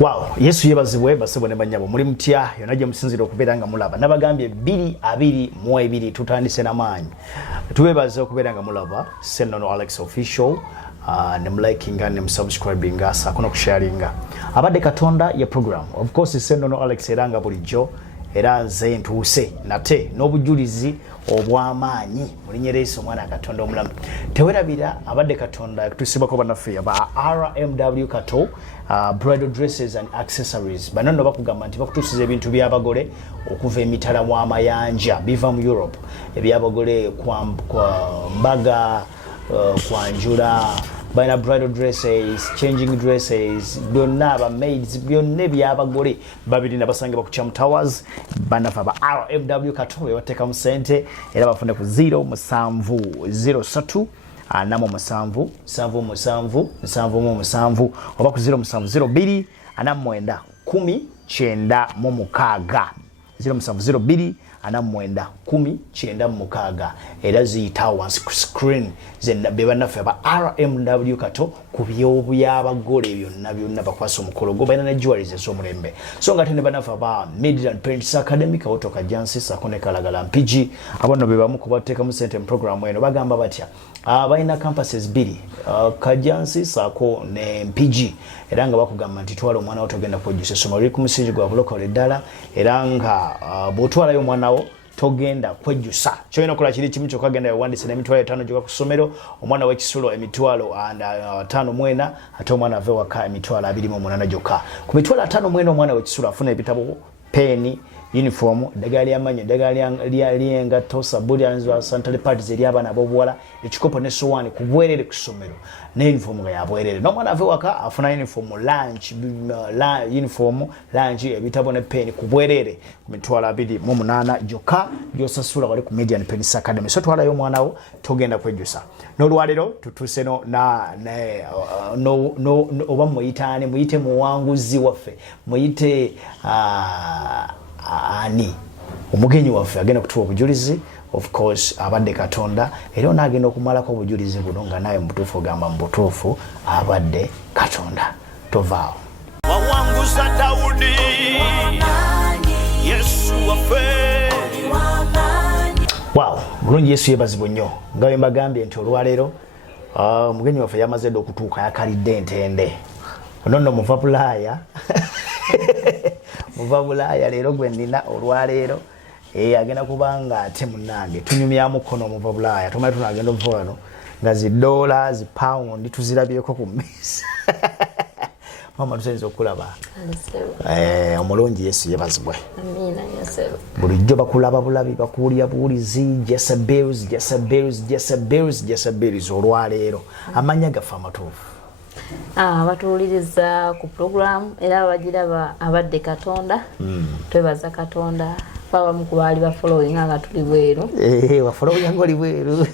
Wow, Yesu yebazibwe basebo ne banyabo muri mutya yonaje musinziro okuberanga mulaba nabagambye 222 tutandise namanyi tubebaze okuberanga mulaba Sennono Alex official ne mlikinga ne subscribing asa kono kusharinga abade katonda ya program of course Sennono Alex eranga bulijjo era nze ntuse nate n'obujulizi obw'amaanyi mulinyereso omwana katonda omulamu tewerabira abadde katonda tusibako banafe aba RMW Kato bridal dresses and accessories banono bakugamba nti bakutusiza ebintu by'abagole okuva emitala w'amayanja biva mu Europe ebyabagole kwa mbaga kwanjula bana bridal dresses, changing dresses, byonna aba maids byonna byabagole babiri nabasange bakucha Towers bana faba RFW Kato bateka mu sente era bafune ku 0703 anamo musanvu 777 oba ku 0702 anamwenda 19 mu mukaga 0702 anamwenda 19 mu mukaga era ziyitawo screen zenna bebanafe aba RMW Kato ku by'abagole byonna bakwasa omukolo go balina ne jewelries ez'omulembe so nga tene banafe aba Midland Parents Academy kawotoka Jansi sakone kalagala mpigi abono bebamu kubateeka mu center program eno bagamba batya balina campuses 2 Kajansi sako ne mpigi era nga bakugamba nti twala omwana otogenda kujjusa somo liri ku musingi gwa local eddala era nga bw'otwalayo omwana wo togenda kwejjusa kyoyina okola kiri kimu kyokagenda yawandise n'emitwalo 5 gyoka ku ssomero omwana w'ekisulo emitwalo 5 mwena ate omwana ave waka emitwalo 28 gyokka ku mitwalo 5 mwena omwana w'ekisulo afuna ebitabo peni uniform dagali yamanyi dagali engato sabuli anzo santale parties eri abana abobuwala ekikopo ne sowani kubwerere ku ssomero ne uniform nga yabwerere n'omwana ave waka afuna uniform lunch ebitabo ne peni kubwerere ku mitwalo 28 gyokka gyosasula wali ku Median Parents Academy so twalayo omwana wo togenda kwejjusa n'olwalero tutuse oba muyitane muyite muwanguzi waffe muyite ani omugenyi waffe agenda kutuwa obujulizi of course abadde katonda era onagenda okumalako obujulizi buno nga naye mubutuufu ogamba mubutuufu abadde katonda tovaawo wawanguza Dawudi Yesu waffe wow bulungi Yesu yebazibwe nnyo nga bwe mbagambye nti olwaleero omugenyi waffe yamaze dde okutuuka yakalidde entende onono muva Bulaaya muva Bulaaya leero gwe nnina olwaleero agenda kubanga ate munnange tunyumyamu kono muva Bulaaya tumanyi tunagenda okuva wano nga $, £, tuzirabyeko ku mmisa mama tusenze okulaba omulungi Yesu yebazibwe amina yasebo bulijjo bakulaba bulabi bakuulira buulizi Jessy olwaleero amanya gafa amatuufu batuwuliriza ku program era bagiraba abadde katonda twebaza katonda babamu ku baali bafollowing nga tuli bweru wafollowing nga oli bweru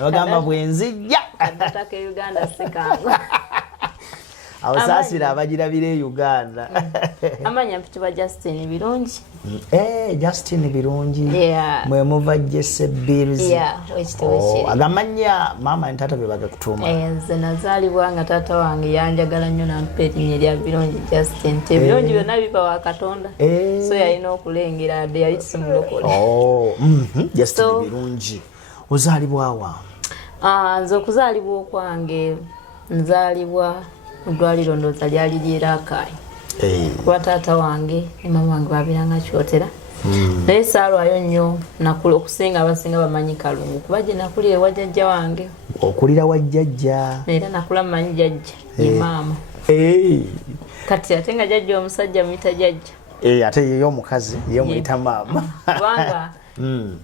bagamba bwenzijja ataka Uganda sikangu awasasira abagirabire Uganda amanya mpitibwa Justin birungi Justin birungi mwe muva Jessy agamanya mama ntata be bagakutuuma nze nazaalibwa nga taata wange yanjagala nnyo nampa erinnya lya birungi Justin tebirungi byonna biva wa katonda so yalina okulengera adde yali kisimulokole Justin birungi ozaalibwawa nze okuzaalibwa okwange nzaalibwa mudwaliro ndooza lyali lyeraakayi kuba taata wange ne mama wange babiranga kyotera naye saalwayo nnyo nakula okusinga abasinga bamanyi kalungu kuba gye nakulira ewa jjajja wange okulira wa jjajja era nakula mmanyi jjajja ye maama kati ate nga jjajja omusajja muyita jjajja ate yeyo omukazi yeyo muyita maama kubanga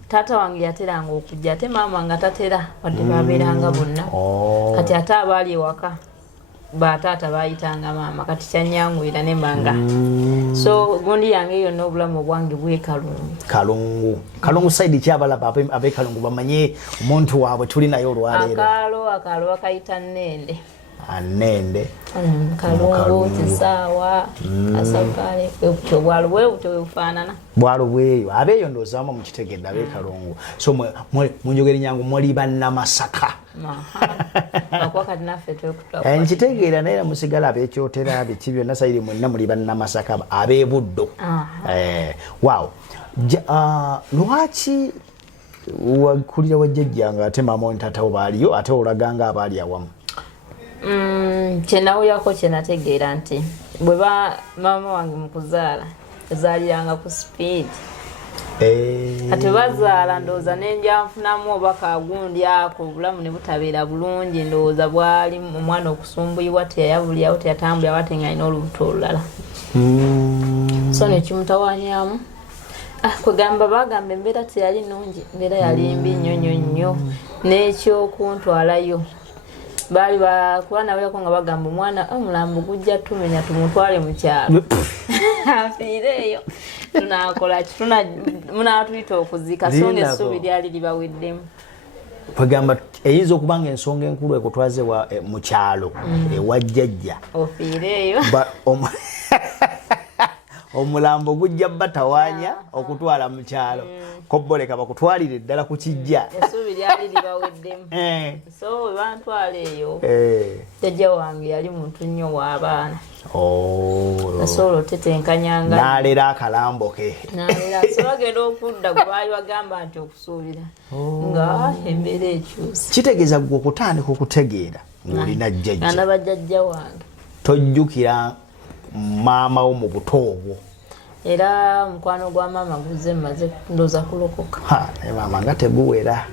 taata wange yateranga okujja ate maama nga tatera wadde babeeranga bonna kati ate abaali ewaka batata bayitanga mama kati kyanyangwira ne manga so gondi yange yonna obulamu obwange bwe kalungu side kyabalaba abe kalungu bamanye omuntu waabwe tuli nayo olwaleero akalo bakayita nnende Anende Kalungu Kisaawa Asakale ekyo bwalubwe butofanana bwalubweyo abeeyo ndozama mu Kitegedde abe Kalungu so munjogere nyangu muli bannamasaka bakwa kati naffe twekutwa nkitegeera naye musigala abeekyotera abeki byonna sayiri mwenna muli bannamasaka abeebuddo wow lwaki wakulira wajjajjanga ate maama we ntaatawo baaliyo ate olaganga abaali awamu kyenawuyako kyenategeera nti bweba maama wange mukuzaala yazaaliranga ku speed kati bazaala ndowooza nenja nfunamu oba kagundi ako obulamu ne butabeera bulungi ndowooza bwali omwana okusumbuyibwa teyayabulyawo teyatambulira ate nga alina olubuto olulala so nekimutawanyamu kwegamba bagamba embeera teyali nnungi embeera yali mbi nnyo n'ekyokuntwalayo baali bakuba naweyako nga bagamba omwana omulambo gujja tumenya tumutwale mu kyalo afiireeyo tunakola munatuyita okuzika so ng'essuubi lyali libaweddemu kwegamba eyinza okuba nga ensonga enkulu ekutwaze mu kyalo ewa jjajja ofiireeyo omulambo gujja batawanya okutwala mu kyalo kobboleka bakutwalire ddala ku kijja essuubi lyali libaweddemu so we bantwala eyo jjajja wange yali muntu nnyo w'abaana asobola otetenkanyanga n'alera akalambo ke so bagenda okudda gwe baali bagamba nti okusuubira nga embeera ekyusa kitegeeza gwe okutandika okutegeera ng'olina jjajja ndaba jjajja wange tojjukira maama wo mu buto obwo era mukwano gwa maama guze maze ndoza kulokoka maama nga teguwera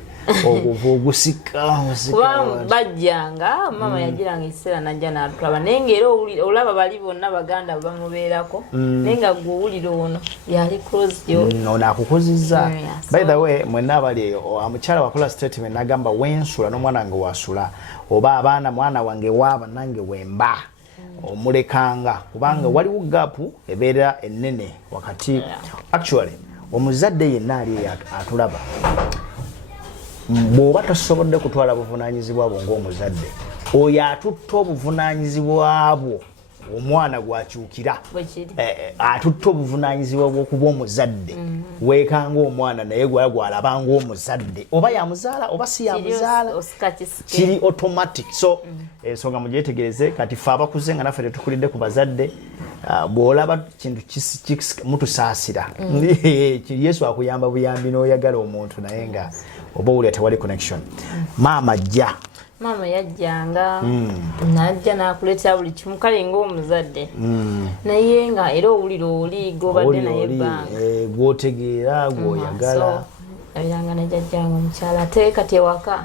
ogusika kuba bajjanga maama yagiranga ekiseera najja n'atulaba naye ngaera olaba bali bonna baganda bamubeerako naye nga gwe owulira ono yali close yo ono akukozizza by the way mwenna abali eyo omukyala wakola statement n'agamba wensula n'omwana wange wasula oba abaana mwana wange waaba nange wemba omulekanga kubanga waliwo gapu ebeera ennene wakati actually omuzadde yenna ali atulaba bw'oba tosobodde kutwala buvunaanyizibwa bwo ng'omuzadde oyo atutta obuvunaanyizibwa bwo omwana gwakyukira atutta obuvunaanyizibwa bw'okuba omuzadde weekanga omwana naye gwalaba ng'omuzadde oba yamuzaala oba si yamuzaala kiri automatic so ensonga mugyetegereze kati ffe abakuze nga naffe tetukulidde ku bazadde bw'olaba kintu mutusaasira yesu akuyamba buyambi n'oyagala omuntu naye nga oba owulira tewali connection maama ajja maama yajjanga najja n'akuleetera buli kimu kale ng'omuzadde naye nga era owulira oli gobadde naye ebbanga gwotegeera gwoyagala abiranga najjajjanga omukyala ate kati ewaka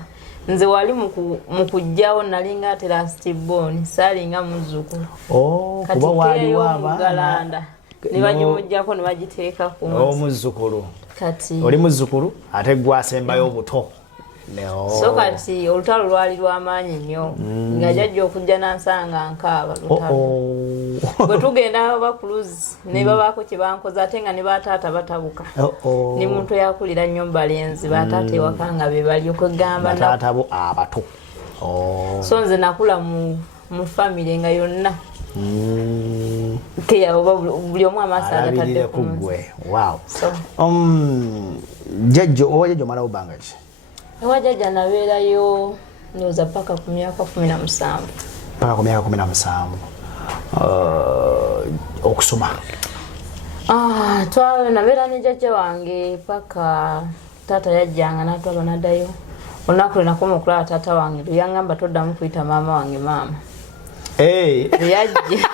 nze wali mu kujjawo nalinga ate lastborn saalinga muzzukulu kuba waliwo abaana ne bagimuggyako ne bagiteeka ku omuzzukulu kati oli muzzukulu ate gwasembayo obuto so kati olutalo lwali lw'amaanyi nnyo nga jjajja okujja n'ansanga nkaaba lutalo bwe tugenda bakuluzi ne babaako kye bankoze ate nga ne bataata batabuka ne muntu yakulira nnyo mbalenzi bataata ewaka nga be bali okwegamba bataata bo abato so nze nakula mu famire nga yonna keyabo buli omu amaaso agatadde ku gwe wow jjajjo owa jjajjo omalawo bbanga ki ewa jjajja nabeerayo ndowooza paka ku myaka 17 paka ku myaka 17 okusoma nabeera ne jjajja wange paka taata yajjanga n'atwala n'addayo olunaku lwe nakoma okulaba taata wange luyangamba toddamu kuyita maama wange maama yajja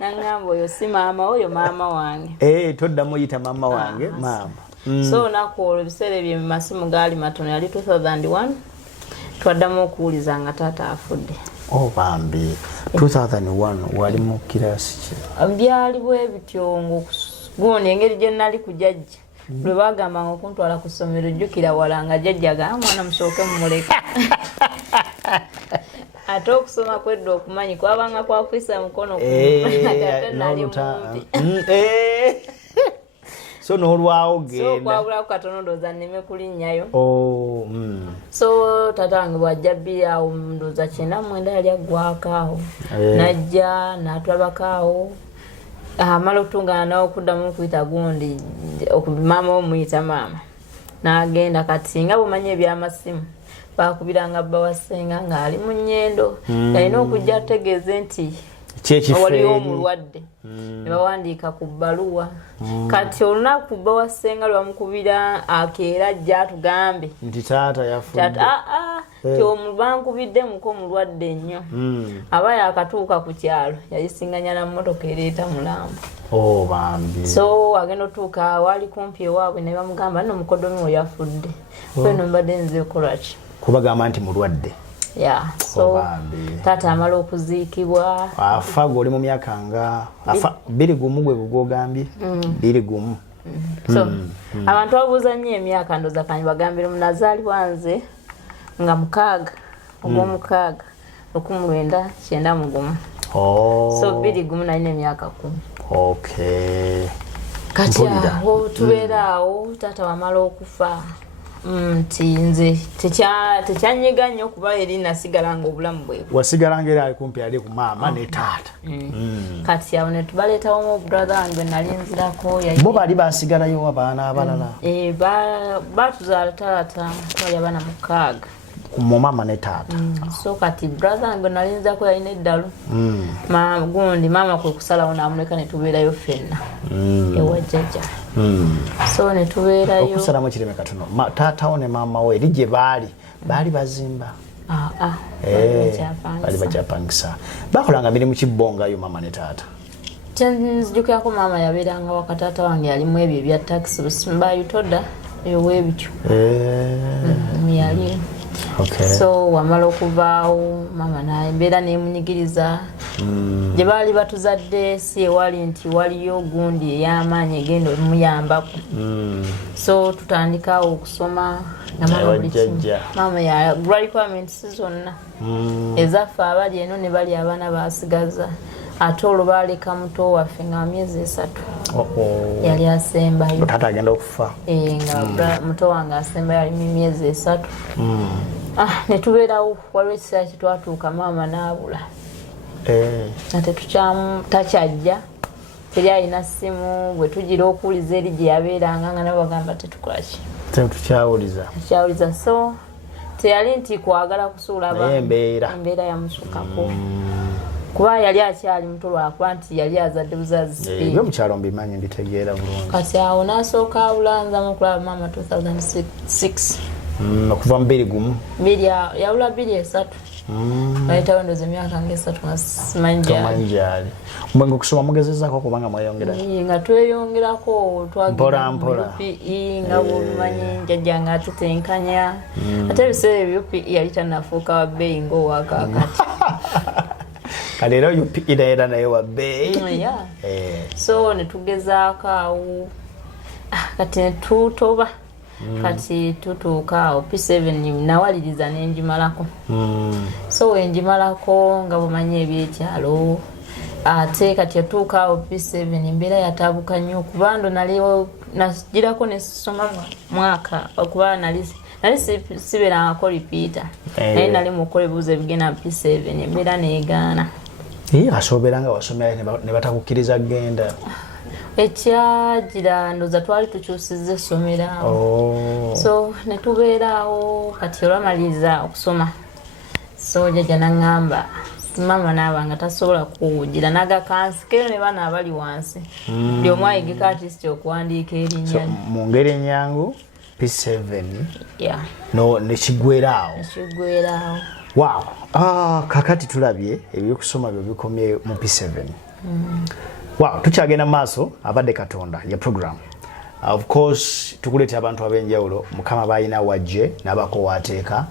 nangamba oyo si maama oyo maama wange toddamu oyita maama wange maama so olunaku olwo ebiseera ebyo masimu gaali matono yali 2001 twaddamu okuwuliza nga taata afudde bambi 2001 wali mu kirasi ki byali bwe bityo gundi engeri gye nali ku jjajja lwe bagambanga okuntwala ku ssomero jjukira wala nga jjajja ga mwana musooke mumuleka ate okusoma kwedda okumanyi kwabanga kwakwisa mukono ate nali mumpi so n'olwawo genda so kwabula katono ndoza nneme kulinnyayo so taata wange bw'ajja bbiri awo ndoza 99 yali aggwakaawo najja n'atulabakaawo amala okutungana nawe okuddamu okuyita gundi maama omuyita maama n'agenda kati nga bumanyi ebyamasimu bakubiranga bba wasenga ng'ali mu nnyendo yalina okujja ategeeze nti waliwo omulwadde ne bawandiika ku bbaluwa kati olunaku bba wasenga lwamukubira akeera ajja atugambe nti taata yafudde bankubiddemuko omulwadde nnyo aba yakatuuka ku kyalo yayisinganya na mmotoka ereeta mulambo bambi so agenda otuuka wali kumpi ewaabwe ne bamugamba nno mukodomi we yafudde kweno mbadde nze okolaki kubagamba nti mulwadde so taata amala okuziikibwa afa gwe oli mu myaka nga afa 21 gwe bugogambye 21 so abantu babuuza nnyo emyaka ndoza kanyi bagambire munazaalibwa nze nga 6 ogw'omukaaga 1991 so 21 nalina emyaka 10 kati awo tubeera awo taata wamala okufa nti nze tekyanyiga nnyo kuba eri nasigalanga obulamu bwe wasigalanga era ali kumpi ali ku maama ne taata kati awo ne tubaleetawo mu brother wange nali nzirako bo bali basigalayo abaana abalala batuzaala taata twali abaana 6 mu maama ne taata so kati brother wange nali nzirako yalina eddalu gundi maama kwe kusalawo n'amuleka ne tubeerayo ffenna ewa jjajja so ne tubeerayo okusalamu kireme katono taatawo ne maama we eri gye baali bazimba bali bakyapangisa bakolanga mirimu kibbongayo maama ne taata kyenjukirako maama yabeeranga waka taata wange yalimu ebyo ebya taxi busimbayutoda eyoweebityo yali so wamala okuvaawo maama naembeera nemunyigiriza gye baali batuzadde si ewali nti waliyo gundi ey'amaanyi egenda omuyambako so tutandikawo okusoma maama ya requirements zonna ezaffe abali eno ne bali abaana basigaza ate olwo baaleka muto waffe nga myezi 3 yali asembayo taata agenda okufa nga muto wange asembayo ali mu myezi 3 ne tubeerawo waliwo ekiseera kyetwatuuka maama n'abula ate takyajja teri alina ssimu bwe tugira okuwuliza eri gye yabeeranga nga nabo bagamba tetukolaki tukyawuliza so teyali nti kwagala kusuula embeera yamusukako kuba yali akyali muto lwakuba nti yali azadde buzazi ebyo mukyalo mbimanyi mbitegeera bulungi kati awo n'asooka abulanzamu okulaba maama 2006 okuva mu 21 yawula 23 ayitawo ndoza emyaka nga 3 nga simanyi gyali mwenga okusoma mugezezaako kubanga mweyongera nga tweyongerako twagenda nga bwomanyi njajja nga atutenkanya ate ebiseera ebyo yali tanafuuka wa bbeeyi ng'owakakati kale era UPE naera naye wa bbeeyi so ne tugezaako awo kati netutoba kati tutuuka awo P7 nawaliriza nenjimalako so wenjimalako nga bumanyi ebyekyalo ate kati yatuuka awo P7 embeera yatabuka nnyo kuba ndo nagirako nesoma mwaka okuba nali siberangako lipiita naye nali mukola ebibuuzo ebigenda mu P7 embeera neegaana asoberanga wasomera ne batakukkiriza genda ekyagira ndoza twali tukyusiza essomero so ne tubeeraawo kati olwamaliriza okusoma so jjajja naŋŋamba maama naabanga tasobola kuwugira nagakansikero ne baana abali wansi buli omu ayigika artist okuwandiika erinnya mu ngeri ennyangu P7 nekigweraawo wow kakati tulabye ebyokusoma byo bikomye mu P7 wow tukyagenda maaso abadde katonda ya program of course tukuleeta abantu ab'enjawulo mukama balina wajje n'abako wateeka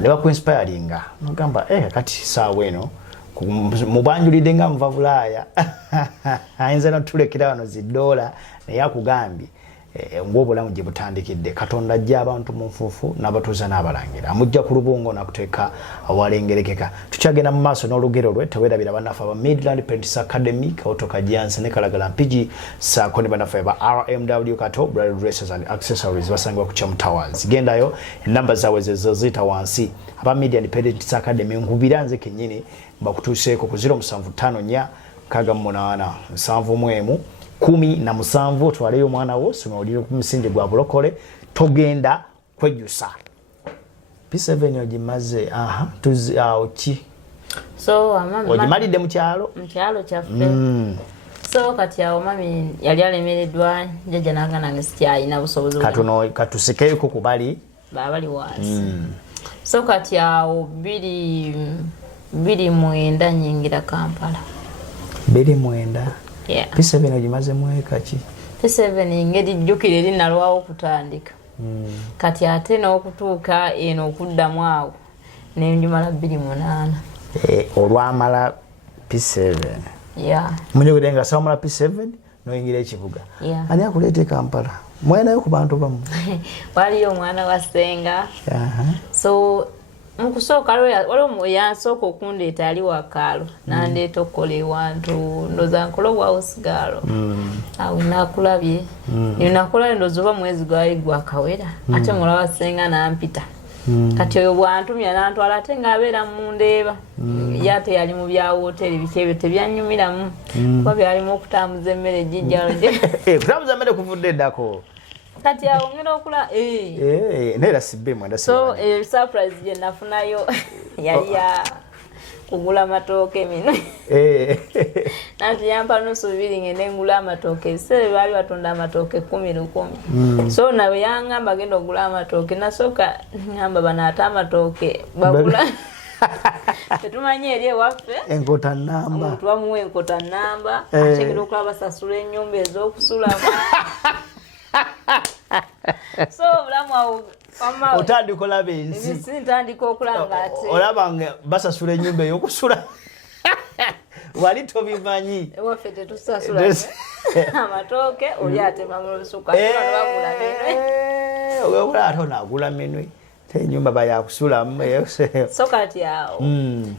ne bakuinspiringa nogamba kati saawa eno mubanjulidde nga nva bulaaya ayinza notulekera wano ziddoola naye akugambye ng'obulamu gye butandikidde Katonda ajja abantu mu nfuufu n'abatuuza n'abalangira amujja ku lubungo n'akuteeka awalengerekeka tukyagenda mu maaso n'olugero lwe teweerabira bannaffe aba Midland Prentice Academy Kawotoka Gyeyasanga ne Kalagala Mpigi ssaako ne bannaffe aba RMW Kato Bridal Dresses and Accessories basangibwa ku Kyomu Towers gendayo ennamba zaabwe zezo ziyita wansi aba Midland Prentice Academy nkubira nze kennyini bakutuuseeko ku 0754 68 71 17 twaleyo omwana wo soma oli ku musingi gwa bulokole togenda kwejjusa P7 ogimaze tuzi ki so mama ogimalidde mu kyalo kyaffe so kati awo mami yali alemereddwa jjajja nange sikyalina busobozi katono katusekeeko kubali babali wansi so kati awo biri mwenda nyingira Kampala biri mwenda yeah. P7 ogimaze mweka ki P7 ngeri jjukire eri nalwawo okutandika kati ate n'okutuuka eno okuddamu awo nenjumala 28 olwamala P7 yeah. munyogere nga sawamala P7 noyingira ekibuga yeah. ani akuleeta Kampala mwenayo ku bantu bamu waliyo omwana wa Ssenga so mukusooka waliwo yansooka okundeeta ali wakaalo nandeeta okukola ewantu ndoza nkola obwawusigalo awo nakulabye nakola ndoza oba mwezi gwali gwakawera ate mulowa wa Ssenga nampita kati oyo bwantumya nantwala ate ng'abeera mundeeba yate yali mu bya woteri bikebyo tebyanyumiramu kuba byalimu okutambuza emmere jijjalo kutambuza emmere kuvudde eddako kati awo ngenda okula neera sibbemu so surprise gye nafunayo yali ya kugula amatooke mino nanti yampa nusu bibiri ngende ngula amatooke ebiseera baali batunda amatooke 10 so nawe yaŋŋamba genda ogula amatooke nasooka ŋŋamba bano ate amatooke bagula tetumanye eri ewaffe enkota nnamba omuntu bamuwa enkota nnamba ate ngenda okulaba basasula ennyumba ez'okusulamu so obulamu awo otandika olaba ensi ntandika okulanga ate olaba nga basasula ennyumba ey'okusula wali tobimanyi ewaffe tetusasula amatooke oli atema mu lusuku ate bano bagula minwe ogula ate onaagula minwe enyumba bayakusulamu so kati awo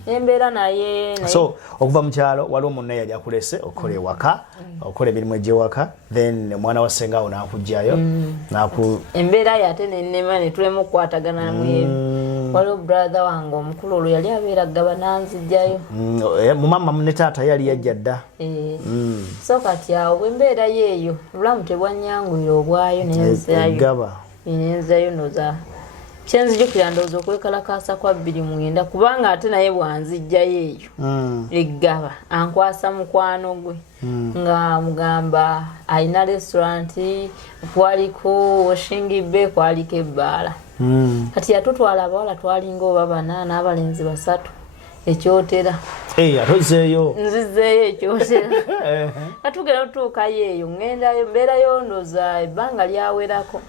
embeera naye so okuva mu kyalo waliwo munne yali akulese okukola ewaka okukola emirimu egy'ewaka then omwana wa Ssenga awo n'akugjayo embeera yate nennema ne tulema okukwatagana mu waliwo brother wange omukulu olwo yali abeera gaba nanzijjayo mu mama ne taata yali yajja dda so kati awo bwembeera yeeyo obulamu tebwanyangulira obwayo nenzayo noza kyenzijukira ndowooza okwekalakaasa kwa 29 kubanga ate naye bwanzijjayo eyo eggaba ankwasa mukwano gwe nga mugamba alina restauranti kwaliko washing bay kwaliko ebbaala kati yatutwala abawala twalinga oba 8 n'abalenzi 3 ekyotera atozeeyo nzizeeyo ekyotera katugenda otutuukayo eyo ŋŋendayo mbeerayo ndoza ebbanga lyawerako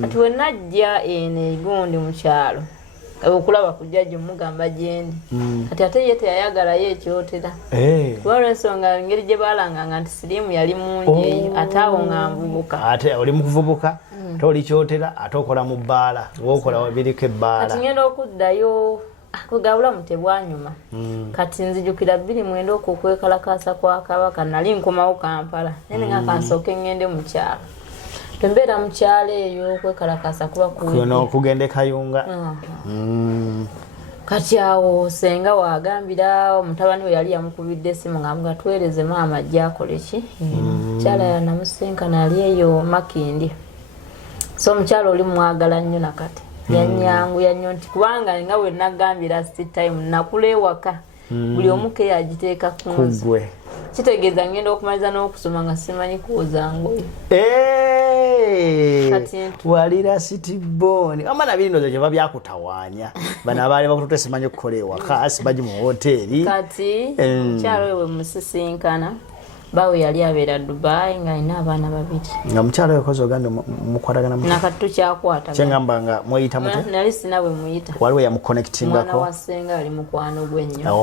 kati we najja eno egundi mu kyalo okulaba kujja gye mugamba gyendi kati ate ye teyayagalayo ekyotera kuba olw'ensonga engeri gye baalanganga nti siriimu yali mungi eyo ate awo nga nvubuka ate oli mu kuvubuka ate oli kyotera ate okola mu bbaala wokola biriko ebbaala kati ngenda okuddayo kugabulamu tebwanyuma kati nzijukira 29 okwekalakaasa kwa Kabaka nali nkomawo Kampala nene nga kansooke ngende mu kyalo tembeera mu kyalo eyo okwekalakaasa kuba kugenda Kayunga kati awo Ssenga wagambira omutabani we yali yamukubidde esimu ng'amuga tuweereze maama ajja akole ki kyala yanamusinkana ali eyo Makindi so omukyalo oli mwagala nnyo nakati yanyanguya nnyo nti kubanga nga bwe nagambira sit time nakula ewaka buli omu ke yagiteeka ku nze kitegeeza ngenda okumaliza n'okusoma nga simanyi kuwoza ngoye walira city boni amana birinozo gye babyakutawaanya bano abaali bakututa simanyi okukola ewaka simanyi mu hoteeri kati mukyalo we musisinkana bawe yali abeera Dubai nga alina abaana babiri. Nga mukyalo yakoze oganda mukwatagana mu. Nakatu kyakwata. Kyengamba nga mweyita mute? Nali sinawe muyita. Waliwo yamuconnectingako. Mwana wa ssenga ali mukwano gw'ennyo.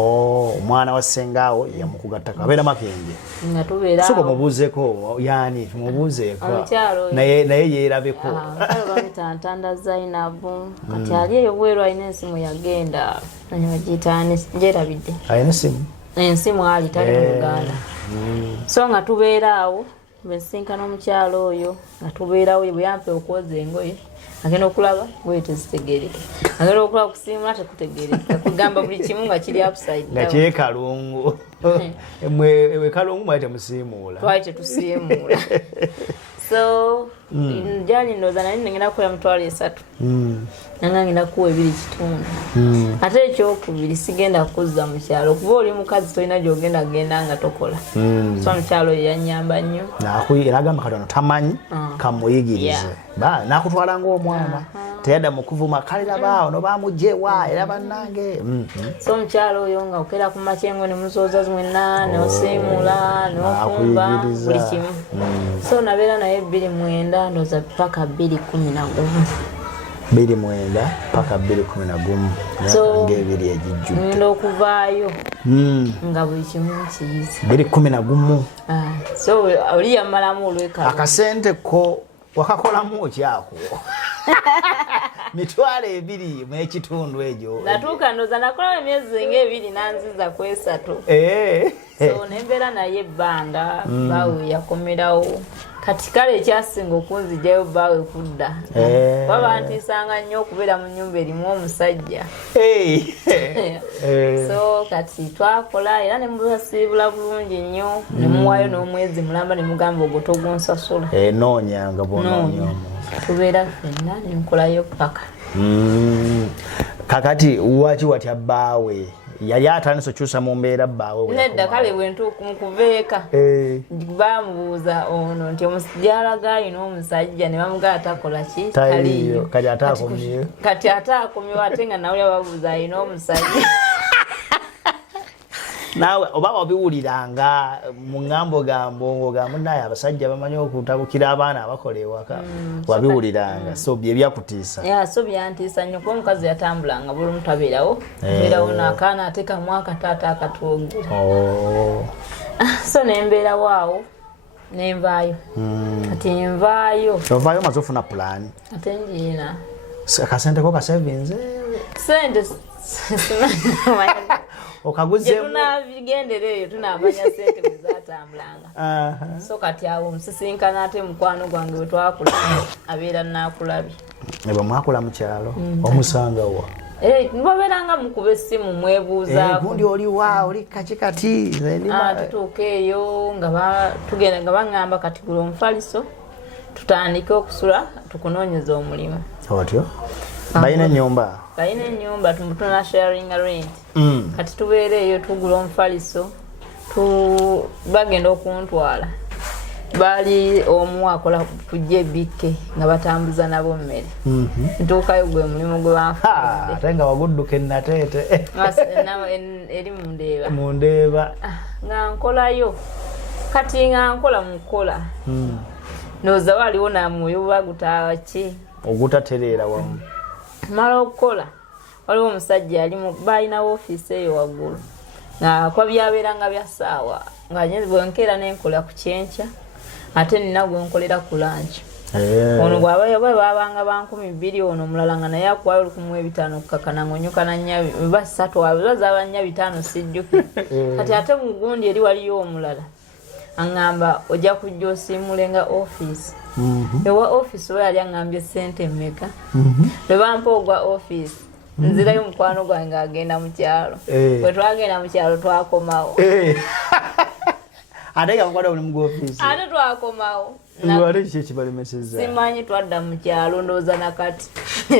Omwana wa ssengaawo yamukugattako. Abeera Makenge. Nga tubeera. Soko mubuuzeeko yani tumubuuzeeko. Omukyalo. Naye yeerabeko. Omukyalo bamuyita Ntanda Zainabu. Kati ali eyo bweru alina ensimu yagenda. Bagiyita njerabidde. Alina ensimu? Ensimu ali tali mu Uganda. So nga tubeera awo besinkana omukyalo oyo nga tubeerawo bwe yampe okwoza engoye agenda okulaba ngoye tezitegereke agenda okulaba kusiimula tekutegereka kugamba buli kimu nga kiri upside down nga kyekalungu mwe kalungu mwali temusiimuula twali tetusiimuula so njali ndowooza nali ngenda kukola mitwalo 3 nanga ngenda kuwa 2.5 ate ekyokubiri sigenda kuzza mu kyalo kuba oli mukazi tolina gy'ogenda genda nga tokola so mukyalo yanyamba nnyo nagamba kati ono tamanyi kamuyigirize nakutwala ng'omwana teyadda mu kuvuma kalira baawo no bamugyewa era bannange so mukyalo oyo nga okera ku makyengo ne muzooza zimwenna n'osiimula n'okumba buli kimu so nabeera naye 29 ndowooza paka 2:11 29 paka 2:11 so ng'ebiri egijjudde ngenda okuvaayo nga buli kimu kiyizi 2:11 so oli yamalamu olwekalo akasente ko wakakolamu okyako mitwalo 2 n'ekitundu egyo natuuka ndowooza nakolamu emyezi ng'ebiri nanziza ku 3 so nembeera naye ebbanga bawe yakomerawo kati kale ekyasinga okunzijjayo bawe kudda baba ntiisanga nnyo okubeera mu nnyumba erimu omusajja so kati twakola era ne mubasiibula bulungi nnyo ne muwaayo n'omwezi mulamba ne mugamba ogwo togunsasula noonyanga bwonoonya tubeera ffenna ne nkolayo paka kakati waki watya bbaawe yali atandise okyusa mu mbeera bbaawe nedda kale bwe ntuuka mu kuveeka bamubuuza ono nti omusajja alina omusajja ne bamugamba takola ki taliyo kati ate akomyewo ate nga nawulya babuuza alina omusajja naawe oba wabiwuliranga mu ngambo ng'ogamba naye abasajja bamanyi okutabukira abaana abakola ewaka wabiwuliranga so bye byakutiisa so byantiisa nnyo kuba omukazi yatambulanga buli omu tabeerawo abeerawo n'akaana ate kamu akataata akatwogera so nembeerawo awo nenvaayo kati nvaayo ovaayo maze ofuna pulaani ate njiina akasente ko kasevinze sente okaguzemu tunabigendera eyo tunamanya sente bwe zaatambulanga so kati awo omusisinkana ate mukwano gwange bwe twakula abeera naakulabye bwe mwakula mu kyalo omusangawa babeeranga mukuba essimu mwebuuzaako gundi oliwa oli kaki kati tutuuka eyo nga baŋŋamba kati gula omufaliso tutandike okusula tukunoonyeza omulimu otyo balina ennyumba tumutuna sharing rent kati tubeera eyo tugula omufaliso bagenda okuntwala bali omu akola kujja ebikke nga batambuza nabo mmere ntuukayo gwe mulimu gwe banfudde ate nga wagudduka ennateete eri mundeeba nga nkolayo kati nga nkola mukola ndowooza waliwo namwoyo bagutaawa ki ogutatereera wamu mala okukola waliwo omusajja alimu balina ofiisi eyo waggulu nga kwa byabeeranga bya ssaawa nga nyezi bwenkeera nenkola ku kyenkya ate nina gwenkolera ku lanci ono bwabanga ba 200 ono omulala nga naye akuwayo 15 okukakana ng'onyukana nnyo basatu abazaba nnya 5 sijjuki kati ate mu gundi eri waliyo omulala aŋŋamba ojja kujja osiimule nga ofiisi ewa ofiisi we yali aŋŋambye sente mmeka lwe bampa ogwa ofiisi nzirayo mukwano gwange agenda mu kyalo bwe twagenda mu kyalo twakomawo ate nga mukwano buli mu ofiisi ate twakomawo lwali kiki ekibalemesezza simanyi twadda mu kyalo ndowooza nakati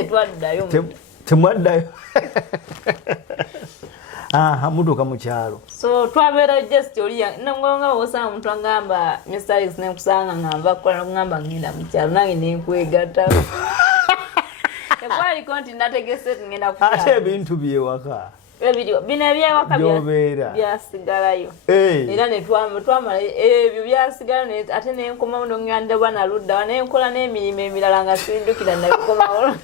twaddayo temwaddayo mutuuka mu kyalo so twabeera just oli nga osanga omuntu agamba Mr. Alex nekusanga nga nva kukola nokugamba ngenda mu kyalo nange nenkwegatta tekwaliko nti nategese ngenda kukyalo ate ebintu byewaka bino ebyewaka byasigalayo era ne twamala ebyo byasigala ate nenkomawo nonganda bwana ludda nenkola n'emirimu emirala nga sindukira nabikomawo.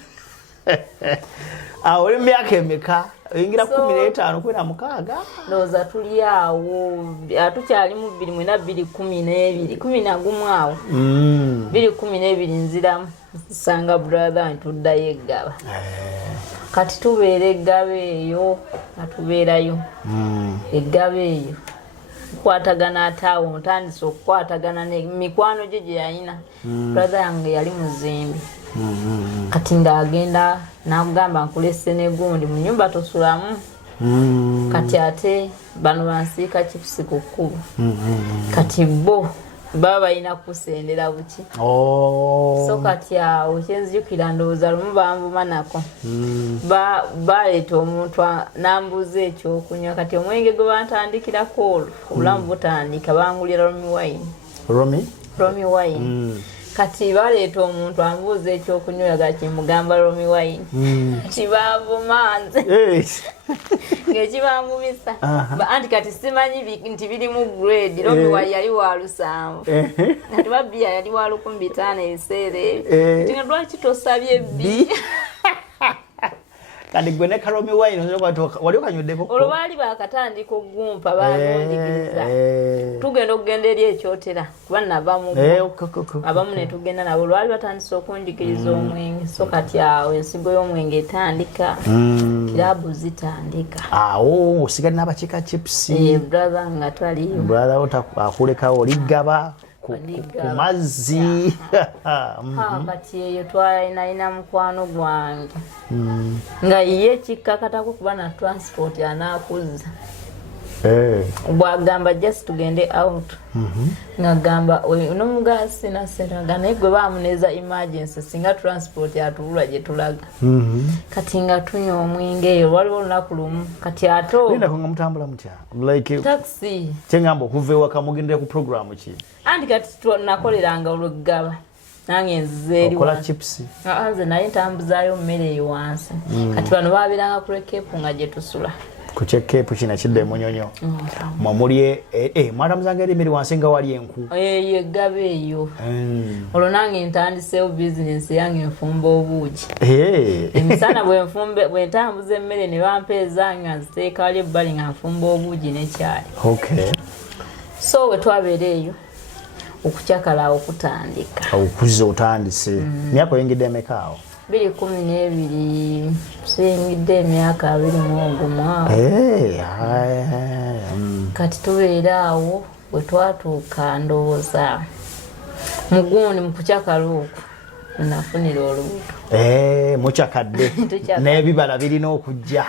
Oli mu myaka emeka oyingira 15 kwera mukaaga ndowooza tuli awo tukyali mu 2012 awo 2012 nziramu nsanga brother ntuddayo eggaba kati tubeera eggaba eyo atubeerayo eggaba eyo tukwatagana ataawo ntandise okukwatagana mikwano gye gye yalina brother yange yali muzimbi kati ng'agenda n'amugamba nkulese n'egundi mu nyumba tosulamu kati ate bano bansiika chipusi ku kkubo kati bo baba balina kusendera buki so kati awo kyenzijukira ndowooza lumu banvuma nako baleeta omuntu n'ambuuza ekyokunywa kati omwenge gwe bantandikirako olwo obulamu butandika bangulira Romi wine kati baleeta omuntu ambuuza ekyokunywa gakimugamba Romi wine kati bavuma nze ng'ekibangumisa anti kati simanyi nti biri mu grade Romi wine yali wa 7 kati babbiya yali wa 15 ebiseera ebyo tinga lwaki tosabye bbi kandi gwe ne Romi wine wali okanywedeko olwo baali bakatandika ogumpa balondigiriza tugenda okugenda eri ekyotera kuba navamu abamu ne tugenda nabo lwali batandisa okunjikiriza omwenge so kati awo ensigo y'omwenge etandika kirabu zitandika awo osigala n'abakika chips brother nga twaliyo brother akulekawo oligaba ku mazzi kati eyo twalina mukwano gwange nga ye kikkakatako kuba na transport anaakuza bwagamba just tugende out ngagamba nomugasi naseraga naye gwe baamuneza emergency singa transport yatulula gye tulaga kati nga tunywa omwenge eyo waliwo olunaku lumu kati ato nenda nga mutambula mutya like taxi kyengamba okuva ewaka mugendera ku programu ki anti kati nakoleranga olweggaba nange nzize eri okola chips nze naye ntambuzaayo mmere eyo wansi kati bano baabeeranga ku lekepu nga gye tusula ku chekepu kina kidde munyonyo mwamulye mwatamuzanga eri mmere wansi nga wali enku eggaba eyo olwo nange ntandiseewo bizinesi yange enfumba obuugi emisana bwe ntambuza emmere ne bampeeza nga nziteeka wali ebbali nga nfumba obuugi nekyali so we twabeera eyo okukyakala okutandika okuza otandise myaka oyingidde emeka awo 2012 singidde emyaka 21 kati tubeera awo bwe twatuuka ndowooza mugundi mu kukyakala okwo nafunira olubuto mukyakadde n'ebibala birina okujja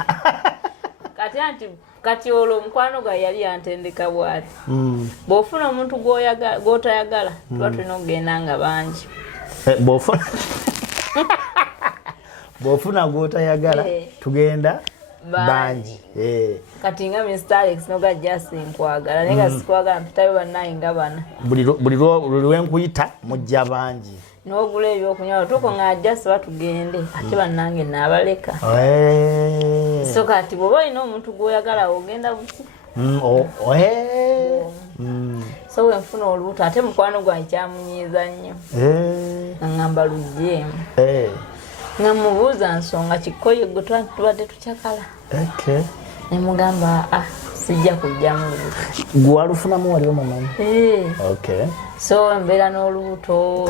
kati olwo omukwano gwa yali yantendeka bwati bw'ofuna omuntu gw'otayagala tuba tulina okugenda nga bangi bw'ofuna gw'otayagala tugenda bangi kati nga Mr. Alex noga Jessy nkwagala naye nga sikwagala mpitayo bannaye nga bana buli lwenkuyita mujja bangi n'ogula ebyokunywa tuko nga Jessy batugende ate bannange naabaleka so kati bw'oba olina omuntu gw'oyagala ogenda buki so wenfuna olubuto ate mukwano gwange kyamunyiiza nnyo ngamba lugjeemu nga mubuuza nsonga kikoye gwe tubadde tukyakala nemugamba sijja kujjamu lubuto gwe walufunamu wali omumanyi so mbeera n'olubuto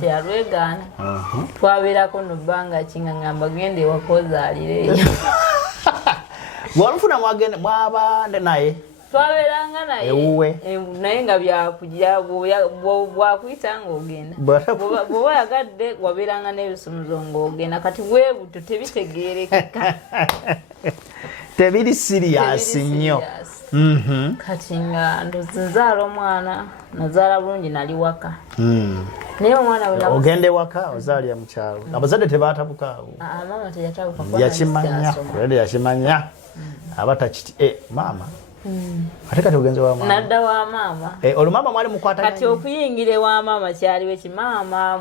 teyalwegaana twabeerako no bbanga kinga ngamba genda ewaka ozaalire eyo gwalufuna mwaba naye twabeeranga naye ewuwe naye nga byakujja bwakuyita ng'ogenda bw'oba yagadde wabeeranga n'ebisumuzo ng'ogenda kati bwebuto tebitegeerekeka tebiri siriyasi nnyo kati nga nzaala omwana nazaala bulungi nali waka naye omwana ogenda ewaka ozaalira mu kyalo abazadde tebatabukaawo maama teyatabuka yakimanya yakimanya abatakiti maama ate kati ogenze wa maama nadda wa maama olwo maama mwali mukwataganye kati okuyingire wa maama kyaliwe kimaama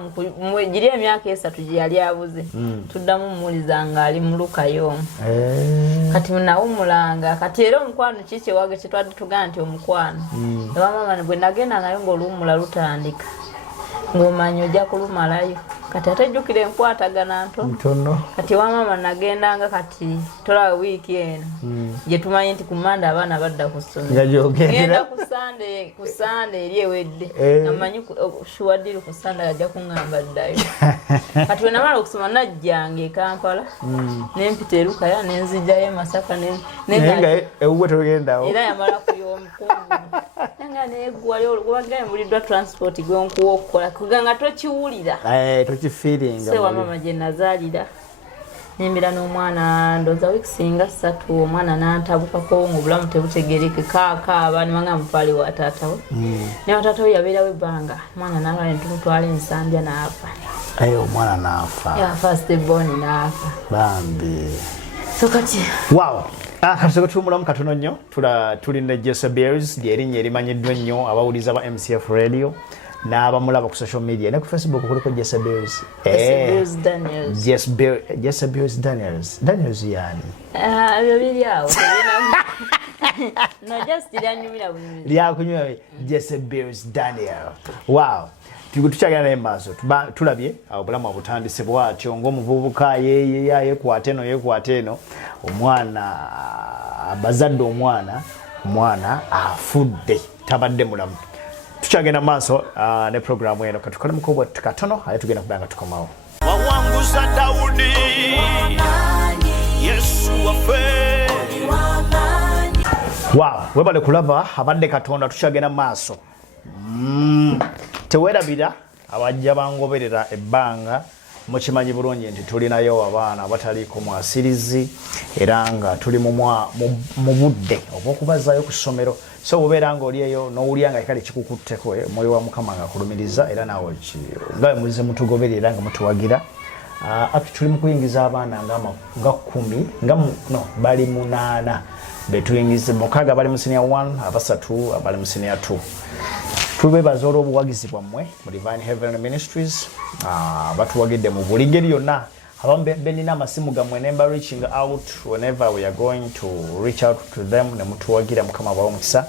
giri emyaka 3 gye yali abuze tuddamu mmuliza nga ali mu lukayo kati nawumulanga kati era omukwano kiki wage kitwadde tugana nti omukwano wa maama bwe nagenda nayo ng'oluwumula lutandika ng'omanyi ojja kulumalayo kati atajjukira enkwatagana ntono kati wa maama nagendanga kati tolaba wiiki eno gye tumanyi nti ku Mande abaana badda ku ssomero ngenda ku Sande eri ewedde namanyi shuwaddiru ku Sande ajja kuŋŋamba ddayo kati we namala okusoma najjanga e Kampala nempita e Lukaya nenzijjayo e Masaka nga ewuwe togendawo era yamala kuy'omukungu nga neggwali olwobagaye mbuliddwa transport gwenkuwa okukola kuganga tokiwulira tokifiiringa sewa maama gye nazaalira nembera n'omwana ndoza weeks nga 3 omwana nantabukako ng'obulamu tebutegerekeka akaaba nemanga mutwale wa taata we ne wataata we yabeerawo ebbanga omwana n'alwala ne tumutwala ensambya n'afa omwana n'afa first born n'afa bambi so kati wow kati tuwumulamu katono nnyo tuli ne Jessy Bears lyerinnya erimanyiddwa ennyo abawuliza ba MCF radio n'abamulaba ku social media ne ku Facebook kuliko Jessy Bears Jessy Bears Daniels yani ebyo biri awo no just lyakunywa Jessy Bears Daniel wow tukyagenda naye maaso tulabye obulamu obutandise bwatyo ng'omuvubuka yekwata eno omwana abazadde omwana afudde tabadde mulamu tukyagenda maaso ne programu eno katukole mukobwa katono aye tugenda kubanga tukomawo wawanguza Daudi Yesu wafe wow webale kulaba abadde Katonda tukyagenda maaso tewerabira abajja bangoberera ebbanga mukimanyi bulungi nti tulinayo abaana bataliiko mwasirizi era nga tuli mu budde obw'okubazaayo ku ssomero so obeera nga oli eyo n'owulya nga kale kikukutteko omwoyo wa Mukama nga kulumiriza era naawe nga mulize mutugoberera nga mutuwagira tuli mu kuyingiza abaana nga 10 bali 8 betuyingize 6 bali mu senior 1 abasatu bali mu senior 2 tubebaza olw'obuwagizi bwammwe mu Divine Heaven Ministries batuwagidde mu buli ngeri yonna abamu benina amasimu gammwe nemba reaching out whenever we are going to reach out to them ne mutuwagira Mukama bawo mukisa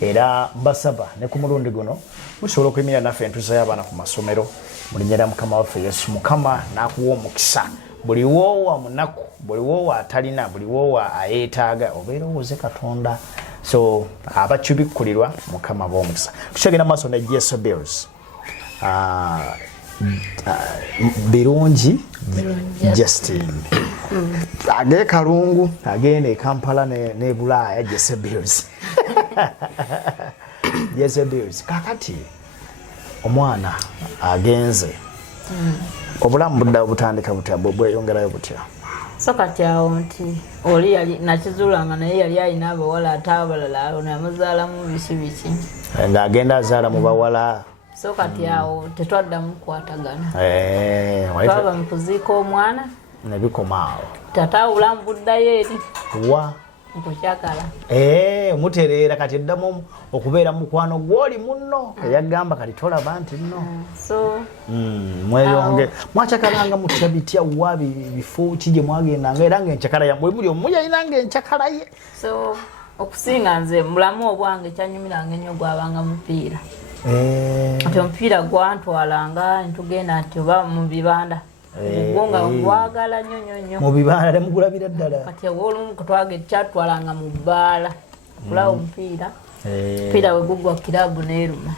era mbasaba ne ku mulundi guno musobola okuyimirira naffe entuusa y'abaana ku masomero mulinyera Mukama waffe Yesu Mukama n'akuwa omukisa buli woowa munaku buli woowa atalina buli woowa ayeetaaga obeera owuze Katonda so abachubikkulirwa Mukama b'omukisa tukyagenda maaso ne Jessy Bears birungi Justin age kalungu agenda e Kampala ne Bulaaya Jessy Bears Jessy Bears kakati omwana agenze obulamu budda butandika butya bweyongerayo butya so kati awo nti oli yali nakizulanga naye yali alina abawala ate abalala namuzaalamu biki ng'agenda azaala mu bawala so kati awo tetwaddamu kukwatagana twaba mu kuziika omwana ne bikomaawo tata obulamu buddayo eri wa nkukyakala mutereera kati eddamu okubeera mukwano gw'oli munno eyagamba kati tolaba nti nno so mweyonge mwacakalanga mutya bitya wa bifo ki gye mwagendanga era ng'enkyakala yammwe muli omu yalinanga enkyakala ye so okusinga nze mulamu obwange kyanyumiranga ennyo gwabanga mupiira ati omupiira gwantwalanga ntugenda nti oba mu bibanda Mugonga gwagala nnyo mu bibala temugulabira ddala kati olumu kutwage kyatwalanga mu bbaala kulawo omupiira mpira we gugwa kilabu n'eruma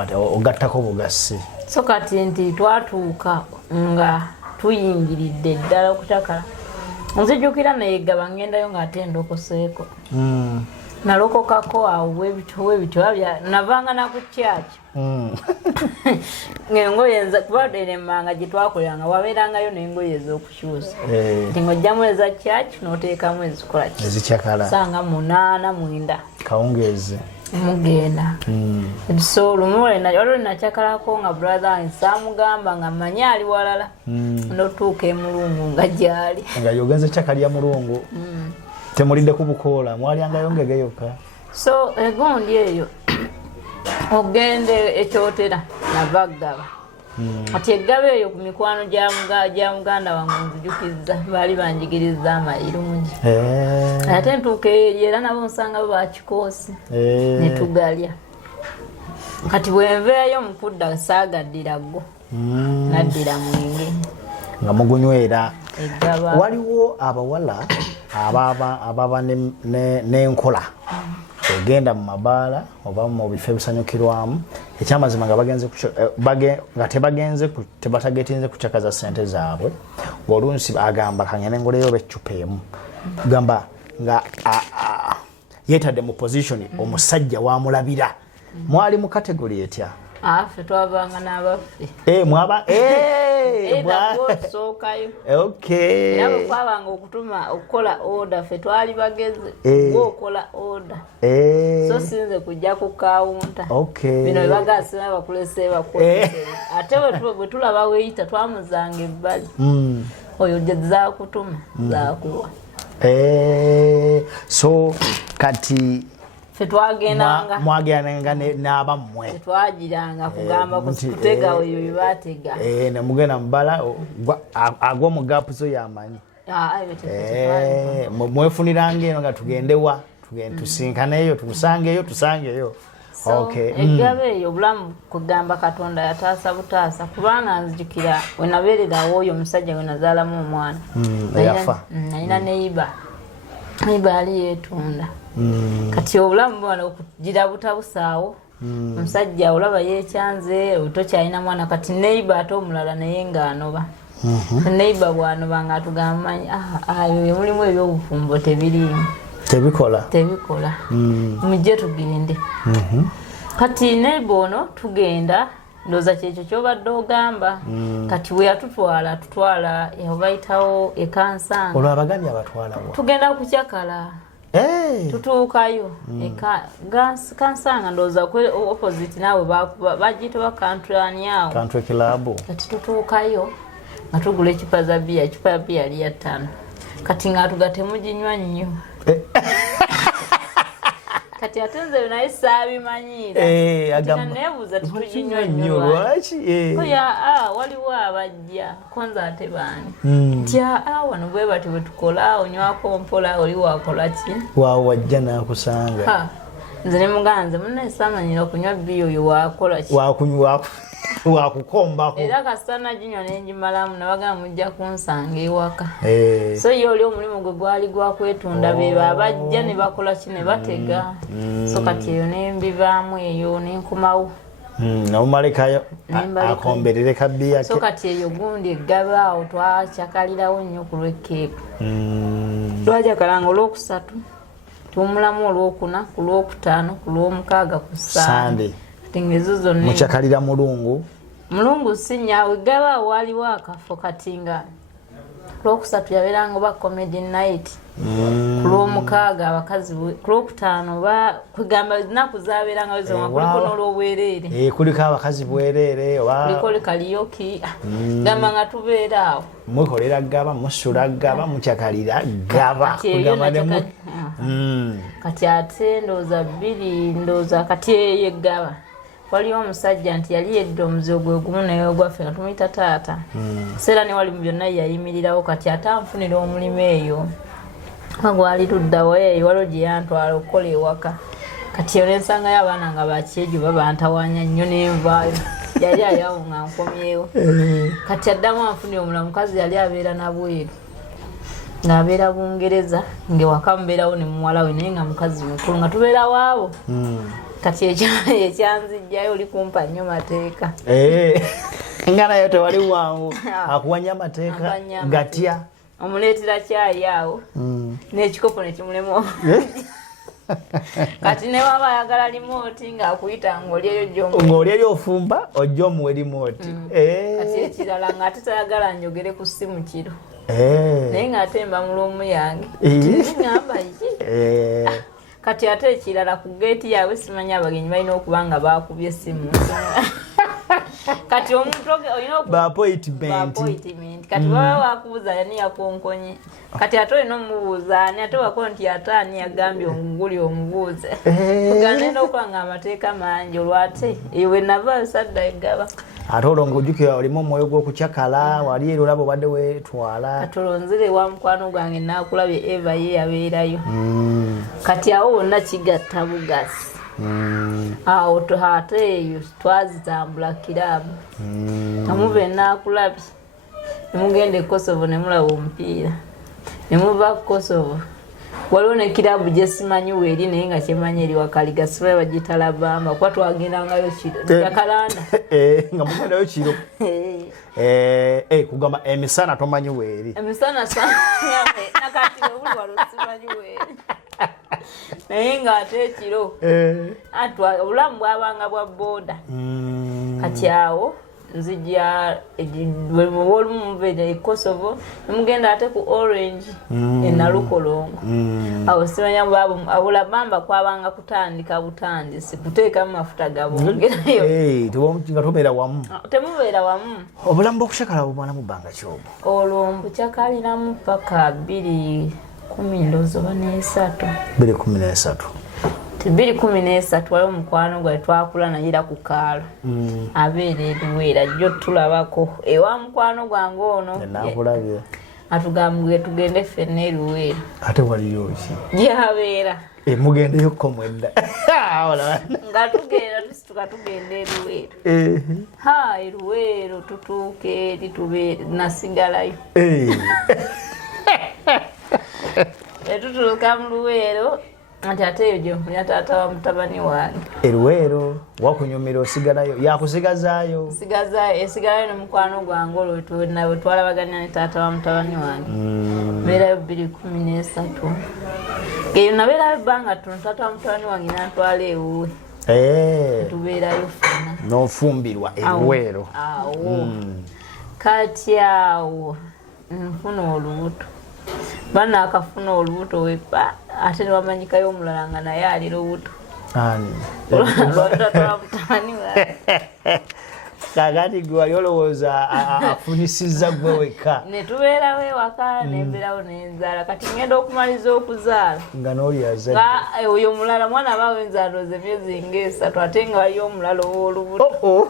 ate ogattako bugasi so kati nti twatuuka nga tuyingiridde ddala okutakala nzijukira nayegaba ngendayo ng'ate ndokoseeko nalokokako awo webityo navanga nakukyakyo ng'engoye kubaderemanga gye twakoleranga wabeerangayo n'engoye ez'okukyusa nti ng'ojjamu eza kyaki n'oteekamu ezikola ki ezikyakala sanga 8 9 kawungeezi mugenda so lumu waliwo linakyakalako nga brother wange saamugamba nga mmanyi ali walala n'otuuka emulungu nga gyali nga yogenze kyaka lya mulungu temulinde kubukoola mwalyanga yongege yokka so egundi eyo ogende ekyotera navagaba ati eggaba eyo ku mikwano gya muganda wange nzijukizza baali banjigiriza amayirungi ate ntuuka eri era nabo nsanga bo bakikoosi ne tugalya kati bwenveeyo mukudda saagaddira ggo naddira mwenge nga mugunywera waliwo abawala ababa n'enkola egenda mu mabaala oba mu bifo ebisanyukirwamu ekyamazima nga tebatagetinze kucakaza sente zaabwe ng'olunsi agamba kangene ngoleyo beccupa emu gamba nga yeetadde mu position omusajja wamulabira mwali mu kategori etya ffe twavanga n'abaffe sookayo era bwe twabanga okukola order ffe twali bageze okola order so sinze kujja ku kawunta bino byebagasima bakulese bakozese ate bwe tulaba weeyita twamuzanga ebbali oyo zakutuma zakuwa so kati fetwagendanga mwagendanga n'abammwe twagiranga kugamba kutega oyo bibatega ne mugenda mubala agwa mu gaapu zo yamanyi mwefuniranga eno nga tugendewa tusinkaneyo tusangeyo eggaba eyo obulamu kugamba Katonda yataasa butaasa kubanga nzijukira wenabeererawo oyo omusajja we nazaalamu omwana yafa nalina neiba yali yeetunda kati obulamu bwana okugira butabusaawo omusajja olaba yeekyanze tokyalina mwana kati neiba ate omulala naye ng'anoba neiba bw'anoba ng'atugamba manyi ayo mulimu ebyobufumbo tebikola mujje tugende kati neiba ono tugenda ndooza kyekyo kyobadde ogamba kati bwe yatutwala bayitawo ekansanga olwo abagambye abatwalawo tugenda kucyakala tutuukayo kansanga ndooza opposite naawe bagiyita ba country club kati tutuukayo nga tugula ekipa za biya ekipa ya biya yali ya 5 kati ng'atuga temuginywa nnyo kati ate nze naye saabimanyira neebuuza tituginywa nnyo lwaki waliwo abajja konza ate baani nti wano bwe bati bwe tukola onywako mpola oli wakola ki waawe wajja n'akusanga nze ne mugamba nze munnaye saamanyira okunywa biyo oyo wakola ki wakukombako era kasita naginywa nenjimalamu nabagamba mujja kunsanga ewaka so ye oli omulimu gwe gwali gwakwetunda beba abajja ne bakola ki ne batega so kati eyo nembivaamu eyo nenkomawo nomumalekayo akomberere kabbiya so kati eyo gundi eggaba awo twakyakalirawo nnyo ku lw'ekkeeku twajakalanga olwokusatu tuwumulamu olwokuna ku lwokutaano ku lwomukaaga ku sande tingezo zonna muchakalira mulungu sinyaawe gaba waliwo akafo kati nga lwokusatu yabeeranga ba comedy night ku lwomukaaga abakazi ku lwokutaano kugamba ennaku zaabeeranga wezoma kuliko n'olwobwereere kuliko abakazi bwereere kuliko kaliyoki gamba nga tubeera awo mwekolera gaba musula gaba muchakalira gaba kati ate ndooza bbiri ndooza kati eyo eggaba waliwo omusajja nti yali yedda omuze gwe gumu naye ogwaffe nga tumuyita taata seera ne wali mu byonna yayimirirawo kati ate anfunira omulimu eyo gwali tuddawo eyo waliwo gye yantwala okukola ewaka kati eyo nensangayo abaana nga bakyejo babantawanya nnyo nenvaayo yali ayawo nga nkomyewo kati addamu anfunira omulala mukazi yali abeera nabweru ng'abeera Bungereza ng'ewaka mubeerawo ne muwala we naye nga mukazi mukulu nga tubeerawo abo kati ekyanzijjayo oli kumpa nnyo mateeka nga nayo tewali wangu akuwanya amateeka gatya omuleetera kyayi awo n'ekikopo ne kimulema kati ne waba ayagala limooti ng'akuyita ng'olyeyo ofumba ojja omuwe limooti kati ekirala ng'ate tayagala njogere ku ssimu kiro naye ng'atemba muloomu yange ngamba iki kati ate ekirala ku geeti yaabwe simanyi abagenyi balina okuba nga baakubye essimu kati omuntu olina ba appointment kati baba wakubuuza yani yakonkonye kati ate olina omubuuza ani ate wako nti ate ani yagambye omuguli omubuuze tugenda okuba nga amateeka mangi olwate ewe navaayo sadda egaba ate olwo ng'ojjukira olimu omwoyo gw'okucakala wali eri olaba obadde weetwala kati olonzire wa mukwano gwange naakulabye eva ye yabeerayo kati awo wonna kigatta bugasi awo ate eyo twazitambula kiraabu amuve naakulabye nemugenda e Kosovo nemulaba omupiira nemuva Kosovo waliwo ne kiraabu gye simanyi weeri naye nga kyemanyi eri wakaliga sibaye bagiyita Labamba kuba twagendangayo kiro yakalanda nga mugendayo kiro kugamba emisana tomanyi weeri emisana nakati webuli waliwo simanyi weeri naye nga ate ekiro obulamu bwabanga bwa booda kati awo nzija olumuveera e Kosovo nemugenda ate ku Orange enalukolongo awo simanya Labamba kwabanga kutandika butandisi kuteekamu mafuta gabongerayo nga tobeera wamu temubeera wamu obulamu bw'okucakala bumala mu bbanga kyobo olwo mbucakaliramu paka 2013 2013 waliwo mukwano gwe twakula nayira ku kaalo abeera eruweera jjo tulabako ewa mukwano gwange ono nakulabye atugambwe tugende ffenna eruweera ate waliyo ki gyabeera mugendeyokko mwedda nga tugenda tusituka tugenda eruweero eruweero tutuuka eri tubeera nasigalayo etutuuka mu Luweero ati ate eyo gyempunya taata wa mutabani wange eruweero wakunyumira osigalayo yakusigazaayo esigalayo nemukwano gwange olwo nawe twalabaganya ne taata wa mutabani wange beerayo 2013 eyo nabeerayo ebbanga tono taata wa mutabani wange nantwala ewuwe tubeerayo ffena n'ofumbirwa eruweero awo kati awo nfuna olubuto bana akafuna olubuto wepa ate nebamanyikayo omulala nga naye ali lubuto kakati gwe wali olowooza afunisizza gwe weka netubeerawo ewaka nembeerawo nenzaala kati ngenda okumaliza okuzaala nga n'oli azadde oyo omulala mwana baawe nzaalooza emyezi nga 3 ate nga waliyo omulala ow'olubuto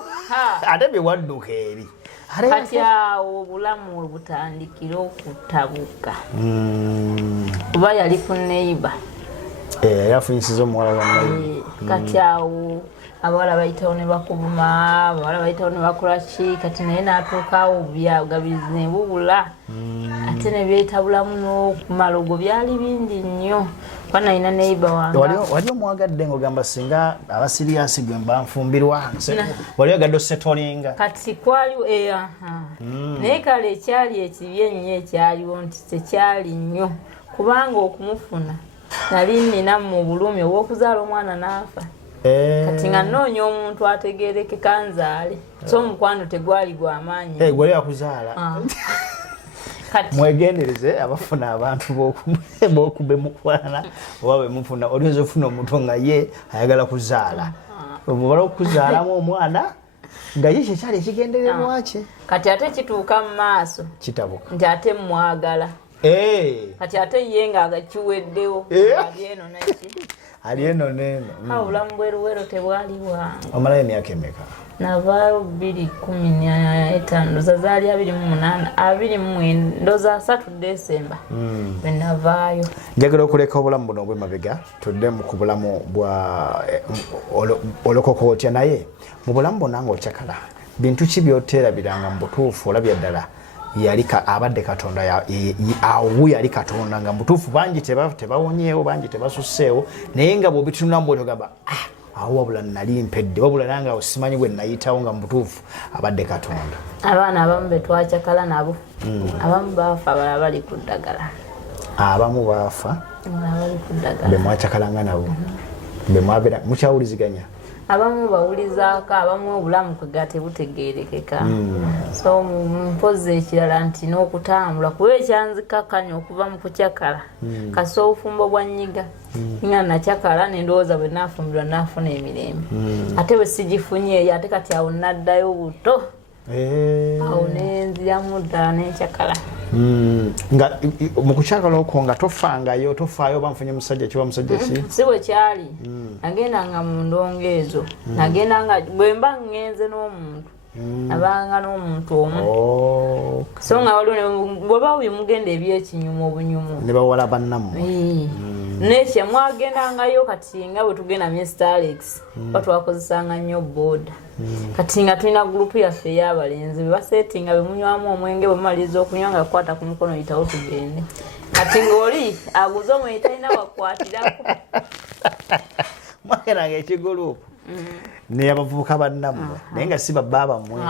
ate bye wadduka eri kati awo obulamu butandikira okutabuka kuba yali ku neiba yali afunyisiza omuwala wa naye kati awo abawala bayitawo ne bakubuma abawala bayitawo ne bakola ki kati naye n'atuukaawo obubyagabizi ne bubula ate ne byetabulamu n'okumala ogwo byali bingi nnyo kuba nalina neiba wange wali omwagadde ng'ogamba singa abasiriyasi gwe mbanfumbirwa wali ogadde osetolinga kati kwaliwo naye kale ekyali ekibi ennyo ekyaliwo nti tekyali nnyo kubanga okumufuna nali nnina mu bulumi obw'okuzaala omwana n'afa kati nga nnoonya omuntu ategeerekeka nzaale so omukwano tegwali gw'amaanyi gwali akuzaala mwegendereze abafuna abantu b'okube mukwana oba bemufuna oliyinza ofuna omuntu nga ye ayagala kuzaala obubala okuzaalamu omwana nga ye kyekyali ekigendererwa kye kati ate kituuka mu maaso kitabuka nti ate mwagala kati ate ye nga kiweddewo ali eno neeno obulamu bweruwero tebwali bwange omalayo emyaka emeka navaayo 2015 ndoza zaali 28 ndoza 3 Desemba bwenavaayo njagala okuleka obulamu buno obwemabega tudde ku bulamu bwa olokoka otya naye mu bulamu bwonna ng'okyakala bintu ki byoteerabiranga mu butuufu olabya ddala yali abadde Katonda awo yali Katonda nga mutuufu bangi tebawonyeewo bangi tebasusseewo naye nga bw'obitunulamu bwetogamba awo wabula nali mpedde wabula nange awo simanyi bwe nayitawo nga mutuufu abadde Katonda abaana abamu be twakyakala nabo abamu baafa abalala bali ku ddagala abamu baafa bali ku ddagala be mwakyakalanga nabo be mwabeera mukyawuliziganya abamu bawulizaako abamu obulamu kwega tebutegeerekeka so mpozi ekirala nti n'okutambula kuba ekyanzikakkanya okuva mu kukyakala kasi obufumbo bwa nnyiga nga nakyakala nendowooza bwe naafumbirwa naafuna emirembe ate bwe sigifunye eyo ate kati awo naddayo buto awo nenziramu ddala nenkyakala nga mu kukyakala okwo nga tofaayo oba nfunye musajja kiba musajja ki si bwe kyali nagendanga mu ndongo ezo nagendanga bwe mba ngenze n'omuntu nabanga n'omuntu omu so nga waliwo bweba bimugenda ebyekinyumu obunyumu ne bawala bannammwe nekye mwagendangayo kati nga bwe tugenda Mr. Alex batwakozesanga nnyo booda kati nga tulina gurupu yaffe ey'abalenzi bebasetinga bemunywamu omwenge bwemumaliriza okunywa nga kukwata ku mikono yitawo tugende kati ng'oli aguze omwe talina wakwatirako mwageranga ekigurupu naye abavubuka bannammwe naye nga si babba bammwe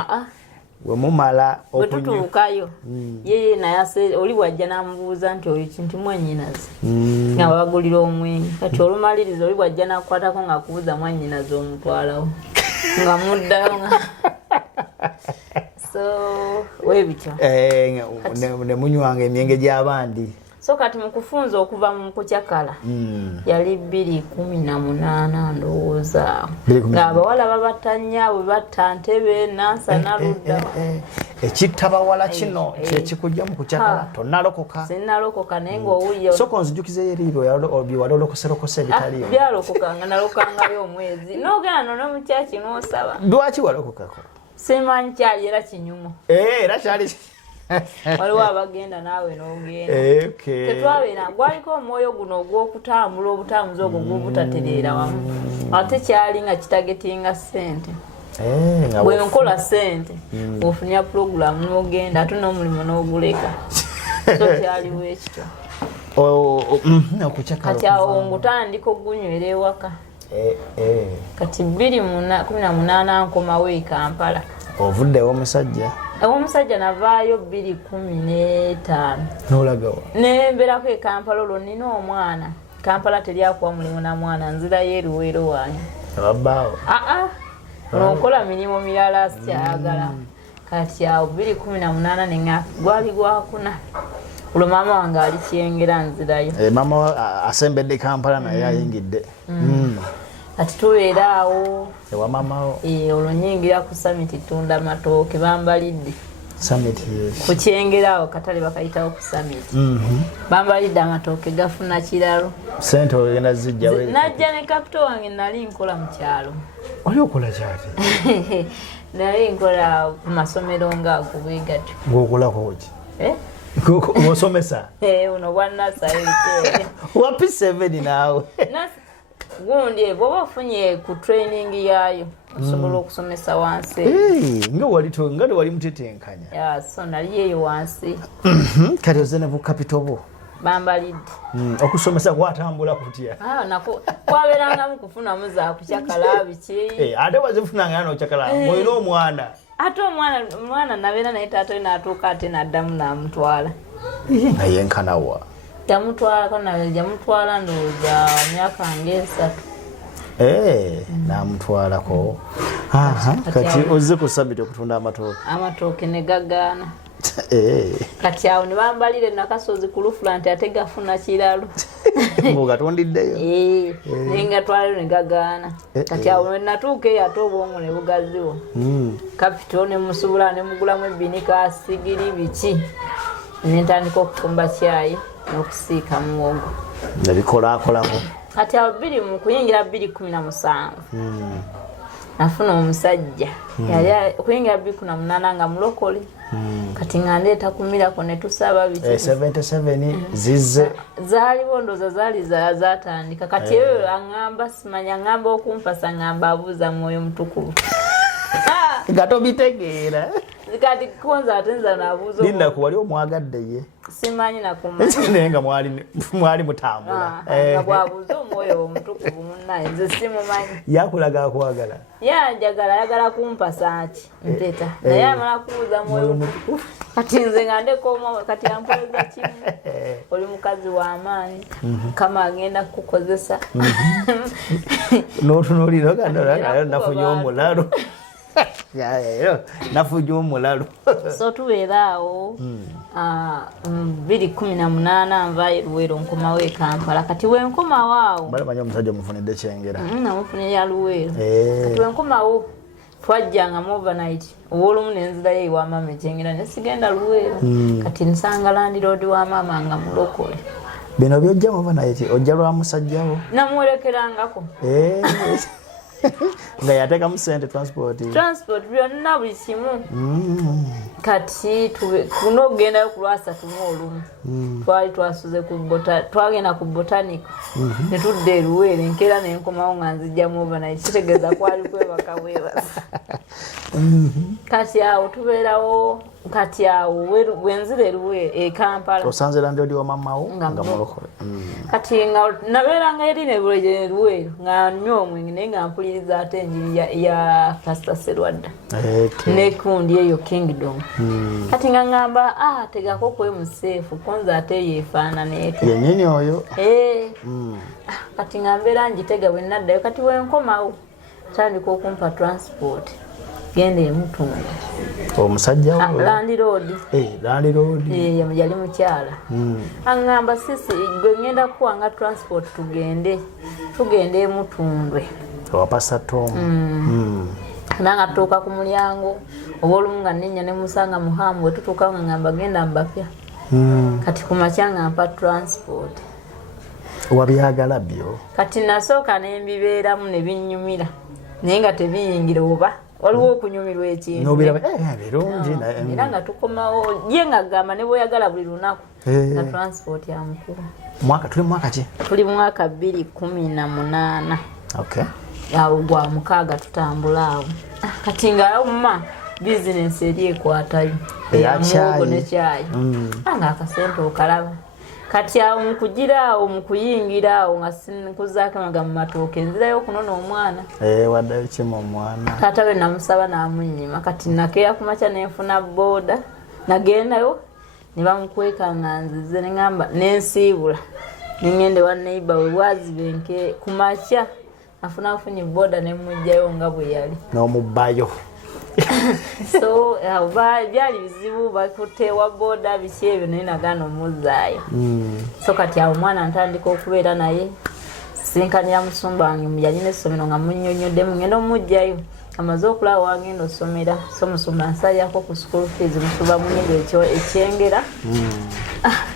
we mumala bwe tutuukayo yeye naye oli bwajja n'amubuuza nti oyo kintu mwannyinaze nga babagulira omwenge kati olumaliriza oli bwajja n'akukwatako ng'akubuuza mwannyinaze omutwalawo nga muddayo nga so weebityo ne munywanga emyenge gy'abandi so kati mu kufunza okuva mu kukyakala yali 2018 ndowooza ng'abawala babattanya bwe batta Ntebe Nansa Naludda ekitta bawala kino kyekikujja mu kukyakala tonnalokoka sinnalokoka naye ng'owulira soko nzijukizeyo eri byewali olokoserokose ebitaliyo byalokokanga nalokangayo omwezi n'ogenda n'omukyaki n'osaba lwaki walokokako simanyi kyali era kinyumu era kyali waliwo abagenda naawe n'ogenda tetwabeera gwaliko omwoyo guno ogw'okutambula obutambuzi ogwo gw'obutatereera wamu ate kyali nga kitagetinga ssente bwe nkola ssente ofunya puroguramu n'ogenda ate n'omulimu n'oguleka so kyaliwo ekityo kati awo ngutandika ogunywera ewaka kati 2018 nkomawo e Kampala ovuddewo omusajja omusajja navaayo 2015 nolagawa nemberako e Kampala olwo nina omwana Kampala teryakuwa mulimu na mwana nzirayo eruweero wange ababbaawo nonkola mirimu mirala sikyayagala kati awo 2018 nenga gwali gwakuna olwo maama wange ali Kyengera nzirayo maama asembedde Kampala naye ayingidde kati tubeera awo ewa maamawo olwo nyingira ku summit tunda matooke bambalidde summit ku Kyengera awo katale bakayitawo ku summit bambalidde amatooke gafuna kiralo sente ogenda zijja najja ne kapito wange nali nkola mu kyalo oli okola kyati nali nkola ku masomero ngaago bwe gatyo ng'okolako ki osomesa uno bwannasayo bikeere wapi 7 naawe gundi bw'oba ofunye ku training yaayo osobola okusomesa wansi nga wali mutetenkanya so nali eyo wansi kati oze ne bukapito bwo bambalidde okusomesa kwatambula kutya kwabeerangamu kufunamu za kukyakala biki ate wazifunanga nokyakala olina omwana ate omwana nabeera naye taata naatuuka ate naddamu namutwala nga yenkanawa yamutwalako yamutwala ndowooza myaka nga 3 namutwalako kati ozze ku summit okutunda amatooke ne gagaana kati awo ne bambalira nakasozi ku Lufula ate gafuna kiralo ngagatundiddeyo naye ngatwaliro ne gagaana kati awo wenatuuka eyo ate obwongo ne bugaziwo kapito ne musubula ne mugulamu ebinika sigiri biki nentandika okufumba kyayi n'okusiika muwogo nebikolakolako kati awo mu kuyingira 2017 nafuna omusajja yali okuyingira 2018 nga mulokole kati nga ndeeta kumirako ne tusaba biki 77 zizze zaaliwo ndooza zaali zatandika kati eyo aŋŋamba simanya aŋŋamba okumpasa ŋŋamba abuuza mwoyo mutukuvu nga tobitegeera kati konza atenza nabuzo linda ku wali omwagadde ye simanyi nakumanyi nenga mwali mutambula nga bwabuzo omwoyo omutukuvu munnaye nze simumanyi yakulaga akwagala yanjagala ayagala kumpa saaki mpeta naye amala kubuuza mwoyo mutukuvu kati nze nga ndekoma kati ampoleza kimu oli mukazi w'amaanyi kama agenda kukukozesa n'otunuulira oganda nafunye omulalo nafunye omulalo so tubeera awo 2018 nvayo Luweero nkomawo e Kampala kati wenkomawo awo balamanyi omusajja omufunidde kyengera namufunira ya Luweero kati wenkomawo twajjangamu overnight owoolumu nenzirayo ewa maama ekyengera nesigenda Luweero kati nsanga landiroodi wa maama nga mulokole bino byojjamu overnight ojja lwa musajjawo namuwerekerangako nga yateekamu ssente transport byonna buli kimu kati kuno okugendayo ku lwasatu mu olumu twali twasuze twagenda ku botanic netudde e Luweero enkeera nenkomawo nga nzijjamu overnight kitegeeza kwali kwebaka bwebaza kati awo tubeerawo kati awo bwenzira e Kampala osanze landiroodi wa mamawo nga mulokole kati nga nabeeranga eri nebuleje Luweero nga nywa omwenge naye nga mpuliriza ate enjiri ya Pastor Serwadda nekundi eyo Kingdom kati nga ngamba tegako kwemuseefu konza ate yeefaanana etya yennyini oyo kati nga mbeera njitega bwe naddayo kati wenkomawo tandika okumpa transport genda emutunda omusajja landiroodi yali mukyala aŋŋamba sisi gwe ngenda kuwanga transport tugende emutundwe owapasa tomu nanga tutuuka ku mulyango obaolumu nga nenya ne musanga muhamu bwe tutuuka nga ngamba genda mbapya kati ku makya nga mpa transport wabyagala byo kati nasooka nembibeeramu ne binnyumira naye nga tebiyingira oba waliwo okunyumirwa ekintu birungi era nga tukomawo ye nga gamba ne bweyagala buli lunaku nga transport yamukuba tuli mwaka ki tuli mwaka 2018 awo gwa mukaaga tutambula awo kati nga awuma bizinensi eri ekwatayo eyamuwogo ne kyayi nga akasente okalaba kati awo mukugira awo mukuyingira awo nga sinkuzaako maga mu matooke nzirayo okunona omwana waddayo kimu omwana taata we namusaba n'amunnyima kati nakeera ku makya nenfuna booda nagendayo ne bamukweka nga nzize neŋŋamba nensiibula nengende wa neighbor we bwazibenke ku makya afunye booda nemujjayo nga bwe yali n'omubbayo so byali bizibu bakuteewa booda biki ebyo naye nagaana omuzaayo so kati awo omwana ntandika okubeera naye sinkanira musumba wange yalina essomero nga munnyonnyoddemu ngenda omujjayo amaze okulaba wagenda osomera so musumba nsalirako ku school fees musuba munyego ekyengera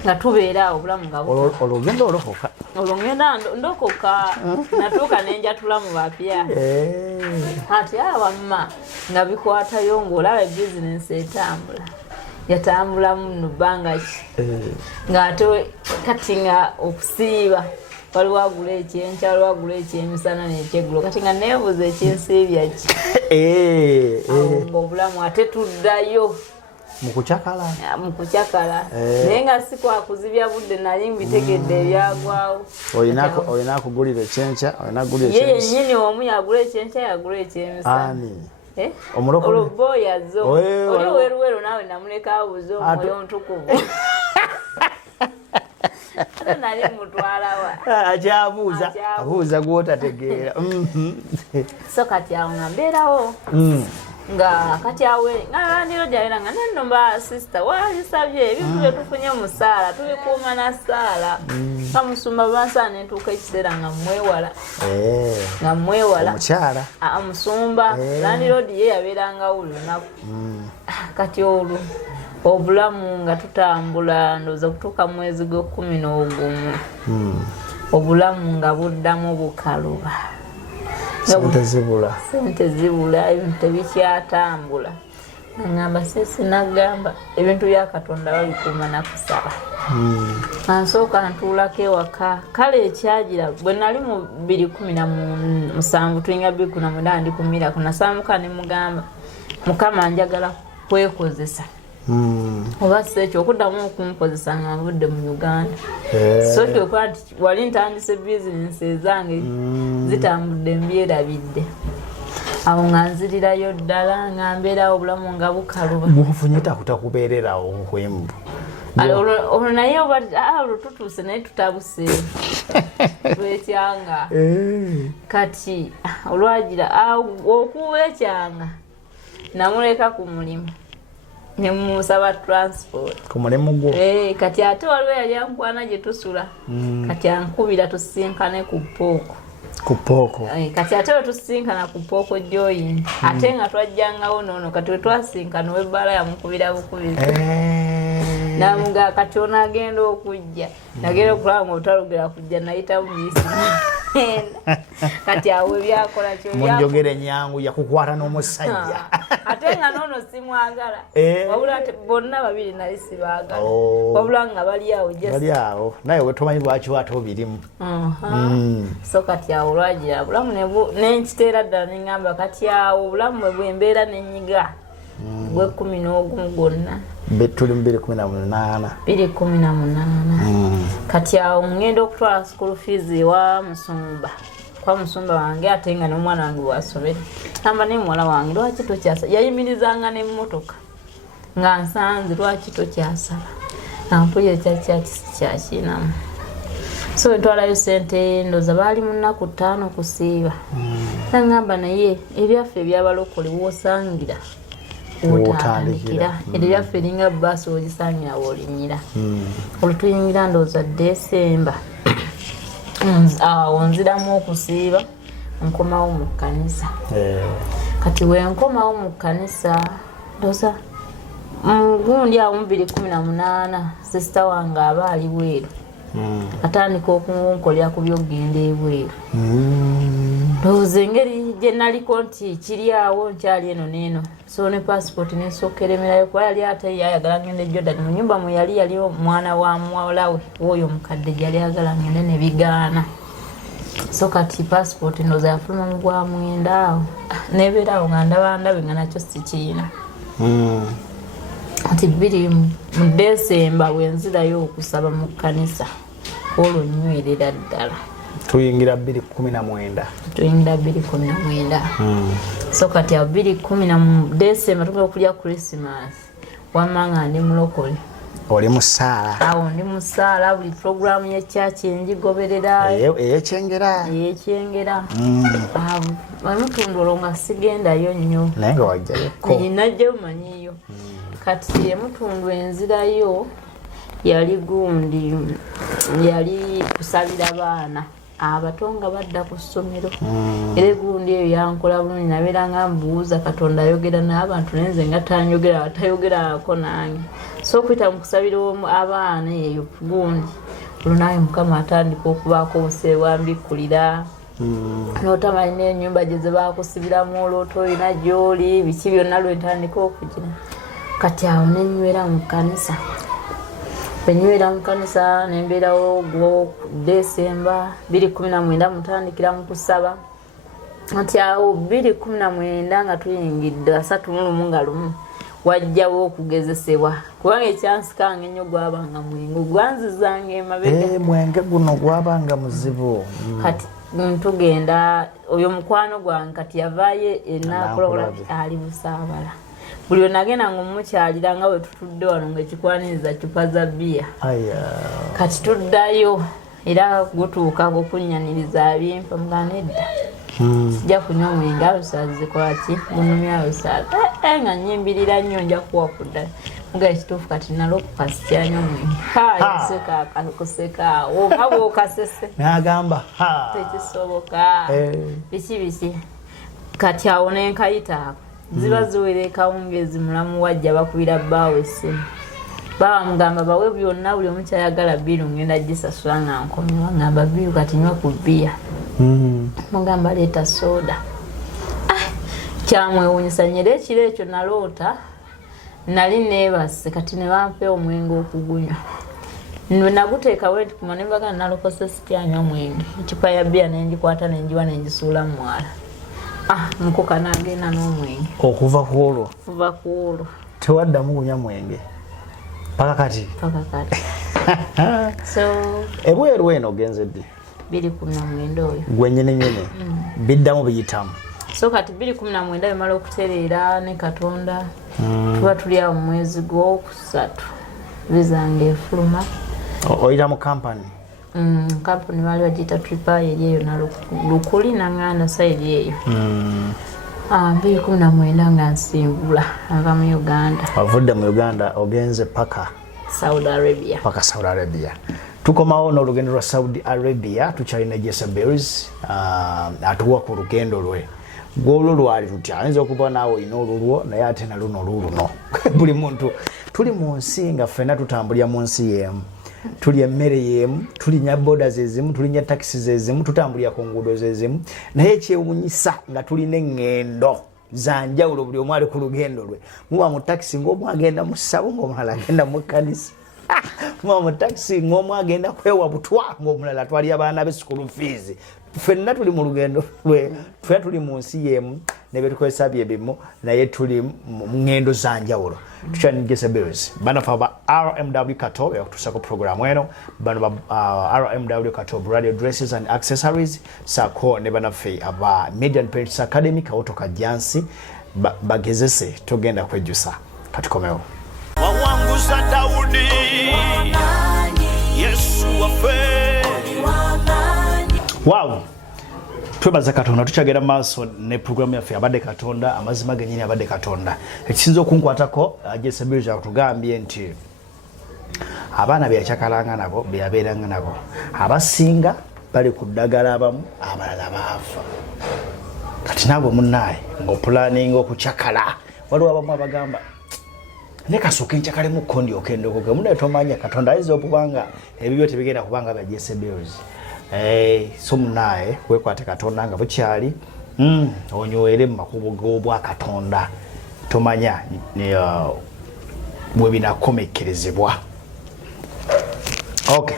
nga tubeera awo obulamu nga olugenda olokoka olugenda ndokoka natuuka nenjatula mu bapya ati awamma nga bikwatayo ng'olaba ebizinensi etambula yatambulamu nno bbanga ki ng'ate kati nga okusiiba waliwo agula ekyenkya waliwo agula ekyemisana n'ekyeggulo kati nga neebuuza ekyensiibya ki awo ng'obulamu ate tuddayo mukucyakala naye nga si kwakuzibya budde nali mbitegedde ebyagwawo olina akugulira ekyenkya ye yennyini omu yagula ekyenkya yagula ekyemisana oloboyazo oli oweruweru naawe namuleka abuuza omwoyo ntukuvu nali mutwalawa akyabuuza gwotategeera so kati awo nga mbeerawo nga kati awe nga landiro gyayera nga nennomba sister walisabye ebintu bye tufunye mu ssaala tubikuuma na ssaala nga musumba bansaala nentuuka ekiseera nga mwewala omukyala musumba landirodi ye yabeerangawo lunaku kati olwo obulamu nga tutambula ndowooza kutuuka mwezi gw'11 obulamu nga buddamu bukaluba sente zibula ebintu tebikyatambula nagamba sinagamba ebintu bya Katonda babikuuma nakusaba ansooka ntuulako ewaka kale ekyagira bwe nali mu 2017 tulinga 2018 ndi kumira kunasaamuka ne mugamba mukama njagala kwekozesa oba si ekyo okuddamu okunkozesa nga nvudde mu Uganda so kyokuba nti wali ntandise bizinesi ezange zitambudde mbyerabidde awo nga nzirirayo ddala nga mbeerawo obulamu nga bukaluba bwofunye takutakubeererawo kwembu olwo naye oba olwo tutuuse naye tutabuse lwekyanga kati olwagira okuwa ekyanga namuleka ku mulimu nemusaba transport ku mulimu gwo kati ate waliwo yali ankwana gye tusula kati ankubira tusinkane ku pooko kati ate we tusinkana ku pooko joint ate nga twajjangawo noono kati we twasinkana webbaala yamukubira bukubizi namuga kati ono agenda okujja nagenda okulaba nga otalugera kujja nayita mubisi kati awo ebyakola munjogere nyangu yakukwata n'omusajja ate nga noono simwagala wabula bonna babiri nali sibaagala wabula nga bali awo naye wetomanyi lwaki ate obirimu so kati awo olwagira bulamu nenkiteera ddala neŋŋamba kati awo obulamu bwe bwembeera nenyiga bwe 11 gwonna tuli mu 2018 kati awo ngenda okutwala school fees ewa musumba kwa musumba wange ate nga n'omwana wange bwasobera amba ne muwala wange lwaki tokyasaba yayimirizanga n'emmotoka nga nsanze lwaki tokyasaba nampulira kyakinamu so ntwalayo sente ndoza baali mu nnaku 5 kusiiba naŋŋamba naye ebyaffe ebyabalokole bwosangira wotandikira ebyaffe eringa baasi ogisangira woolinyira olutuyingira ndowooza Desemba awo nziramu okusiiba nkomawo mu kkanisa kati wenkomawo mu kkanisa ndowooza gundi awo 2018 sisita wange aba ali bweru atandika okunkolera ku byokugenda ebweru ndowooza engeri gye naliko nti kiri awo nkyali eno neeno so ne passport nesooka eremerayo kuba yali ate yayagala ngende Jordan mu nyumba mwe yali mwana wa muwala we oyo mukadde gyali ayagala ngende ne bigaana so kati passport ndowooza yafuluma mu gwa mwenda awo nebeerawo nga ndabe nga nakyo sikiina ati 2 mu Desemba bwenzirayo okusaba mu kkanisa olwo nywerera ddala tuyingira 2019 so kati ya 2010 mu Desemba tugenda okulya Christmas wamanga ndi mulokole oli musaala awo ndi musaala buli program ye church enjigoberera eyekyengera mutundolo nga sigendayo nnyo naye nga wajjayoko najja umanyiyo kati emutundu enzirayo yali gundi yali kusabira baana abatonga badda ku ssomero era gundi eyo yankola bulungi nabeera nga mbuuza Katonda ayogera n'abantu nenze nga tayogerako nange so okuyita mu kusabira abaana eyo gundi olunaye Mukama atandika okubaako obuseere bwambikkulira n'otamanyi n'ennyumba gye ze baakusibiramu olwota olina gy'oli biki byonna lwentandika okugira kati awo nenywera mu kkanisa benywera mu kkanisa nembeerawo gwo Desemba 2019 mutandikira mu kusaba ati awo 2019 nga tuyingidde 31 nga lumu wajjawo okugezesebwa kubanga ekyansikanga ennyo gwabanga mwenge gwanzizanga emabega mwenge guno gwabanga muzibu kati ntugenda oyo mukwano gwange kati yavaayo Ennaku ali busaabala buli we nagenda ng'omukyalira nga bwe tutudde wano ng'ekikwaniriza cupa za bbiya kati tuddayo era gutuuka okunnyaniriza abimpa mugana edda sijja kunywa mwenge alusazi kolaki gunumya alusazi nga nyimbirira nnyo nja kuwa kudda muga ekituufu kati nalokuka sikyanywa mwenge yaseka akakuseka nga bw'okasese n'agamba tekisoboka biki kati awo nenkayitaako ziba ziwera ekawungeezi mulamu wajja bakubira bbaawe essimu bamugamba bawe byonna buli omukyayagala biru ngenda gisasula nga nkomera ngamba biru kati nywa ku bbiya mugamba leeta soda kyamwewunyisa nyera ekiro ekyo naloota nali neebase kati ne bampa omwenge okugunywa naguteekawo nti kuma nembaga nalokose sityanywa mwenge ekipa ya bbiya nengikwata nengiwa nengisuula mwala mukoka nagenda n'omwenge okuva ku olwo tewaddamu kunywa mwenge paka kati so ebweru eno ogenze ddi 2019 oyo gwennyene biddamu biyitamu so kati 2019 bimala okutereera ne Katonda tuba tuli awo mu mwezi gwokusatu bizanga efuluma oyita mu kampani kampuni baali bagiyita tripa Eyiye na lukuli naŋŋanda sayidi eyo 2019 nga nsimbula ava mu Uganda wavudde mu Uganda ogenze paka Saudi Arabia tukomawo n'olugendo lwa Saudi Arabia tukyalina Jessy Berries atuwa ku lugendo lwe gwolwo lwali tutya ayinza okuba naawe olina olulwo naye ate na luno luno buli muntu tuli mu nsi nga ffenna tutambulira mu nsi y'emu tuli emmere y'emu tulinya boda zezimu tulinya takisi zezimu tutambulira ku nguudo zezimu naye ekyewunyisa nga tulina eŋŋendo zanjawulo buli omu ali ku lugendo lwe muba mu takisi ng'omu agenda mu ssabo ng'omulala agenda mu kkanisa muba mu takisi ng'omu agenda kwewa butwa ng'omulala atwalira abaana be school fees ffenna tuli mu lugendo lwe ffenna tuli mu nsi y'emu ne bye tukozesa bye bimu naye tuli mu ngendo zanjawulo tukyalina Jessy Berries bano fa ba RMW Kato yakutusako programu eno bano ba RMW Kato radio dresses and accessories sako ne banaffe aba Media and Paints Academy kawoto kajansi bagezese tugenda kwejjusa katukomewo wawanguza Daudi Yesu wafe wow twebaza Katonda tukyagera maaso ne programu yaffe abadde Katonda amazima gennyini abadde Katonda ekisinza okunkwatako Jessy Berries akutugambye nti abaana byakyakalanga nabo byabeeranga nabo abasinga bali ku ddagala abamu abalala baafa kati naawe munnaye ng'opulaninga okukyakala waliwo abamu abagamba ne kasooka enkyakalimu kondi okendokoge munnaye tomanya Katonda ayinza okubanga ebibyo tebigenda kubanga bya Jessy Berries so munnaye wekwate Katonda nga bukyali onywere mu makubo g'obwa Katonda tomanya bwe binakomekerezebwa okay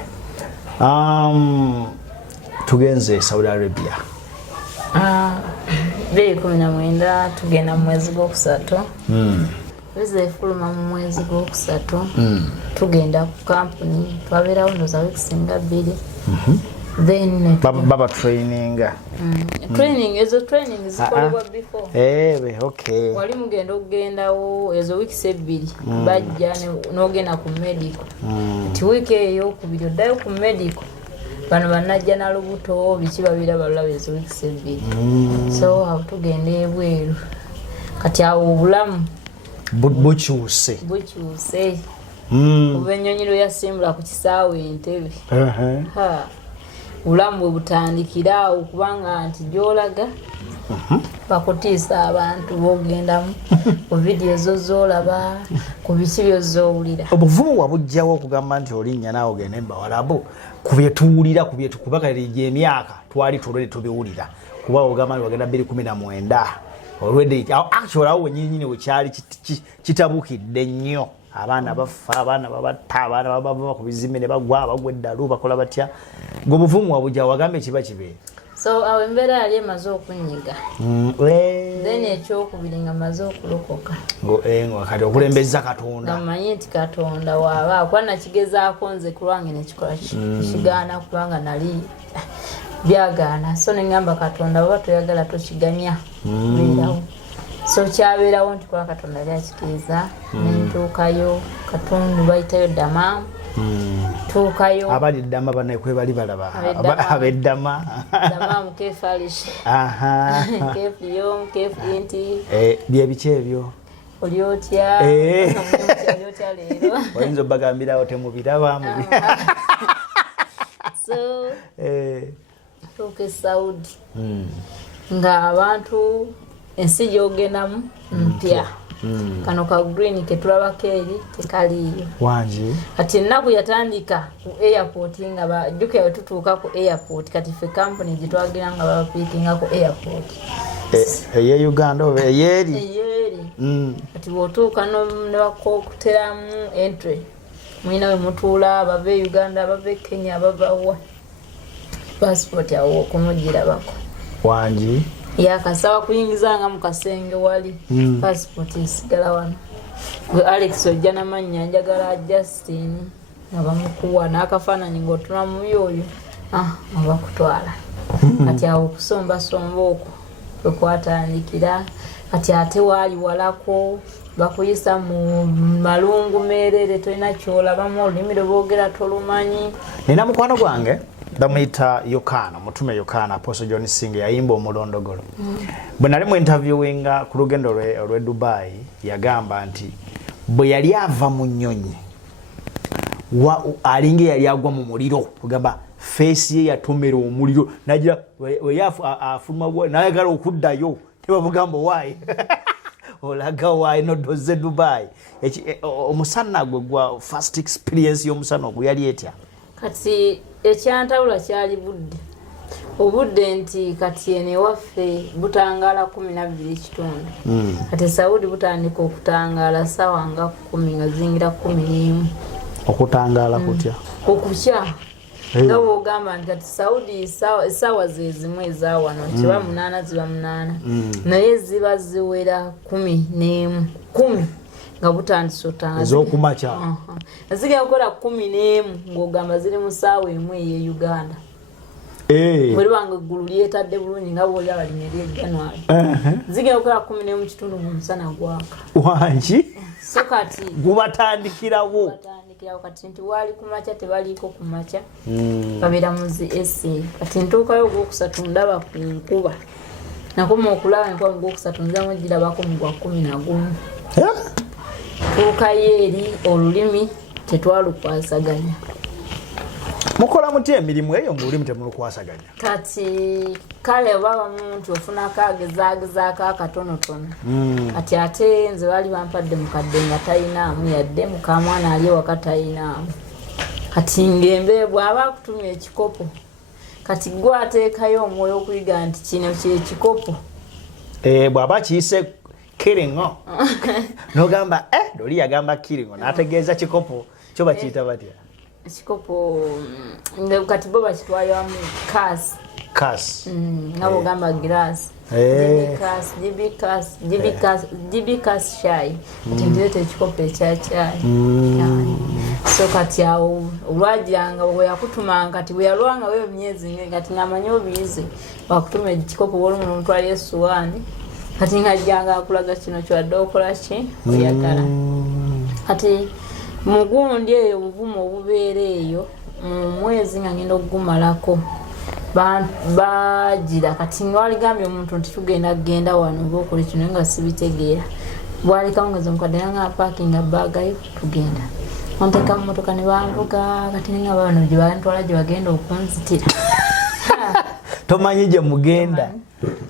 tugenze Saudi Arabia 2019 tugenda mu mwezi gwokusatu biza efuluma mu mwezi gwokusatu tugenda ku kampuni twabeerawo ndoza weekisinga 2 then baba training ezo training zikolebwa before okay wali mugenda okugendawo ezo weeks 2 bajja n'ogenda ku medical ti week eyo okubiri oddayo ku medical bano bannajja na lubuto biki babira balaba ezo weeks 2 so awo tugenda ebweru kati awo obulamu bukyuse oba ennyonyi lwe yasimbula ku kisaawe Entebbe bulamu bwe butandikira awo kubanga nti gy'olaga bakutiisa abantu b'ogendamu ku vidiyo ezo z'olaba ku biki by'ozoowulira obuvumu wabujjawo okugamba nti olinnya naawe ogenda embawalabu ku bye tuwulira ku bye tukubakalirija emyaka twali tulwede tubiwulira kuba ogamba nti wagenda 2019 olwedde actually awo wennyini wekyali kitabukidde nnyo abaana bafa abaana babatta abaana babava ku bizimbe ne bagwa abagwa eddalu bakola batya ng'obuvumu wabujja wagambe kiba kibe so awo embeera yali emaze okunyiga then ekyokubiri nga maze okulokoka kati okulembeza Katonda namanyi nti Katonda waaba kuba nakigezaako nze ku lwange nekikola kigaana kubanga nali byagaana so neŋŋamba Katonda baba toyagala tokiganya beerawo so kyabeerawo nti kuba Katonda yali akikiriza nentuukayo Katonda bayitayo Dama tuukayo abali Dama banaye kwe bali balaba abeddama Dama mukefalish kefiyo kefinti bye biki ebyo oli otya leero oyinza obagambirawo temubiraba so tuuka Saudi nga abantu ensi gyogendamu mpya kano ka green ketulabako eri tekaliyo wangi kati ennaku yatandika ku airport nga bajjuka wetutuuka ku airport kati ffe company gitwagira nga babapiikinga ku airport eye Uganda oba eyeri kati bw'otuuka ne bakokuteramu entry mwina we mutuula abava e Uganda abava e Kenya abavawa passport awo okumugirabako wangi yakasaba kuyingizanga mu kasenge wali passport esigala wano Alex ojja n'amannya njagala Justin nga bamukuwa n'akafaananyi ng'otula mu yoyo nga bakutwala kati awo okusombasomba okwo kwe kwatandikira kati ate waali walako bakuyisa mu malungu meerere tolina kyolabamu olulimi lwe boogera tolumanyi. Nina mukwano gwange bamuyita Yokaana, mutume Yokaana, Apostle John Singa yayimba omulondogolo. Bwe nali mu interviewinga ku lugendo olw'e Dubai yagamba nti bwe yali ava mu nnyonyi alinga yali agwa mu muliro kugamba face ye yatomera omuliro nagira afuluma bwa nayagala okuddayo tebamugamba why olaga why no doze Dubai omusana gwe gwa first experience y'omusana ogwo yali etya kati ekyantawula kyali budde obudde nti kati ene waffe butangala 12 kitundu kati Saudi butandika okutangala sawa nga 10 nga zingira 11 okutangala kutya okukya nga bwogamba nti kati Saudi sawa zezimu eza wano kiba 8 ziba 8 naye ziba ziwera 11 nga butandise otanga ez'okumakya zigenda kukola 11 ng'ogamba ziri mu ssaawa emu ey'e Uganda bwe banga eggulu lyetadde bulungi nga bw'oli abalimi ery'Ejanuary zigenda kukola 11 kitundu mu musana gwaka wangi so kati gubatandikirawo kati nti wali kumakya tebaliiko kumakya babeera muzi ese kati ntuukayo ogwokusatu ndaba ku nkuba nakoma okulaba enkuba mu gwokusatu nzamu girabako mu gwa 11 tuukayo eri olulimi tetwalukwasaganya. Mukola mutya emirimu eyo ng'olulimi temulukwasaganya kati kale baba muntu ofuna kagezaako akatonotono kati ate nze bali bampadde mukadde nga tayinaamu yadde mukamwana ali waka tayinaamu kati ngembe bw'aba akutumya ekikopo kati gwe ateekayo omwoyo okuyiga nti kino kyekikopo bw'aba kiyise kiringo n'ogamba doli yagamba kiringo n'ategeeza kikopo kyo bakiyita batya ekikopo kati bo bakitwalamu kasi nabo gamba glass GB shayi kati ndirete ekikopo ekyakyayi so kati awo olwagiranga bwe yakutumanga kati bwe yalwanga wewe myezi kati ngamanyi obiyize wakutuma ekikopo wolumu n'omutwala essuwaani kati ngajjanga akulaga kino kyowadde okola ki oyagala kati mugundi eyo obuvumu obubeera eyo mu mwezi nga ngenda okugumalako bagira kati nga waligambye omuntu nti tugenda wano oba okola kino nga sibitegeera bwalikawo ngeze mukadde nga paakinga baagayo tugenda onteeka mu motoka ne banvuga kati nga bano gye bantwala gye bagenda okunzitira tomanyi gye mugenda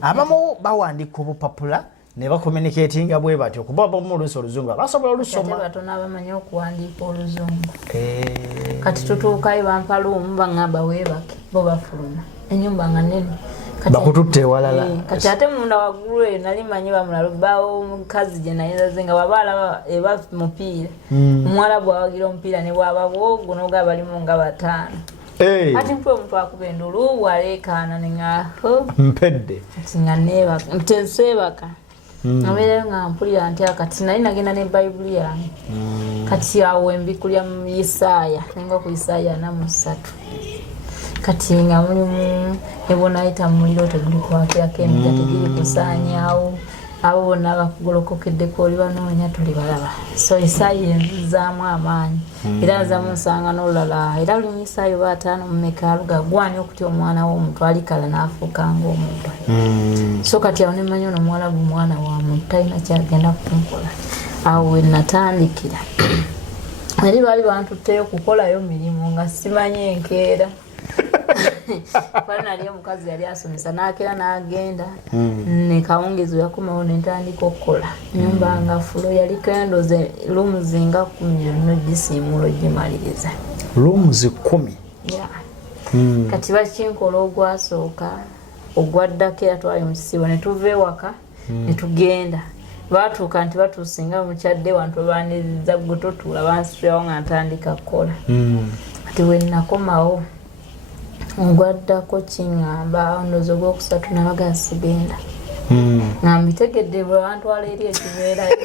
abamu bawandika obupapula ne bakomuniketinga bwe batyo kuba mu oluusi oluzungu basobola olusoma batono abamanyi okuwandiika oluzungu kati tutuukayo bampa luumu baŋŋamba weebake bo bafuluma ennyumba nga nene bakututte ewalala kati ate munda waggulu eyo nali manyi bamulala bawo omukazi gye nayinzaze nga baba alaba eba mupiira omuwala bwawagira omupiira ne bwaba bwogwo n'oga balimu nga 5 kati mpwe omuntu akuba endulu waleekaana neŋaho mpedde nga neebaka ntenseebaka nabeerayo nga mpulira nti kati nali nagenda ne bayibuli yange kati awo embikulya mu Isaaya nenga ku Isaaya 43 kati nga mulimu ebonayita mu muliro tegulikwakirako emigga tegiri kusaanyaawo abo bonna abakugolokokeddeko oli banoonya tuli balaba so Isaaya enzizaamu amaanyi era nzamu nsanga n'olulala era lulimu Isaaya oba 5 mumeka aluga gwani okutya omwana w'omuntu alikala n'afuuka ng'omuntu so kati awo nemanyi ono Omuwarabu mwana wa muntu talina kyagenda kunkola awo we natandikira eri baali bantutteyo kukolayo mirimu nga simanyi enkeera Kwani nali omukazi yali asomesa n'akera n'agenda ne kawungezo yakomawo ne ntandika okukola nyumba nga fulo yali kendoze lumu zinga 10 no gisimulo gimaliriza lumu 10 kati bakinkola ogwasooka ogwaddako yatwaye mu kisibo ne tuva ewaka ne tugenda batuuka nti batuusinga mukyadde wantu baaniriza gwe totuula bansitulawo nga ntandika kukola kati we nakomawo ogwaddako kiŋŋamba ndowooza ogwokusatu nabaga sigenda nga mbitegedde bwe bantwala eri ekibeerayo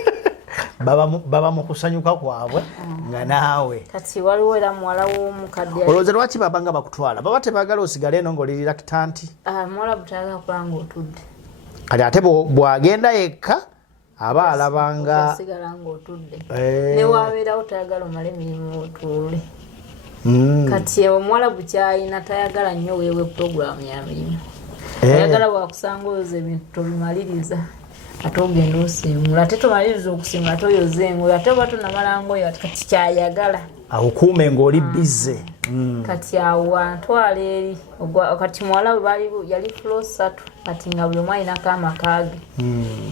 baba mu kusanyuka kwabwe nga naawe kati waliwo era muwala w'omukadde olowooza lwaki baba nga bakutwala baba tebaagala osigale eno ng'oli Yakitanti muwala butayagala kulanga otudde kati ate bw'agenda yekka aba alabanga osigala ng'otudde ne wabeerawo tayagala omala emirimu otuule kati omuwala bukyayina tayagala nnyo weewe puroguramu ya mirimu ayagala bwakusanga oyoza ebintu tobimaliriza ate ogenda osiimula ate tomaliriza okusiimula ate oyoza engoyo ate oba tonamala ngoyo kati kyayagala akukuume ng'oli bize kati awo antwala eri kati muwala we yali fulo 3 kati nga buli omu alinako amakaage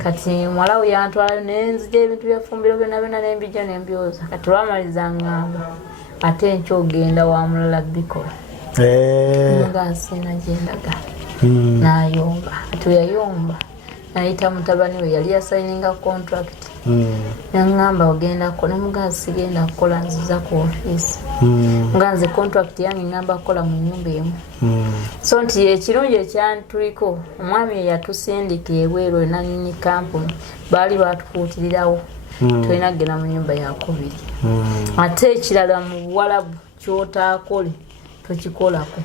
kati muwala we yantwalayo nenzija ebintu byafumbiro byonna nembijja nembyoza kati lwamaliza ngamba ate enkya ogenda wa mulala bikola nga nsiina gyendaga n'ayomba kati weyayomba nayita mutabani we yali yasayininga contract naŋŋamba ogendako nemugaa sigenda kukola nziza ku ofiisi nga nze contract yange ŋŋamba kukola mu nnyumba emu so nti ekirungi ekyantuliko omwami eyatusindika ebweru enanyini kampuni baali batukuutirirawo tulina kugenda mu nnyumba yakubiri ate ekirala mu Buwarabu kyotaakole tokikolako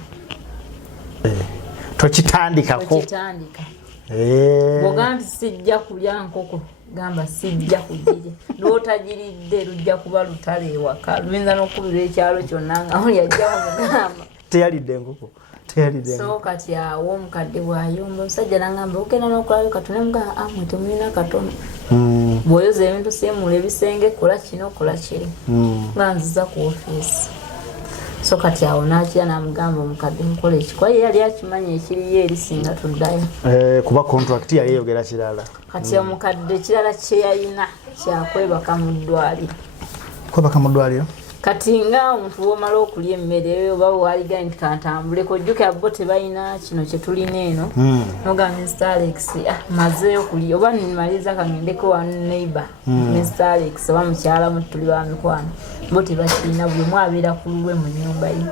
tokitandikako bw'ogamba nti sijja kulya nkoko gamba sijja kugirya n'otagiridde lujja kuba lutale ewaka luyinza n'okubirwa ekyalo kyonna nga oli ajja mugamba teyalidde enkoko so kati awo omukadde bw'ayomba omusajja n'agamba ogenda n'okulayo katono mugamba amwe temulina katono bw'oyoza ebintu siimula ebisenge kola kino kola kiri nga nziza ku ofiisi so kati awo n'akira n'amugamba omukadde nkola ekikuba ye yali akimanya ekiriyo erisinga tuddayo kuba contract yali eyogera kirala kati omukadde ekirala kye yalina kyakwebaka mu ddwaliro kwebaka mu ddwaliro kati nga omuntu bw'omala okulya emmere oba waaligaye nti kantambuleko ojjukira bo tebalina kino kye tulina eno nogamba Mr. Alex mazeeyo kulya oba nimaliriza kangendeko wa neighbor Mr. Alex oba mukyala mu tuli ba mikwano bo tebakirina buli omu abeera ku lulwe mu nnyumba ye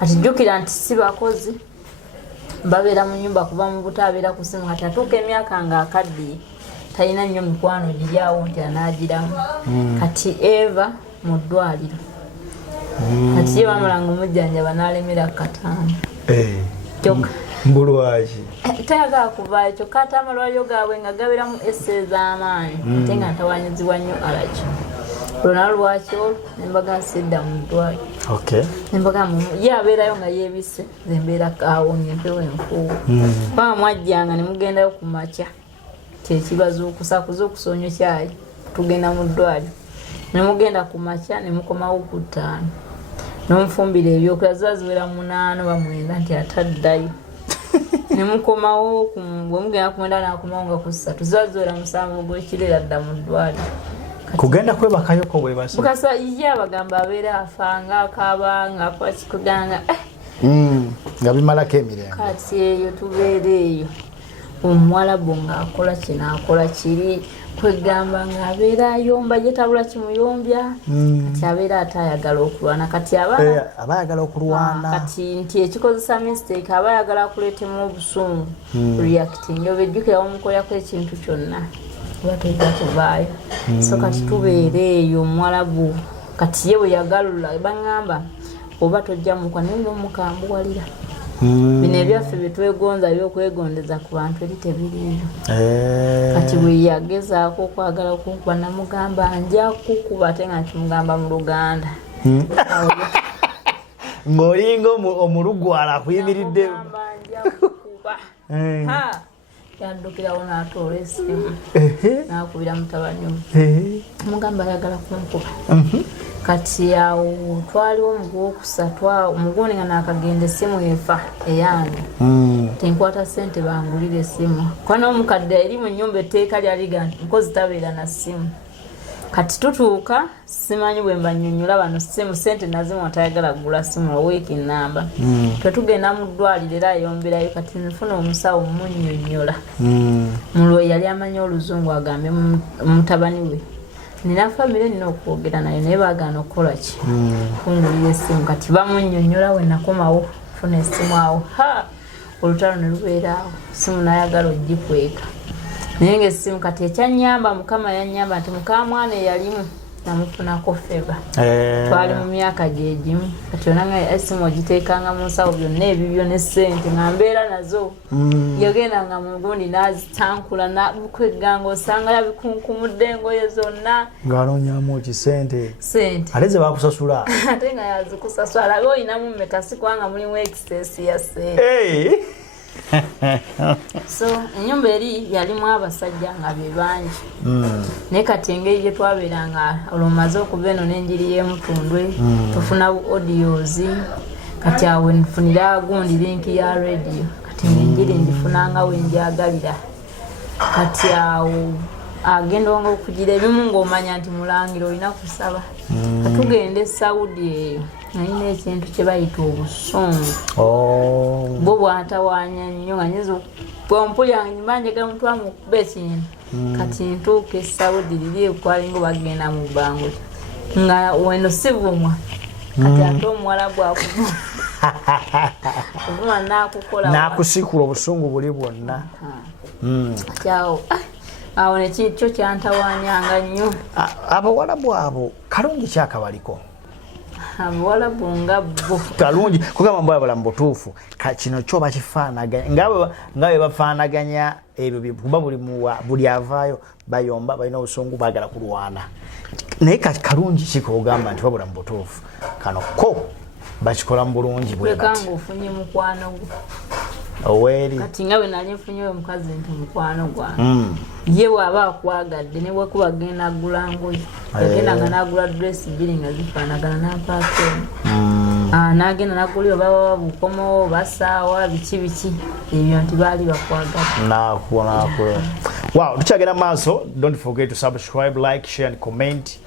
kati jjukira nti si bakozi babeera mu nnyumba kuva mu buto abeera ku simu kati atuuka emyaka nga akaddiye talina nnyo mikwano giryawo nti anaagiramu kati Eva mu ddwaliro kati ye bamulanga omujjanjaba n'alemera kataano kyokka mbulwaki tayagala kuvaayo kyokka ate amalwaliro gaabwe nga gabeeramu esse ez'amaanyi ate nga ntawanyizibwa nnyo alaki olwo lwaki olwo nembaga nsidda mu ddwaliro nembaga ye abeerayo nga yeebise zembeera kaawonye empewo enfuuwo paa mwajjanga ne mugendayo ku makya kyekibazuukusa kuzuukusa kyayi tugenda mu ddwaliro ne mugenda ku makya ne mukomawo ku 5 n'omufumbira ebyokulya ziwera 8 oba 9 nti ataddayo ne mukomawo bwe mugenda ku 9 n'akomawo nga ku 3 ziwera 7 ogw'ekiro adda mu ddwaliro kugenda kwebakayoko bwe basa mukasa ye abagamba abeera afanga akaaba nga kwakikuganga nga bimalako emirembe kati eyo tubeera eyo Omuwarabu ng'akola kino akola kiri kwegamba ng'abeera ayomba ye tabula kimuyombya kati abeera ate ayagala okulwana kati aba ayagala okulwana kati nti ekikozesa mistake aba ayagala akuleetemu obusungu reacting oba ejjukira omukolako ekintu kyonna oba tojja kuvaayo so kati tubeera eyo Omuwarabu kati ye bwe yagalula baŋŋamba oba tojja mukwa naye n'omukambuwalira bino ebyaffe byetwegonza byokwegondeza ku bantu eri tebiriiyo kati bwe yagezaako okwagala okunkuba namugamba nja kukuba ate nga nkimugamba mu Luganda ng'olinga omulugwala akuyimiridde nja kukuba yaddukirawo n'atoola essimu n'akubira mutabani we mugamba ayagala kunkuba kati awo twaliwo omugwokusatu omugundi nga nakagenda essimu efa eyange tenkwata ssente bangulira essimu kuba n'omukadde eri mu nnyumba etteeka lyaliga nti mukozi tabeera na ssimu kati tutuuka simanyi bwe mbannyonnyola bano ssimu ssente nazimu tayagala kugula ssimu oweeki nnamba twetugenda mu ddwaliro era ayomberayo kati nfuna omusawo munnyonnyola mulwe yali amanyi oluzungu agambe mutabani we nina famire nina okwogera naye naye baagaana okukola ki kungulira essimu kati bamunnyonnyola we nakomawo funa essimu awo olutalo ne lubeeraawo simu nayagala ogikweka naye ng'essimu kati ekyanyamba mukama yanyamba nti mukamwana eyalimu namufunako feba twali mu myaka gyegimu kati onanga essimu ogiteekanga mu nsawo byonna ebibyo ne ssente nga mbeera nazo yagendanga mu gundi n'azitankula nabukweganga osanga yabikunkumudde engoye zonna ng'anoonyamu ki ssente ate ze bakusasula ate nga yazikusasula alabe oyinamu mmeka si kubanga mulimu ekisesi ya ssente so ennyumba eri yalimu abasajja nga be bangi naye kati engeri gye twabeeranga olwomaze okuva eno n'enjiri y'emutundwe tufuna audios kati awo nfunira gundi linki ya radio kati enjiri ngifunanga wenjagalira kati awo agenda wanga okugira ebimu ng'omanya nti mulangira olina kusaba katugenda esaudi eyo nalina ekintu kye bayita obusungu bwo bwantawanya nnyo nga nyiza bwompulyange nyumba njagala mutwa mukuba ekintu kati ntuuka esaudi liri ekwalinga bagenda mu bbanguli nga weno sivumwa kati ate omuwala gwakuvuma okuvuma nakukola nakusikula obusungu buli bwonna kati awo nekyo kyantawanyanga nnyo abawalabu abo kalungi kyakabaliko abawalabu nga bo kalungi kugamba mbwala balamu butuufu kino kyo bakifaanaganya nga bwe bafaanaganya ebyo kuba buli avaayo bayomba balina obusungu baagala kulwana naye kalungi kikogamba nti babula mu butuufu kano ko bakikola mu bulungi bwe bati kanga ofunye mukwano gwo oweri kati nga bwe nali nfunye omukazi nti mukwano gwange ye bw'aba akwagadde ne bwekuba agenda agula ngoye yagendanga n'agula dress bbiri nga zifaanagana n'apaakeni n'agenda n'agulira baba bukomo basaawa biki ebyo nti baali bakwagadde nakuwa wow tukyagenda maaso don't forget to subscribe like share and comment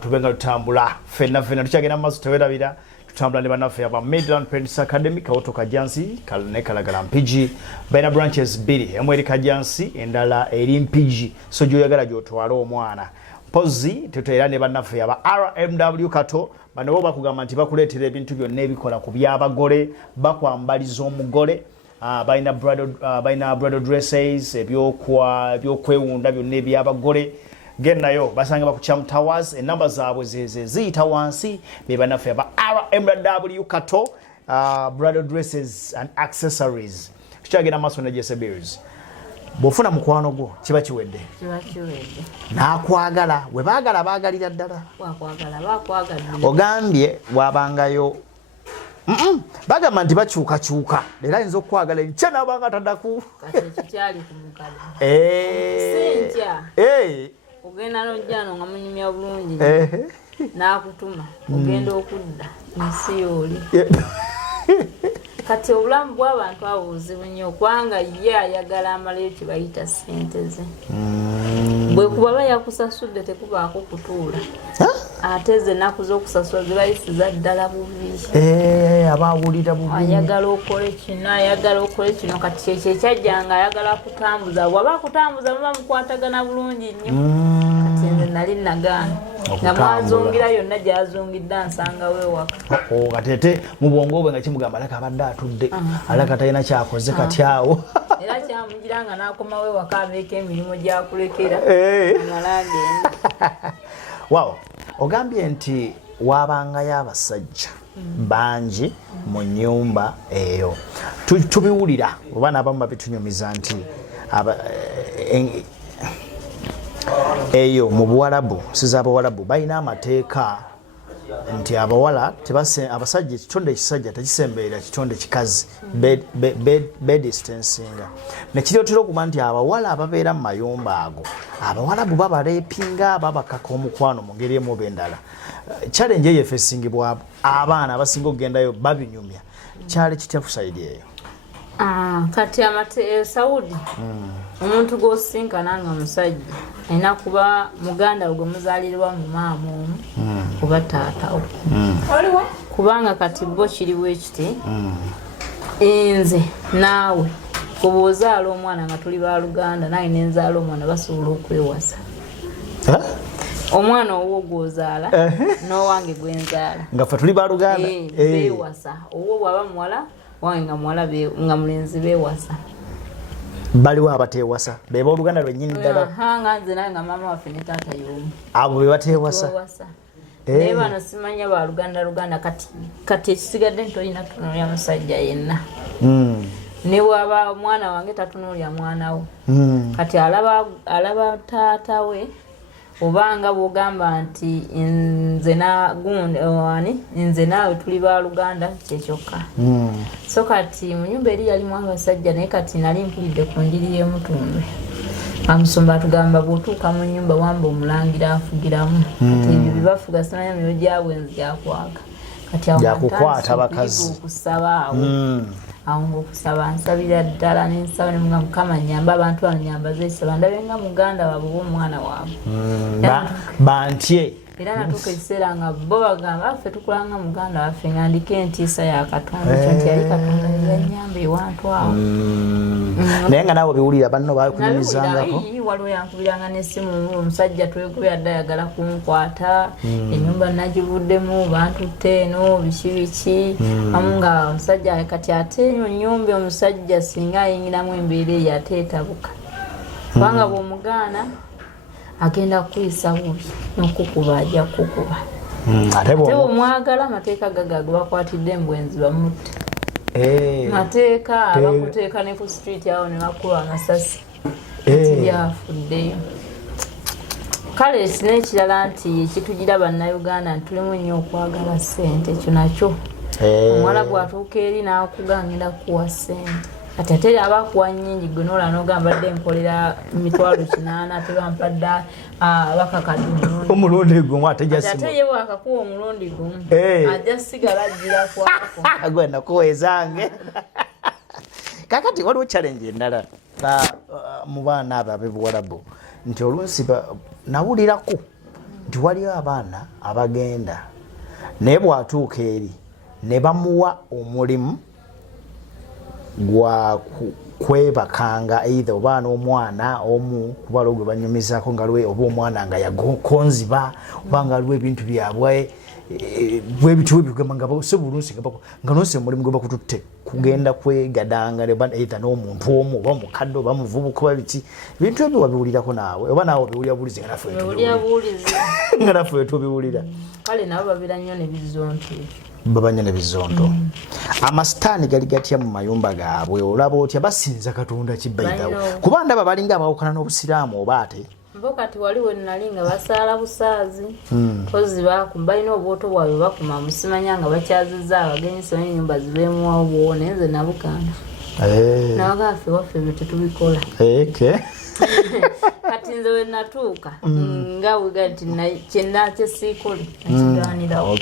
tubenga tutambula fenna tukyagenda maaso tewerabira tutambula ne bannaffe aba Midland Parents Academy kawoto kajansi ne kalagala mpigi balina branches bbiri emu eri kajansi endala eri mpigi so gyoyagala gyotwala omwana pozi tutera ne bannaffe aba RMW kato bano bo bakugamba nti bakuleetera ebintu byonna ebikola ku byabagole bakwambaliza omugole balina bridal dresses ebyokwewunda byonna ebyabagole gennayo basanga bakuchamu towers enamba zaabwe ziyita wansi bebanaffe aba RMW kato bridal dresses and accessories tukyagenda maaso ne Jessy bills bw'ofuna mukwano gwo kiba kiwedde n'akwagala we baagala baagalira ddala ogambye wabangayo bagamba nti bakyukakyuka era ayinza okukwagala enkya n'abanga taddaku ogenda n'ojjano nga munyumya bulungi n'akutuma ogenda okudda ensi yooli kati obulamu bw'abantu abo buzibu nnyo kubanga ye ayagala amalayo kye bayita ssente ze bwe kuba bayakusasudde tekubaako kutuula ate ze ennaku z'okusasula zibayisiza ddala bubi abawulira bubi ayagala okole kino kati kyekyo ekyajjanga ayagala kutambuza bw'aba akutambuza muba mukwatagana bulungi nnyo kati nze nali nagaana nga mwazungira yonna gyazungidde ansangawo ewaka kati ate mu bwongo bwe nga kimugamba alaka abadde atudde alaka talina kyakoze kati awo era kyamugira nga n'akomawo ewaka abeeko emirimu gyakulekera amala agenda wow ogambye nti wabangayo abasajja bangi mu nnyumba eyo tubiwulira oba n'abamu babitunyumiza nti eyo mu Buwarabu siza Abawarabu balina amateeka nti abawala abasajja ekitonde ekisajja tekisemberera kitonde kikazi bed distancinga nekiryotera okuba nti abawala ababeera mu mayumba ago Abawarabu babalepinga babakaka omukwano mu ngeri emu oba endala challenge eyo efesingibwa abaana abasinga okugendayo babinyumya kyali kitya ku sayidi eyo kati Saudi omuntu gw'osinkana nga musajja alina kuba muganda gwe muzaalirwa mu maama omu kuba taatawo kubanga kati bo kiriwo ekiti nze naawe kuba ozaala omwana nga tuli baluganda naye nenzaala omwana basobola okwewasa omwana owwo gw'ozaala n'owange gwenzaala nga ffe tuli baluganda beewasa owwo bw'aba muwala wange nga muwala nga mulenzi beewasa baliwo abateewasa beba oluganda lwennyini ddala nga nze naye nga maama waffe ne taata y'omu abo be bateewasa naye bano simanya ba luganda kati ekisigadde ntolina tunuulya musajja yenna ne waba omwana wange tatunuulya mwana wo kati alaba taata we obanga bwogamba nti nze naawe tuli ba luganda kyekyokka so kati mu nyumba eri yalimu abasajja naye kati nali mpulidde ku njiri y'emutundwe amusumba atugamba bw'otuuka mu nyumba wamba omulangira afugiramu kati ebyo byebafuga simanya myoyo gyabwenzi gyakwaga kati gyakukwata bakazi okusaba awo ngaokusaba nsabira ddala nensaba ne muga mukama nyamba abantu bano nyamba zeesaba ndabe nga muganda waabwe b'omwana waabwe bantye era natuuka ekiseera nga bo bagamba ffe tukulanga muganda waffe nga ndiko entiisa ya katonda ekyo nti yali katonda yanyamba ewantu awo naye nga naawe biwulira banno bakunyumizangako waliwo yankubiranga n'essimu omusajja twekubira dda ayagala kunkwata ennyumba nagivuddemu bantutte eno biki biki amu nga omusajja kati ate enyo nnyumba omusajja singa ayingiramu embeera eyo ate etabuka kubanga bw'omugaana agenda kuyisa bubi nokukuba ajja kukuba ate bw'omwagala amateeka gagago bakwatidde embwenzi bamutte mateeka bakuteeka ne ku street awo ne bakuba amasasi ati byafuddeyo kale sinekirala nti ekitugira bannayuganda nti tulimu nnyo okwagala ssente ekyo nakyo omuwala bw'atuuka eri n'akugangenda kuwa ssente kati ate abakuwa nnyingi gwe noola n'ogamba dde nkolera 800 tebampadde bakakadde omulundi gumu ate ate ye bwakakuwa omulundi gumu ajja sigala ajjira kwako gwe nakuwezange kakati waliwo challenge endala mu baana abo ab'ebuwarabu nti oluusi nawuliraku nti waliwo abaana abagenda naye bw'atuuka eri ne bamuwa omulimu gwa kwebakanga either oba n'omwana omu kuba lwo gwe banyumizaako nga lwe oba omwana nga yakonziba oba nga lwe ebintu byabwe bwebitiwe bigamba nga bose bulunsi nga nonse omulimu gwe bakututte kugenda kwegadanga either n'omuntu omu oba mukadde oba muvubuka oba biki ebintu ebyo wabiwulirako naawe oba naawe obiwulira bulizi nga naffe tubiwulira kale nabo babira nnyo nebizonto babanya nebizonto amasitaani gali gatya mu mayumba gaabwe olaba otya basinza katonda kibaitawo kuba ndaba balinga abawukana n'obusiraamu oba ate mbo kati waliwo nali nga basaala busaazi kozi balina obwoto bwabwe bakuma musimanya nga bakyazizza abagenyi so ennyumba zibeemuwawo bwona nze nabukanda nabagaffe waffe ebyo tetubikola kati nze we natuuka nga bwega nti kyennakyesiikole nakigaanirawo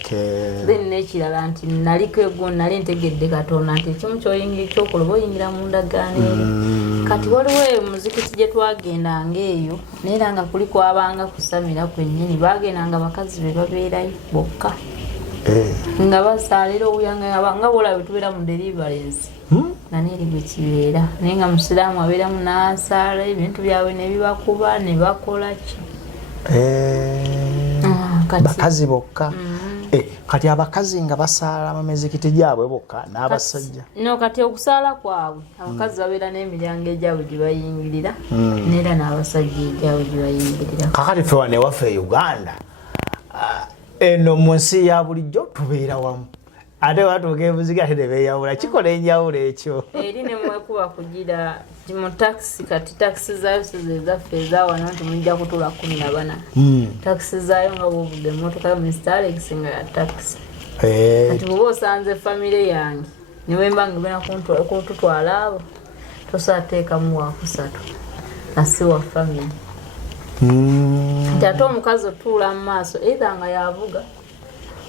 then nekirala nti naliko eggo nali ntegedde katonda nti ekimu kyokola oba oyingira mu ndagaano eyo kati waliwo muzikiti gye twagendanga eyo naye era nga kuli kwabanga kusamira kwennyini bagendanga bakazi be babeerayo bokka nga basaalira obuyanga nga bwolaba tubeera mu deliverance nani eri bwe kibeera naye nga musiraamu abeeramu n'asaala ebintu byabwe ne bibakuba ne bakola ki bakazi bokka kati abakazi nga basaala mu mizikiti gyabwe bokka n'abasajja no kati okusaala kwabwe abakazi babeera n'emiryango egyabwe gye bayingirira neera n'abasajja egyabwe gye bayingirira kakati ffe wane waffe e Uganda eno mu nsi ya bulijjo tubeera wamu ate watuuka ebuziga ate nebeeyawula kikola enjawulo ekyo eri nemwekuba kugira mu takisi kati takisi zaayo sizezaffe ezawano nti mujja kutula 14 takisi zaayo nga bwovuga emmotoka yo Mr. Alex nga ya takisi kati bwoba osanze famire yange niwemba nga bena kuntutwala abo tosaateekamu wakusatu asi wa famire nti ate omukazi otuula mu maaso either nga yavuga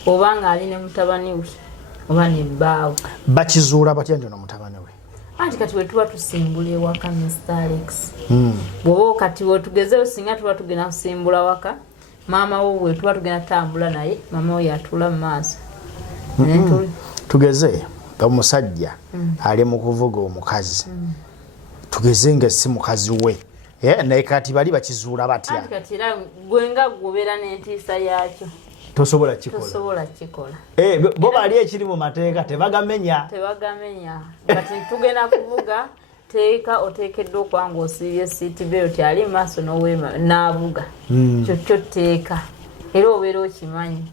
oba nga ali ne mutabani we oba ne bbaawe bakizuula batya nti ono mutabani we anti kati wetuba tusimbula ewaka Mr. Alex bwoba kati wetugezeyo singa tuba tugenda kusimbula waka maama wo wetuba tugenda tambula naye maama we yatuula mu maaso tugeze omusajja ali mu kuvuga omukazi tugeze nga si mukazi we naye kati bali bakizuula batya anti kati era gwenga gobeera n'entiisa yakyo tosobola kikola bo bali ekiri mu mateeka tebagamenya kati tugenda kuvuga teeka oteekeddwa okwanga osiibye seat belt ali maaso n'oweema n'avuga kyokyo teeka era obeera okimanyi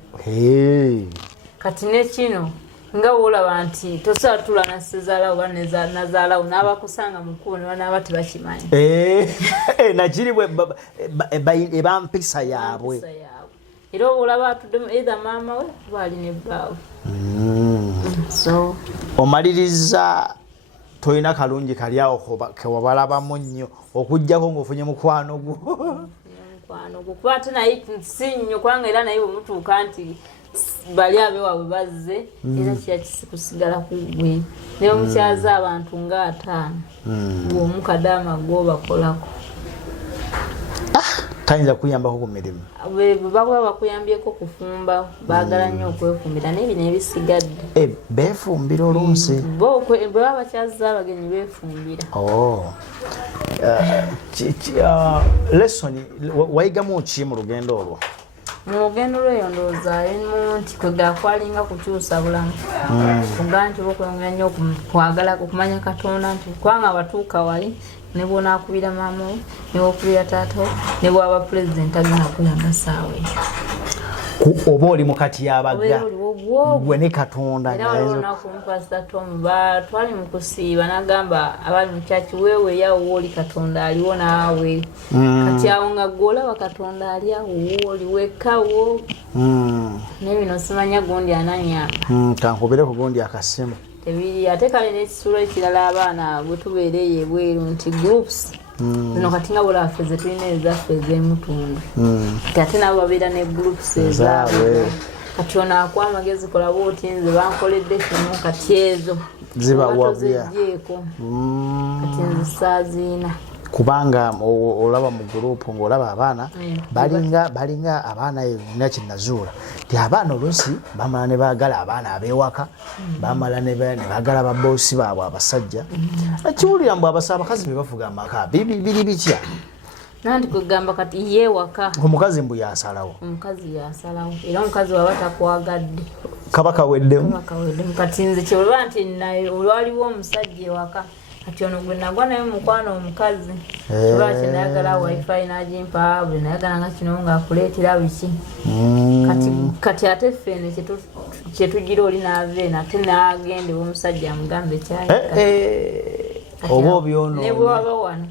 kati ne kino nga woolaba nti tosatula na ssezaalawo oba nazaalawo n'abakusanga mu kkubo ne banaaba tebakimanyi nakiri eba mpisa yaabwe era olaba atuddemu either maama we oba ali ne bbaawe so omaliriza tolina kalungi kali awo kewabalabamu nnyo okuggyako ng'ofunye mukwano gwo kuba ate naye si nnyo kubanga era naye bwemutuuka nti bali abewaabwe bazze era kiya kisikusigala ku gwe naye omukyaza abantu nga 5 gw'omukadaama gwobakolako tayinza kuyambako ku mirimu bakuba bakuyambyeko kufumba baagala nnyo okwefumbira n'ebino ebisigadde beefumbira olunsi bwe baba bakyaza abagenyi beefumbira lesoni wayigamu ki mu lugendo olwo mu lugendo lweyo ndowooza emu nti kwegakwalinga kukyusa bulamu kuga nti okwongera nnyo kwagala okumanya Katonda nti kubanga batuuka wali ne bw'onaakubira maama we ne bw'okubira taata we ne bw'aba pulezidenti agenda kuyamba saawe oba oli mu kati y'abagga gwe ne Katonda era waliwo olunaku Pastor Tom twali mu kusiiba n'agamba abali mu kyaki weeweeyawo wooli Katonda aliwo naawe kati awo nga gw'olaba Katonda ali awo wooli wekkawo n'ebino simanya gundi ananyamba kankubire ku gundi akasimu tebiri ate kale n'ekisulo ekirala abaana bwe tubeereyo ebweru nti groups zino kati nga bolaffe ze tulina ezaffe ez'emutundu kati ate nabo babeera ne groups ezaabwe kati ono akuwa amagezi kolaba oti nze bankoledde kino kati ezo zibawabyaeko kati nze saaziina kubanga olaba mu gurupu ng'olaba abaana balinga abaana ebina kinazuula ti abaana oluusi bamala ne baagala abaana abeewaka bamala ne baagala baboosi baabwe abasajja kiwulira mbu abakazi be bafuga amaka biri bitya nanti kugamba kati yeewaka omukazi mbu yasalawo era omukazi waba takwagadde kabaka weddemu kati nze kyolaba nti olwaliwo omusajja ewaka kati ono gwe nagwa naye mukwano omukazi lwaki nayagala wifi n'agimpa bwe nayagala nga kino ng'akuleetera biki kati ate ffene kyetugira oli n'aveena ate n'agende omusajja amugambe ekyayagala oba obyono ne bwaba wano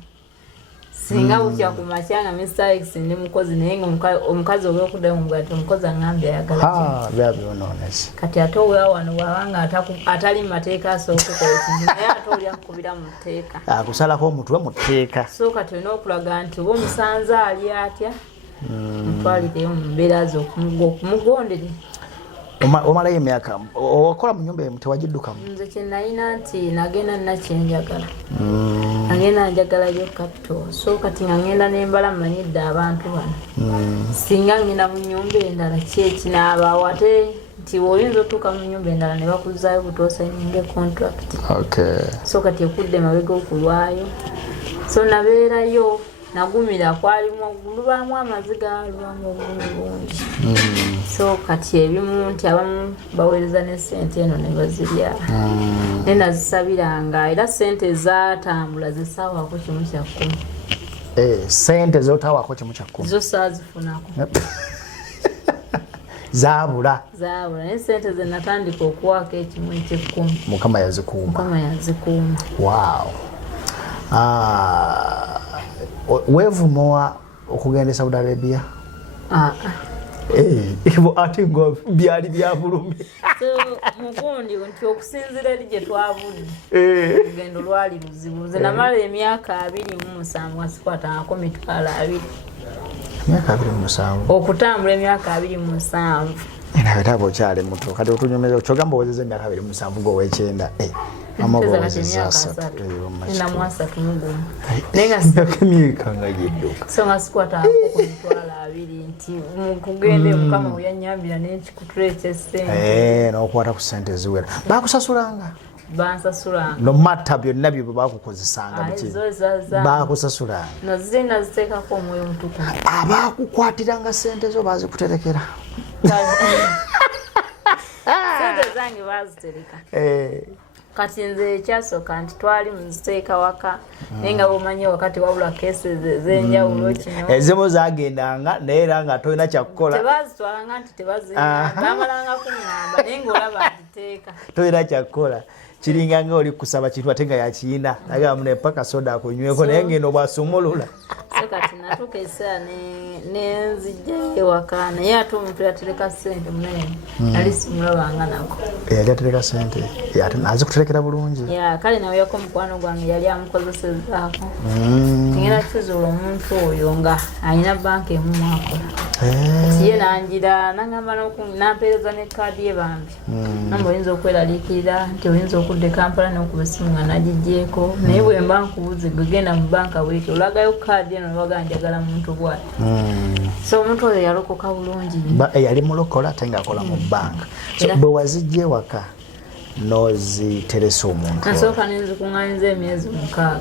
singa bukya ku makya nga Mr. X ndi mukozi naye nga omukazi olw'okuddayo mugati omukozi aŋŋambye ayagala byabyonoonese kati ate owa wano bwabanga atali mu mateeka asobola okukola ekintu naye ate oli akukubira mu tteeka akusalako omutwe mu tteeka so kati olina okulaga nti oba omusanze ali atya mutwalireyo mu mbeera ze okumugondere omalayo emyaka owakola mu nyumba emu tewagiddukamu nze kyenalina nti nagenda nakyenjagala agenda njagalayo capital so kati nga ngenda nembala mmanyidde abantu bano singa ngenda mu nyumba endala kyekinaabaawo ate nti oyinza otuuka mu nyumba endala ne bakuzaayo butoosayininga contract so kati ekudde mabega okulwayo so nabeerayo nagumira lubaamu amaziga lubaamu obulungi so kati ebimu nti abamu baweereza ne ssente eno ne bazirya ne nazisabiranga era ssente zaatambula zisaawako 1:10 ssente zotaawako 1:10 zo saazifunako zaabula naye ssente ze natandika okuwaako 1:10 mukama yazikuuma wow weevumowa okugenda e Saudi Arabia ate nga byali bya bulumi mugundi nti okusinzira eri gye twavudde olugendo lwali luzibu nze namala emyaka 27 asikwatangako mitwalo 2 emyaka 27 okutambula emyaka 27 nawe taaba okyali muto kati otunyumeza kyogamba owezeza emyaka 27 g'owekyenda emyaka nga gidduka so nga sikwatangako ku mitwalo 2 nti mukugende mukama weyanyambira n'ekikutula ekyessente n'okwata ku ssente eziwera bakusasulanga bansasulanga nomatta byonna bye bakukozesanga bakusasulanga nazire naziteekako omwoyo mutukuvu abakukwatiranga ssente zo bazikuterekera sente zange bazitereka kati nze ekyasooka nti twali muziteeka waka naye nga bomanyi wakati wabula kesi z'enjawulo kino ezimu zagendanga naye era nga tolina kyakukola tebazitwalanga nti tebazirina bamalanga kuŋŋamba naye ng'olaba aziteeka tolina kyakukola kiringa nga oli kusaba kintu ate nga yakiyina agamba nepaka soda akunyweko naye ngendo bwasumulula so kati natuuka ekiseera nenzijja ewaka naye ate omuntu yatereka ssente munene nali simulabanga nako yali atereka ssente ate nazi kuterekera bulungi kale naweyako omukwano gwange yali amukozesezaako tingenda kizuula omuntu oyo nga alina banka emu mwakola kati ye nangira nagamba nampeereza ne kaadi ye bambi namba oyinza okweraliikirira nti oyinza okudda Kampala n'okuba essimu nga nagiggyeko naye bwe mba nkubuze genda mu banka bweki olagayo kaadi eno nebaga njagala muntu bwati so omuntu oyo yalokoka bulungi yali mulokola ate ngaakola mu banka bwe wazijja ewaka noziteresa omuntu nasooka nenzikuŋŋanyiza emyezi 6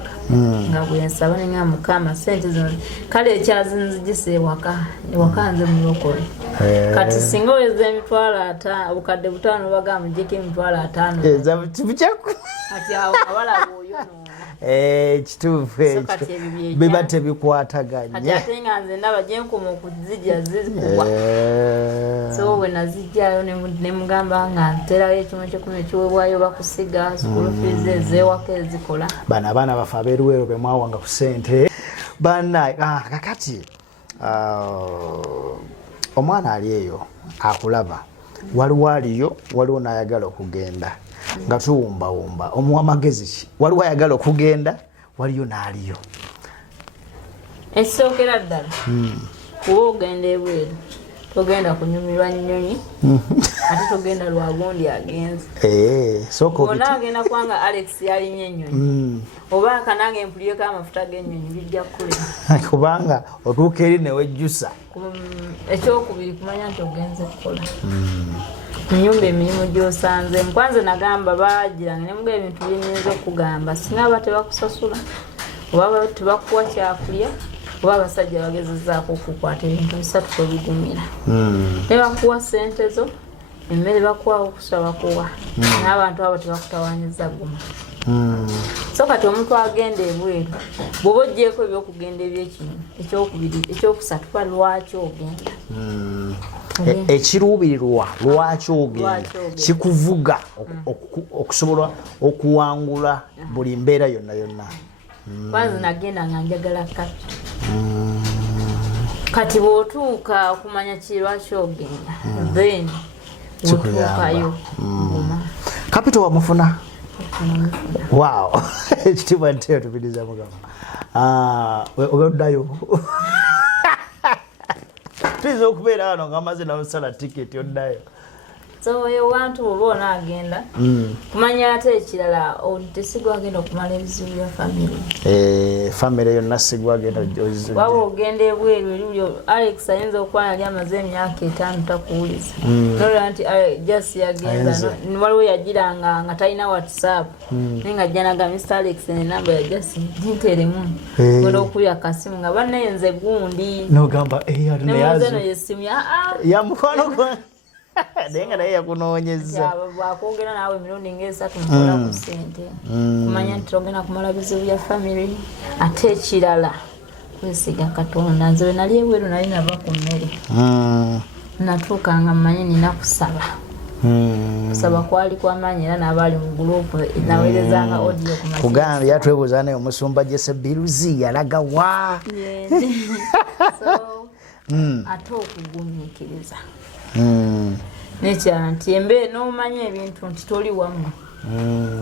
nga bwensaba nenga mukama sente zino kale ekyazinzigisa ewaka nze mulokole kati singa oweza emitwalo obukadde 5 bagamba mujjeko emitwalo 5 kati awo abalaba oyo kituufu biba tebikwataganye kati ate nga nze ndaba gyenkoma okuzijja zikuwa so bwe nazijjayo nemugamba nga nterayo ekimu kyekumi ekiweebwayo bakusiga sukulu fees ezewaka ezikola bano abaana bafe abeeruweero bemwawanga ku ssente bannaye kakati omwana ali eyo akulaba waliwo n'ayagala okugenda nga tuwumbawumba omuwa amagezi ki waliwo ayagala okugenda waliyo n'aliyo ekisookera ddala kuba ogenda ebweru togenda kunyumirwa nnyonyi ate togenda lwagundi agenze ona agenda kubanga Alex yalinye ennyonyi oba kanange empuliyeko amafuta g'ennyonyi bijja kukulema kubanga otuuka eri newejjusa ekyokubiri kumanya nti ogenze kukola nyumba emirimu gy'osanze mukwanze nagamba baagiranga ne mugaba ebintu byenyinza okugamba singa aba tebakusasula oba tebakuwa kyakulya oba abasajja bagezezzaako okukwata ebintu bisatu tobigumira tebakuwa ssente zo emmere bakuwawo okusaba kuwa n'abantu abo tebakutawanyiza guma so kati omuntu agenda ebweru bw'oba oggyeko ebyokugenda ebyekino ekyokusatu pa lwaki ogenda ekiruubirirwa lwaki ogenda kikuvuga okusobola okuwangula buli mbeera yonna yonna kwanza nagenda nga njagala kapito kati bw'otuuka okumanya ki lwaki ogenda then bw'otuukayo kapito wamufuna wow ekitiibwa nteyo tubiriza mugamba ogaddayo tuyinza okubeera wano nga amaze nalusala tiketi oddayo so oyo wantu bwoba onaagenda kumanya ate ekirala tesigwa agenda okumala ebizibu bya famire yonna sigwa agenda waba ogenda ebweru eribyo Alex ayinza okuba yali amaze emyaka 5 takuwuliza nolwa nti Jessy yagenza waliwo yagiranga nga talina WhatsApp naye nga ajjanaga Mr. Alex enamba ya Jessy nteremu gwenda okuya akasimu nga banenze gundi nogamba nemuze yesimu ya mukwano gwange nenga naye yakunoonyeza bwakwogera naawe emirundi nga3 mukola ku ssente kumanya nti togenda kumala bizibu bya famire ate ekirala kwesiga Katonda nze bwe nali ebweru nali nava ku mmere natuuka nga mmanyi nina kusaba kusaba kwali kwamaanyi era n'abaali mu gurupu naweerezanga audio kugambye yatwebuuza naye omusumba Jessy Biruzi yalaga wa ate okugumiikiriza nekyala nti embeera n'omanya ebintu nti toli wamu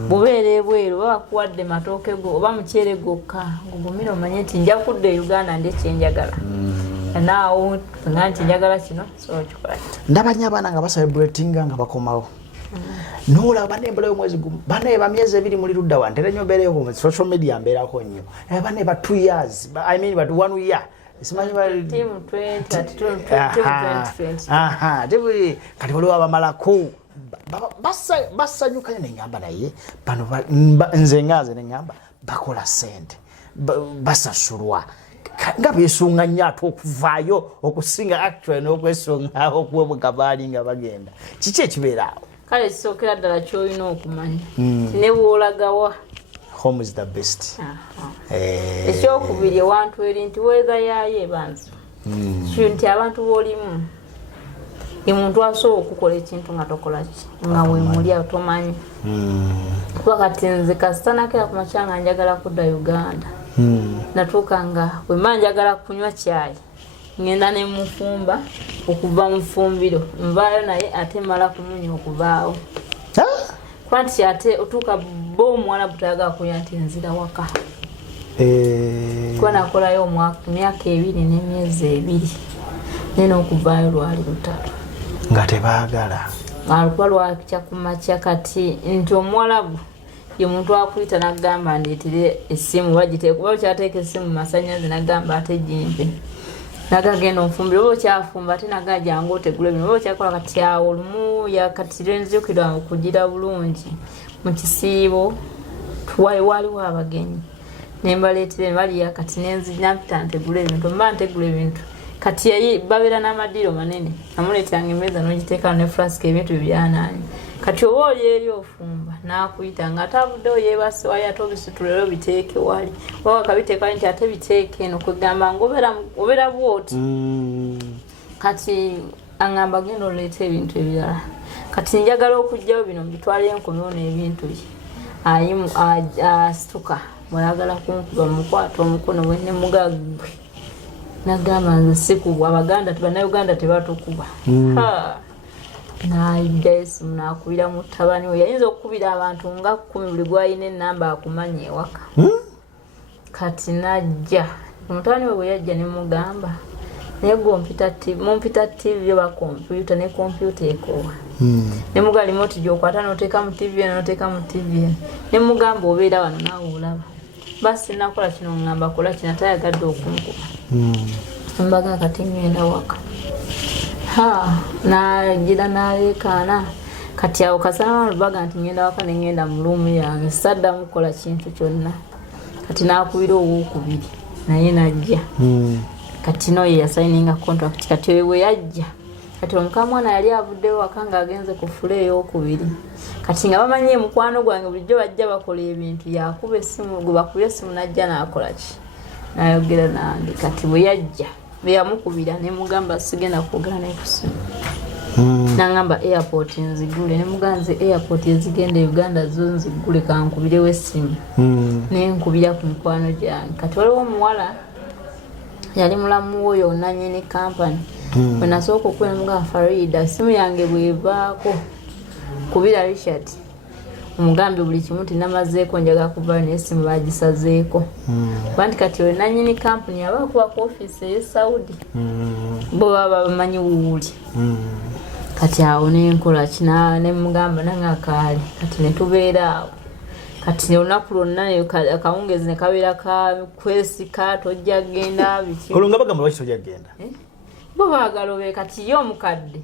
bubeera ebweru oba bakuwadde matooke go oba mukyere gokka ngugumire omanye nti nja kudda e Uganda ndi ekyenjagala naawo nga nti njagala kino sobola kikola ndabanye abaana nga baselebratinga nga bakomawo noolaba banne mbulayo mwezi gumu banne bamyezi 2 muli ludda wa ntera nnyo mbeera yo social media mbeerako nnyo banne ba 2 years I mean but 1 year simanyi bali team 20 kati waliwo abamalako basanyuka neŋŋamba naye bano nze ngaze neŋŋamba bakola ssente basasulwa nga beesunga nnyo ate okuvaayo okusinga actually n'okwesunga okuwebuka baali nga bagenda kiki ekibeera awo kale kisookera ddala kyolina okumanya ne bw'olagawa home is the best. Ekyokubiri ewantu eri nti weeza yaayo ebanzi kyo nti abantu b'olimu ye muntu asobola okukola ekintu nga tokola ki nga weemuli tomanyi kuba kati nze kasita nakera ku makya nga njagala kudda Uganda natuuka nga wemba njagala kunywa caayi ngenda ne mufumba okuva mu fumbiro nvaayo naye ate mala kumunya okuvaawo kuba nti ate otuuka bo omuwala butayagala kulya nti nzira waka kuba nakolayo myaka 2 n'emyezi 2 nena okuvaayo lwali lutalo nga tebaagala alikuba lwakya ku makya kati nti omuwalabu ye muntu akuyita nagamba ndeetere essimu bagiteekuba okyateeka essimu masanyazi nagamba ate jimpe nagagenda omufumbire oba okyafumba ate nagajangu otegula bino oba okyakola kati awo olumu yakati lwenzijukirwa okugira bulungi mu kisiibo waliwo abagenyi nembaleetere baliya kati nenzinampita ntegula ebintu mba ntegula ebintu kati yali babeera n'amadiiro manene namuleetanga emmeeza n'ogiteeka ne flask ebintu byanaanyi kati oba oli eri ofumba n'akuyita nga atabuddewo yeebase wali ate obisitulero biteeke wali oba wakabiteeka wali nti ate biteeke eno kwegamba ngaobeera bwoti kati aŋŋamba genda oleeta ebintu ebirala kati njagala okugyawo bino mbitwaleyo nkomyewo n'ebintu bye asituka mwayagala kunkuba mukwata omukono we ne mugagwe nagamba nze sikubwa abaganda bannayuganda tebatukuba naayidda esimu naakubira mu ttabani we yayinza okukubira abantu nga 10 buli gwalina enamba akumanya ewaka kati najja omutabani we bwe yajja ne mugamba naye mumpita tv oba kompyuta ne kompyuta ekoowa ne muga limoti gyokwata noteeka mu tv eno noteeka mu tv eno ne mugamba obeera wano naawe olaba basi nakola kino ngamba kola kino tayagadde okunkuba mbaga kati ngenda waka nagira naleekaana kati awo kasana baga nti ngenda waka nengenda mu luumu yange saddamu kukola kintu kyonna kati naakubira owookubiri naye najja kati noyo yasayininga contract kati oyo bwe yajja kati omukamwana yali avuddeyo waka ng'agenze ku fula ey'okubiri kati nga bamanye mukwano gwange bulijjo bajja bakola ebintu yakuba essimu gwe bakubye essimu najja n'akola ki n'ayogera nange kati bwe yajja bwe yamukubira ne mugamba sigenda kwogera naye ku ssimu n'angamba airport nzigule ne muganze airport ezigenda Uganda zo nzigule kankubirewo essimu ne nkubira ku mikwano gyange kati waliwo omuwala yali mulamu oyo nanyini kampani bwe nasooka okuba mugamba Farida essimu yange bwevaako kubira Richard omugambi buli kimu tinamazeeko njagala kuvaayo n'essimu bagisazeeko kuba nti kati oyo nanyini kampani aba akuba ku ofiisi ey'e Saudi bo baba bamanyi wuuli kati awo nenkola kina ne mugamba nange akaali kati ne tubeera awo kati olunaku lwonna akawungezi ne kabeera ka kwesika tojja genda biki olwo nga bagamba lwaki tojja genda bo baagala obe kati ye omukadde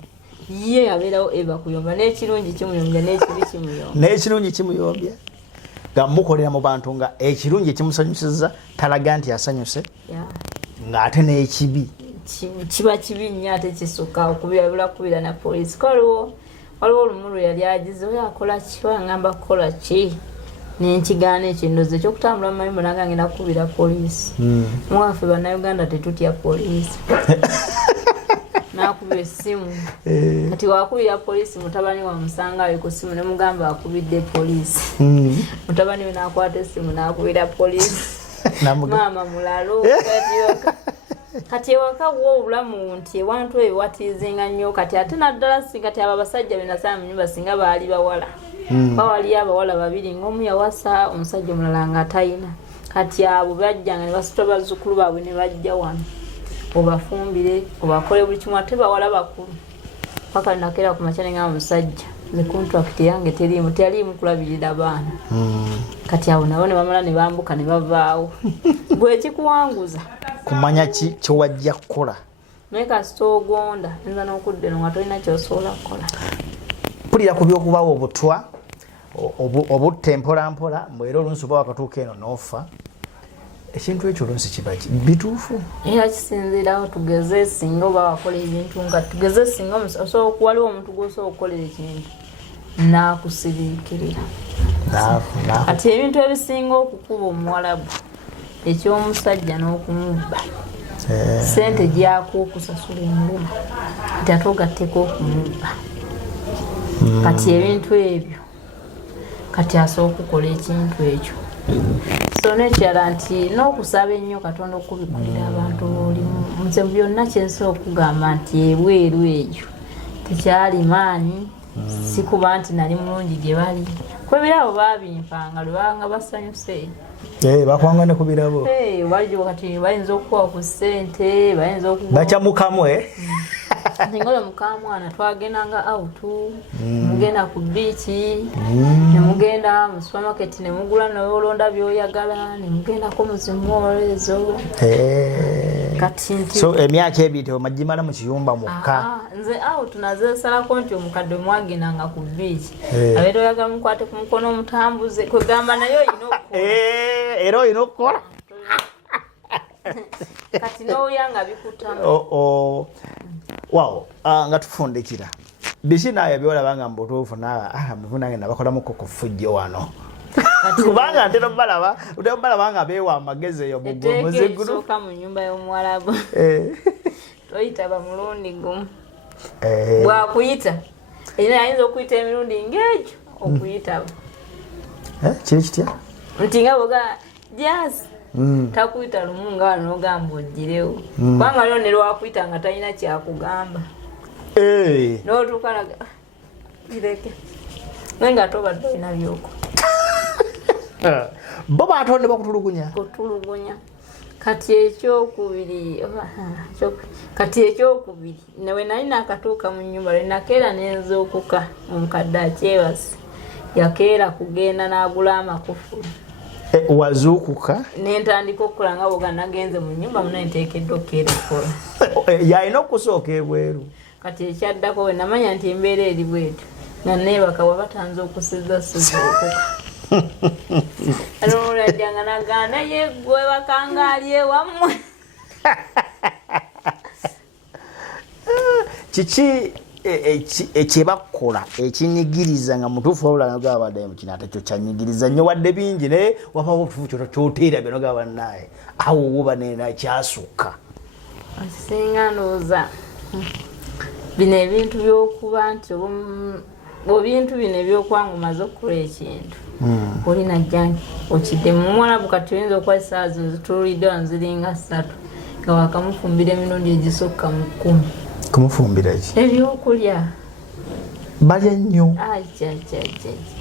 ye abeerawo eba kuyomba n'ekirungi kimuyombya n'ekibi kimuyombya n'ekirungi kimuyombya nga mukolera mu bantu nga ekirungi ekimusanyusiza talaga nti asanyuse ng'ate n'ekibi kiba kibi nnyo ate kisukka okubirabula na poliisi waliwo olumulu yali agize oyo akola ki oyaŋŋamba kukola ki nenkigaana ekindozi ekyokutambula mu mayumba nange ngenda kukubira poliisi muwaffe bannayuganda tetutya poliisi nakuba essimu kati wakubira poliisi mutabani wamusangayo ku ssimu ne mugamba akubidde poliisi mutabani we nakwata essimu nakubira poliisi maama mulalo kati ewaka wo obulamu nti ewantu eyo watiizinga nnyo kati ate naddala kati abo abasajja benasanga mu nyumba singa baali bawala bawaliyo abawala 2 ng'omu yawasa omusajja omulala nga tayina kati abo bajjanga ne basitula bazzukulu baabwe ne bajja wano obafumbire obakole buli kimu ate bawala bakulu paka nakera ku makyane nga omusajja ne contract yange teriimu kulabirira baana kati abo nabo ne bamala ne bambuka ne bavaawo bwe kikuwanguza kumanya ki kyewajja kukola naye kasita ogonda nza n'okudda eno nga tolina kyosobola kukola mpulira ku by'okubaawo obutwa obutta empolampola mbwera oluusi oba wakatuuka eno n'ofa ekintu ekyo oluusi kiba bituufu era kisinziirawo tugeze singa oba wakola ebintu nga tugeze singa waliwo omuntu gw'osobola okukolera ekintu n'akusiriikirira. Kati ebintu ebisinga okukuba Omuwarabu ekyomusajja n'okumubba sente gy'akuukusasula emuluma kati ate ogatteko okumubba. Kati ebintu ebyo kati asooka okukola ekintu ekyo. So n'ekirala nti n'okusaba ennyo Katonda okubikulira abantu b'olimu. Nze byonna kye nsobola okugamba nti ebweru eyo tekyali maanyi si kuba nti nali mulungi gye bali. Kwebirabo baabimpanga lwe banga basanyuse. Bakwanga ne ku birabo. Waliwo kati bayinza okukuwa ku ssente, bayinza okukuwa. Bakyamukamu Ngole mukamwana twagendanga out, mugenda ku beach, ne mugenda mu supermarket ne mugula n'olonda by'oyagala, ne mugenda ko muzimwolezo. Kati nti so emyaka ebiri magimala mu Kiyumba mukka. Nze out nazeesalako nti omukadde mwagendanga ku beach. Abeera oyagala mukwate ku mukono omutambuze kwegamba nayo olina okukola. Era olina okukola. Kati n'oyanga bikutamu. Wow, nga tufundikira. Biki naye byolabanga mbutuufu nange nabakolamu kufujjo wano. Kubanga ntera balaba nga beewa amagezi eyo mugomoze gulu. Soka mu nyumba y'Omuwarabu. Toyita ba mulundi gumu. Bwakuyita. Era ayinza okuyita emirundi ng'egyo okuyita. Kiri kitya? Nti nga boga Jessy. Takuyita lumu nga n'ogamba ogirewo. Kubanga lero ne lwakuyita nga talina kyakugamba. N'otuuka naga bireke. Nga tobadde olina byoko. Bo batonde bakutulugunya. Kutulugunya. Kati ekyokubiri newe nali nakatuuka mu nnyumba lwe nakeera n'enzookuka omukadde akyebase yakeera kugenda n'agula amakufulu. Wazuukuka n'entandika okukola nga bwoga nagenze mu nnyumba muna nteekeddwa okukeera okukola. Yalina okusooka ebweru. Kati ekyaddako we namanya nti embeera eri bwetyo nga neebaka waba tanze okusiza sizookuka. Olajjanga naganda ye gwe bakanga ali ewammwe. Kiki ekyebakola ekinyigiriza nga mutuufu wabula nogabadde mukino ate kyo kyanyigiriza nnyo wadde bingi naye wabawo obutuufu kyoteera bye nogaba naye awo woba nena kyasukka. Singa ndowooza bino ebintu by'okuba nti ebintu bino ebyokuba ngomaze okukola ekintu olina jjangi okidde mu Muwarabu kati oyinza okuba essaawa zino zituulidde wano ziringa 3 nga wakamufumbira emirundi egisukka mu 10. Kumufumbira ki? Ebyokulya balya nnyo.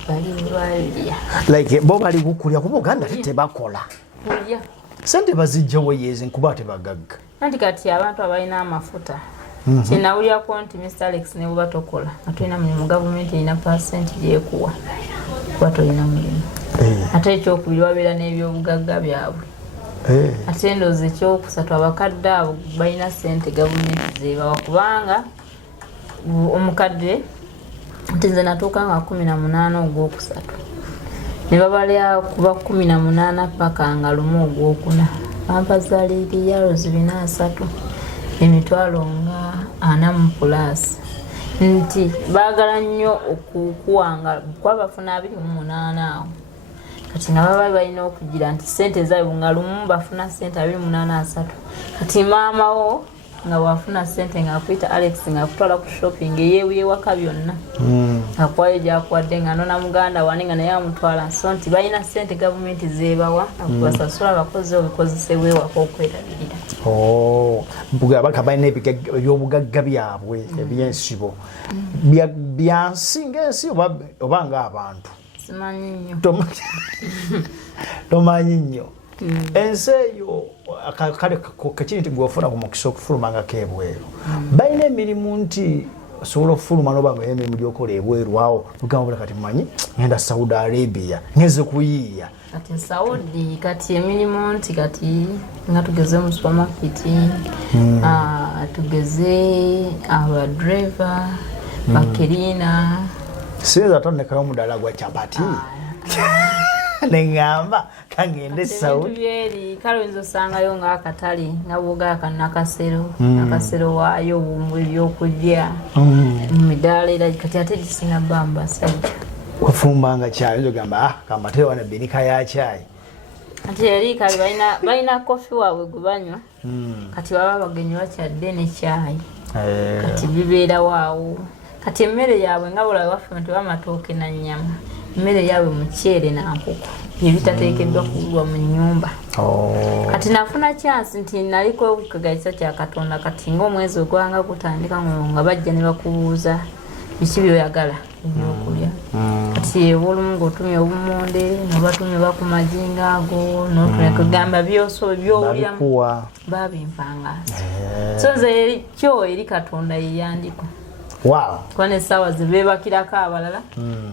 Balya like bo bali kukulya kuba Uganda tebakola kulya sente bazijjawo yezi nkuba tebagagga. Nanti kati abantu abalina amafuta kinawulyako nti Mr. Alex ne buba tokola atulina mulimu gavumenti erina percent gyekuwa kuba tolina mulimu. Ate ekyokubiri wabeera n'ebyobugagga byabwe. Ate ndowooza ekyokusatu abakadde abo balina ssente gavumenti zebawa kubanga omukadde nti nze natuuka nga 18 ogwokusatu ne babalya kuba 18 paka nga 1 ogwokuna bampazaalira rozi 400 emitwalo nga 40 plus nti baagala nnyo okukuwanga kuba bafuna 28 awo. Kati nga baba balina okugira nti ssente zaabwe nga lumu bafuna ssente 28 kati maama wo nga wafuna ssente nga akuyita Alex nga akutwala ku shopping eyeewaka byonna akwayo gyakwadde nga nona muganda wane nga naye amutwala so nti balina ssente gavumenti zeebawa akubasasula abakozi obikozesebwa ewaka okwerabirira. Bugabaka balina ebyobugagga byabwe ebyensibo byansi ng'ensi oba ng'abantu. Simanyi nnyo. Tomanyi nnyo. Ensi eyo kale kakiri nti gwofuna ku mukisa okufulumangako ebweru. Balina emirimu nti osobola okufuluma n'oba nga emirimu gy'okola ebweru awo tugamba bula kati mumanyi ngenda Saudi Arabia ngeze kuyiiya. Kati Saudi kati emirimu nti kati nga tugeze mu supermarket tugeze abadriver bakirina Sinza tonekayo mudala gwa chapati. nengamba kangende sawo byeri kalwenzo sangayo nga akatali nga boga kanakasero nakasero wayo bumwe byokujja midala era kati ate gisinga bamba sajja wafumbanga chai njogamba kamate wana binika ya chai ate yali kali baina coffee wawe gubanywa kati baba bagenyi bakyadde ne chai kati bibeera waawo kati emmere yaabwe nga bula waffe nti bamatooke na nnyama emmere yaabwe muceere na nkoko ebitateekeddwa kugulwa mu nnyumba kati nafuna chance nti naliko okukagayisa kya Katonda kati ng'omwezi ogwanga gutandika nga bajja ne bakubuuza biki byoyagala ebyokulya kati olumu ng'otumya obumonde nobatumya bakumajinga ago notulekugamba byoso byowulya babimpanga so nze kyo eri Katonda yeyandiko kwa n'essaawa ze beebakirako abalala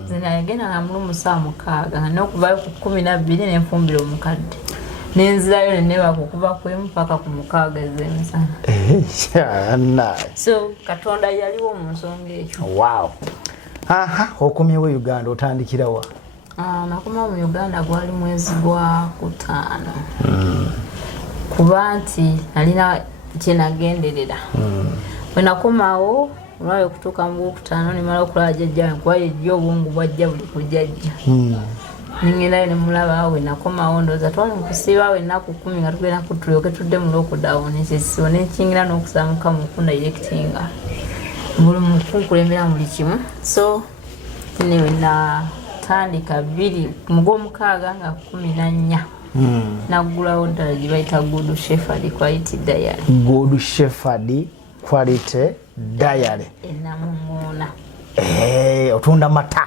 ze nayagenda nga mulumu saa 6 n'okuvayo ku 12 n'enfumbira omukadde n'enzirayo neneba kukuva ku emu paka ku 6 ez'emisana so Katonda yaliwo mu nsonga ekyo okomyewo Uganda otandikira wa nakoma mu Uganda gwali mwezi gwa 5 kuba nti nalina kyenagenderera bwe nakomawo olwayo okutuuka mu Gwokutaano nimala okulaba jjajjange kuba yejja obwongu bwajja buli kujjajja ningendayo nemulaba we nakomawo ndowooza twali mukusiiba we ennaku 10 nga tugenda tulyoke tudde mu lockdown ekisibo nekingira n'okusaamuka mu kundayirekitinga buli mukunkulembera buli kimu so newe natandika 2 mu Gwomukaaga nga 14 naggulawo ddala gye bayita Good Shepherd Quality Diary Good Shepherd Quality Diary ennamuŋŋoona otunda mata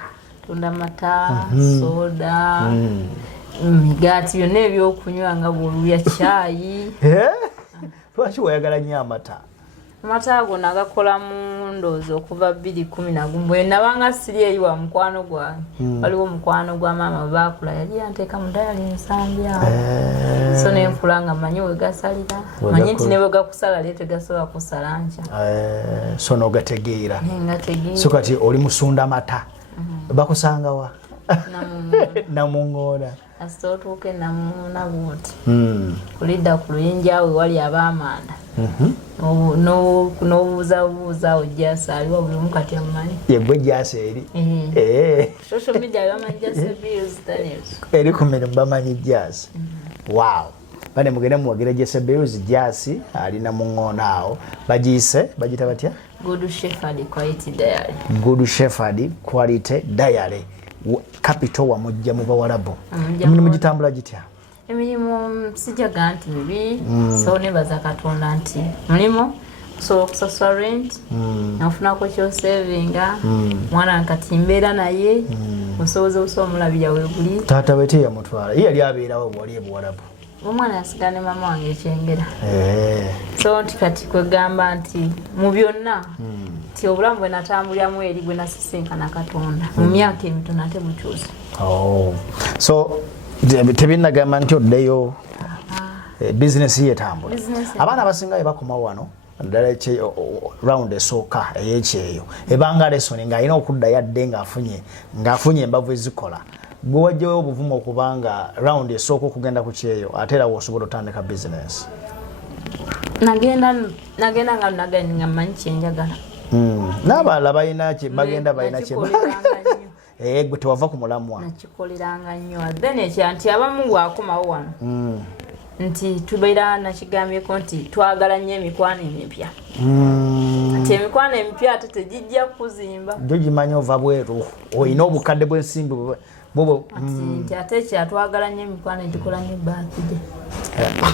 soda migaati byonna ebyokunywa nga bwolulya caayi lwaki wayagala nnyo amata amata ago nagakolamu ndowooza okuva 2010 bwe nabanga siri eri wa mukwano gwange waliwo mukwano gwa maama baakula yali yanteeka mu dayali ensambi awo so nenfula nga manyi wegasalira manyi nti ne bwegakusala leero tegasobola kusala nkya so n'ogategeera so kati oli musunda mata bakusanga wa namuŋŋoona asita otuuke namuŋŋoona bwoti kulidda ku luyinja awe wali abaamanda n'obuuzabuuza Gyeyasi aliwo buli omu kati amumanyi yegwe Gyeyasi eri social media bamanyi Gyeyasi Bills Daniels eri ku mirimu bamanyi Gyeyasi bane mugende muwagire Gyeyasi Bills Gyeyasi alina muŋŋoona awo bagiyita batya Good Shepherd Quality Diary Good Shepherd Quality Diary capital wa mujja mu Bawarabu emirimu gitambula gitya emirimu sijaga nti mibi so nebaza Katonda nti mulimu so okusasula rent nafunako kyosevinga mwana nkati mbeera naye osoboza okusomulabira webuli taata wete yamutwala ye yali abeerawo bwali e Bawarabu omwana yasigala ne mama wange ekyengera so nti kati kwegamba nti mu byonna ti obulamu bwe natambuliramu eri gwe nasisinkana Katonda mu myaka emitono ate bukyusa so tebinagamba nti oddeyo bizinesi yetambula abaana abasinga bakoma wano ddala round esooka ey'ekyeyo ebanga lesoni ng'alina okuddayo adde ng'afunye embavu ezikola gwe wajjawo obuvumu okubanga round esooka okugenda ku kyeyo ate era w'osobola otandika bizinesi nagenda nga nagenda mmanyi kyenjagala n'abalala bagenda balina gwe tewava ku mulamwa nakikoleranga nnyo then ekya nti abamu bwakomawo wano nti tubeera nakigambyeko nti twagala nnyo emikwano emipya nti emikwano emipya ate tegijja kuzimba jo gimanyi ova bweru olina obukadde bw'ensimbi nti ate kyatwagala nnyo emikwano egikola ne birthday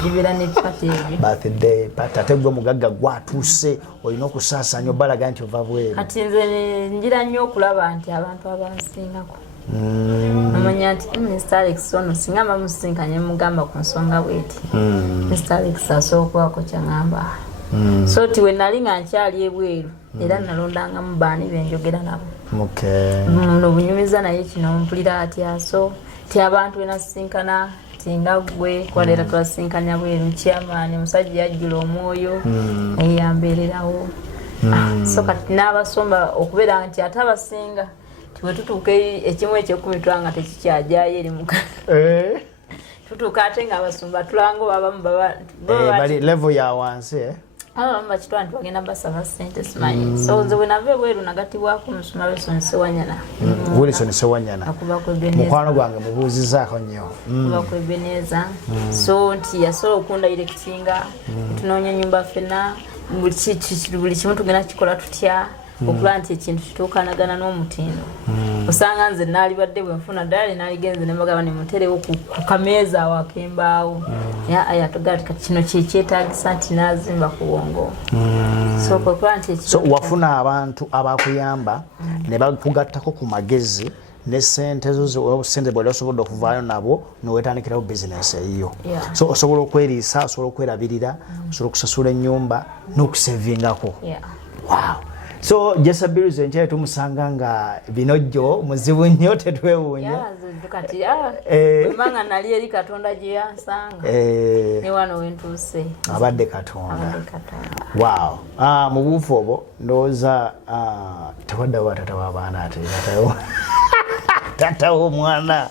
gibeera ne pati ebyo birthday pati ate gwe mugagga gwatuuse olina okusaasaanya obalaga nti ova bweru kati nze njira nnyo okulaba nti abantu abansingako amanya nti Mr. Alex ono singa bamusinkanye mugamba ku nsonga bweti Mr. Alex asookwako kyangamba so ti we nali nga nkyali ebweru era nalondangamu baani benjogera nabo nobunyumiza naye kino mpulira atya so ti abantu wenasinkana tinga gwe kwaleera twasinkanya bweru kyamaani omusajja yajjula omwoyo eyambeererawo so kati n'abasomba okubeera nti ate abasinga tiwe tutuuke ekimu ekyekumi twanga tekikyajaayo eri muka tutuuka ate nga abasumba tulango abamu bali level ya wansi abamu bakitwala nti bagenda basaba ssente simanyi so nze bwe nava ebweru nagatibwako omusumba Wilson Sewanyana Wilson Sewanyana mukwano gwange mubuuzizaako nnyo kuba ku Ebeneza so nti yasobola okundayira ekitinga tunoonya ennyumba ffenna buli kimu tugenda kikola tutya okulaba nti ekintu kituukanagana n'omutindo osanga nze naalibadde bwe nfuna ddala naaligenze ne mbagamba ne muterewo ku kameeza awo akembaawo ayatugala ti kati kino kyekyetaagisa nti naazimba ku bwongo so kwekulaba nti so wafuna abantu abakuyamba ne bakugattako ku magezi ne sente zo sente bwe osobola okuvaayo nabo nowetandikirawo bizinesi eyiyo so osobola okweriisa osobola okwerabirira osobola okusasula ennyumba n'okusevingako wow so Jessy Bills enkyaya tumusanga nga binojjo muzibu nnyo tetwewuunya kati bwemanga nali eri Katonda gye yansanga ne wano wentuuse abadde Katonda wow mu buufu obwo ndowooza tewaddawo tata w'abaana ate tata w'omwana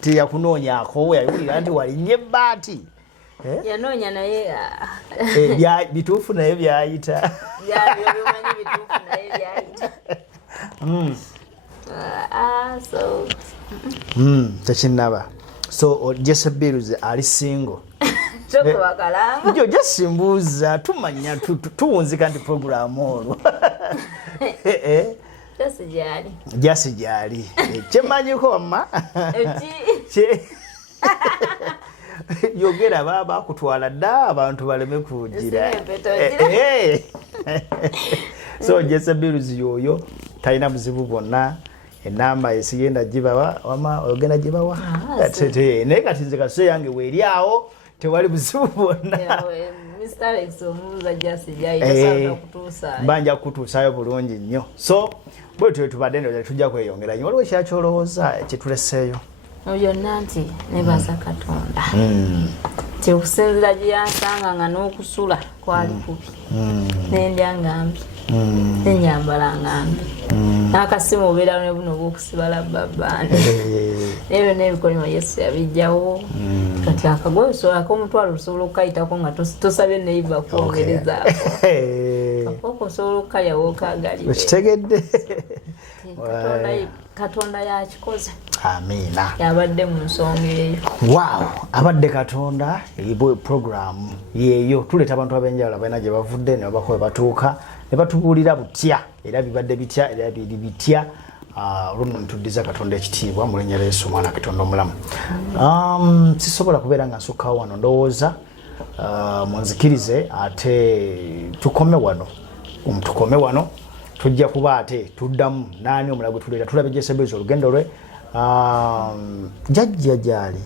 teyakunoonyaako yawulira nti walinnye ebbaati yanoonya naye bituufu naye byayita byomanyi bituufu naye byayita tekinnaba so Jessy Bills ali single tokubakalanga jo jasimbuuza tumanya tuwunzika nti programu olwo Jessy gyali kyemanyiko mma yogera baba kutwala dda abantu baleme kugira so Jessy Bills yoyo talina buzibu bwonna enamba esigenda gibawa wama ogenda gibawa naye kati nze kasose yange weeri awo tewali buzibu bwonna banja kutuusaayo bulungi nnyo so bwe tubadde ndoza tujja kweyongera nnyo waliwo kyakyolowooza kituleseeyo byonna nti nebaza Katonda tekusinzira gye yansanga nga n'okusula kwali kubi n'endya nga mbi n'ennyambala nga mbi n'akasimu obeerawo ne buno obw'okusibala babbande nebyo n'ebikolimo Yesu yabijjawo kati akagoye osobola ak'omutwalo osobola okukayitako nga tosabye neyiba kwongerezaako akooko osobola okukalyawo okaagalire ekitegedde Katonda yakikoze amiina yabadde mu nsonga eyo wow abadde Katonda eyibwe program yeeyo tuleeta abantu ab'enjawulo abalina gye bavudde ne babako batuuka ne batubuulira butya era bibadde bitya era biri bitya olwo ntuddiza Katonda ekitiibwa mu linnya lya Yesu mwana Katonda omulamu sisobola kubeera nga nsukkawo wano ndowooza munzikirize ate tukome wano tujja kuba ate tuddamu naani omulago tuleeta tulabe Jessy Bills olugendo lwe jjajja gyali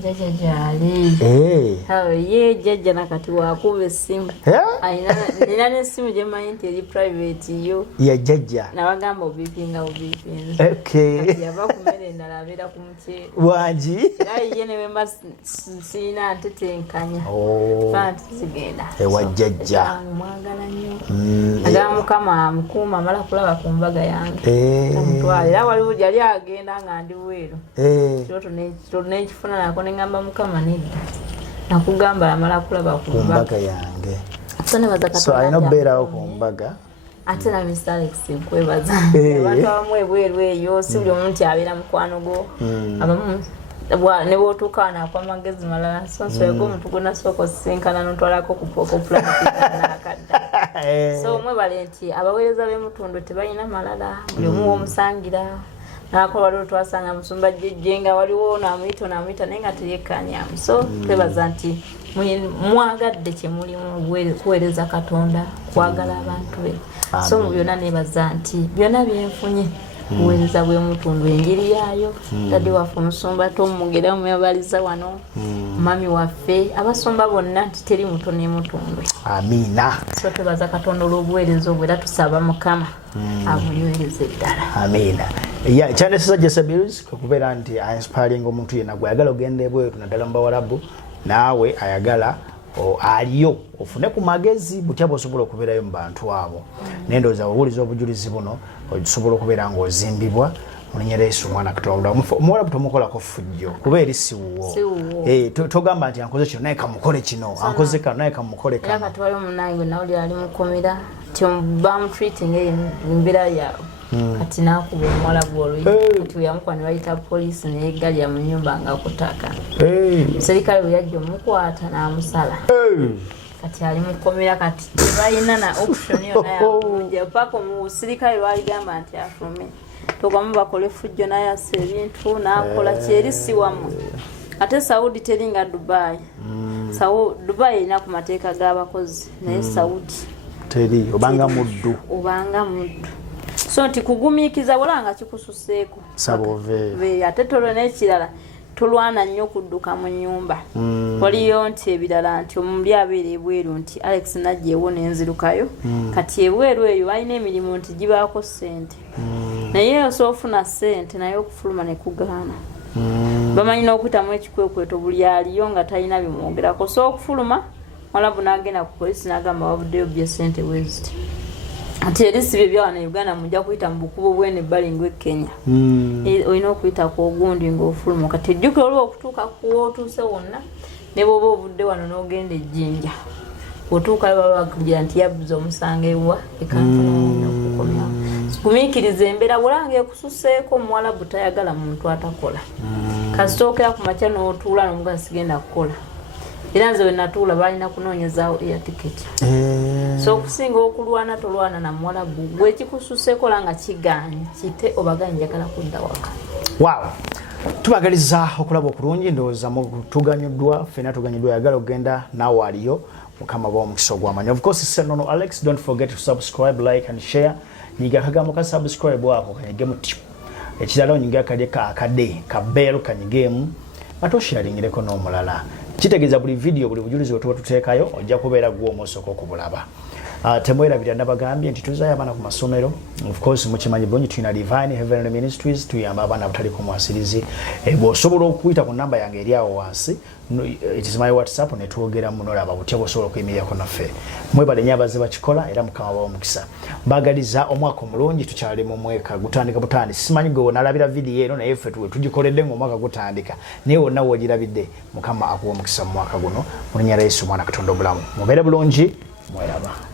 jjajja gyali ye jjajja nakati wakuba essimu nina n'essimu gye mmanyi nti eri private yo ya jjajja nabagamba obipinga yava ku mmere endala abeera ku muceere wangi era ye ne wemba siina ntetenkanya nti zigenda ewa jjajja mwagala nnyo agala Mukama amukuuma amala kulaba ku mbaga yange omutwala era waliwo yali agenda nga ndi bweru kiro nekifuna nako nengamba Mukama nedda nakugamba amala kulaba ku mbaga yange so alina okubeerawo ku mbaga ate na Mr. Alex nkwebaza abantu abamu ebweru eyo si buli omuntu abeera mukwano gwo abamu ne bw'otuuka nakwamagezi malala so nsoyeko omuntu gwenasooka osisinkana notwalako ku nakadda so mwebale nti abaweereza b'emutundu tebalina malala buli omu w'omusangira nakola waliwo twasanga musumba jjejje nga waliwo namuyita naye nga teyekanyamu so twebaza nti mwagadde kyemulimu kuweereza Katonda kwagala abantu be so mu byonna nebaza nti byonna byenfunye kuweereza bw'emutundu enjiri yaayo tadde waffe omusumba tomugera muyabaliza wano mami waffe abasumba bonna nti teri muto n'emutundu amiina so twebaza Katonda olw'obuweereza obwo era tusaba Mukama abuliweereza eddala amiina kyandesiza Jessy Bills kubeera nti ainspiring omuntu yenna gwe ayagala ogenda ebweru naddala mu bawarabu naawe ayagala aliyo ofune ku magezi butya bosobola okubeerayo mu bantu abo nendoza owuliza obujulizi buno osobola okubeera ng'ozimbibwa mulinyera Yesu mwana Katonda Omuwarabu tomukolako fujjo kuba eri siwuwo togamba nti ankoze kino naye kamukole kino ankoze kano naye kamukole kano era kati waliwo omunnange nawuli ali mukomera ti bamutreating embeera yaabwe kati nakuba Omuwarabu olwo kati weyamukuba ne bayita poliisi neyeggalya mu nnyumba nga kutaka omuserikale bwe yajja omukwata n'amusala kati ali mukomera kati tebalina na option yonna yamunja paka omusirikale lwaligamba nti afulume togamu bakole fujjo nayasa ebintu nakola kyeri siwamu ate Saudi teringa Dubai Dubai erina ku mateeka g'abakozi naye Saudi teri obanga muddu so nti kugumiikiza walanga kikususeeko sabove ate tolwa n'ekirala tulwana nnyo kudduka mu nnyumba waliyo nti ebirala nti omuli abeera ebweru nti Alex najja ewo n'enzirukayo kati ebweru eyo balina emirimu nti gibaako ssente naye osobola ofuna ssente naye okufuluma ne kugaana bamanyi n'okuyitamu ekikwekweto buli aliyo nga talina bimwogerako so okufuluma Mwarabu n'agenda ku polisi n'agamba wabuddeyo bye ssente bweziti ati erisi bye bya wana Uganda mujja kuyita mu bukubo bwene ebbali ng'e Kenya olina okuyita ku ogundi ng'ofuluma kati ejjukira olwo okutuuka kuwootuuse wonna ne bw'oba obudde wano n'ogenda ejjinja otuukayo balwakugira nti yabbuza omusango ewa ekanfuna okukomyawo gumiikiriza embeera bwolanga ekususeeko Omuwarabu tayagala muntu atakola kasitookera ku makya n'otuula n'omugaa sigenda kukola era nze we natuula balina kunoonyezaawo air ticket so okusinga okulwana tolwana na Muwarabu gwe kikususeeko langa kiganye kite obaganye njagala kudda waka wow tubagaliza okulaba okulungi ndowooza tuganyuddwa ffena tuganyuddwa yagala okugenda naawe aliyo mukama bw'omukisa ogw'amanyi of course Senono Alex don't forget to subscribe like and share nyiga akagambo ka subscribe wako kanyigemu ekirala onyiga akade ka bell kanyigemu atosharingireko n'omulala kitegeeza buli video buli bujulizi bwe tuba tuteekayo ojja kubeera gwe omosooka okubulaba temwerabira nabagambye nti tuzaayo abaana ku masomero of course mukimanyi bulungi tulina Divine Heavenly Ministries tuyamba abaana abatali ku mwasirizi bw'osobola okuyita ku namba yange eri awo wansi it is my WhatsApp ne twogera muno olaba butya bw'osobola okuyimirirako naffe mwebale nnyo abaze bakikola era mukama b'omukisa mbagaliza omwaka omulungi tukyali mu mweka gutandika butandi simanyi gwe wonalabira video eno naye ffe tugikoledde ng'omwaka gutandika naye wonna woogirabidde mukama akuwa omukisa mu mwaka guno mu linnya lya Yesu mwana Katonda obulamu mubeere bulungi mweraba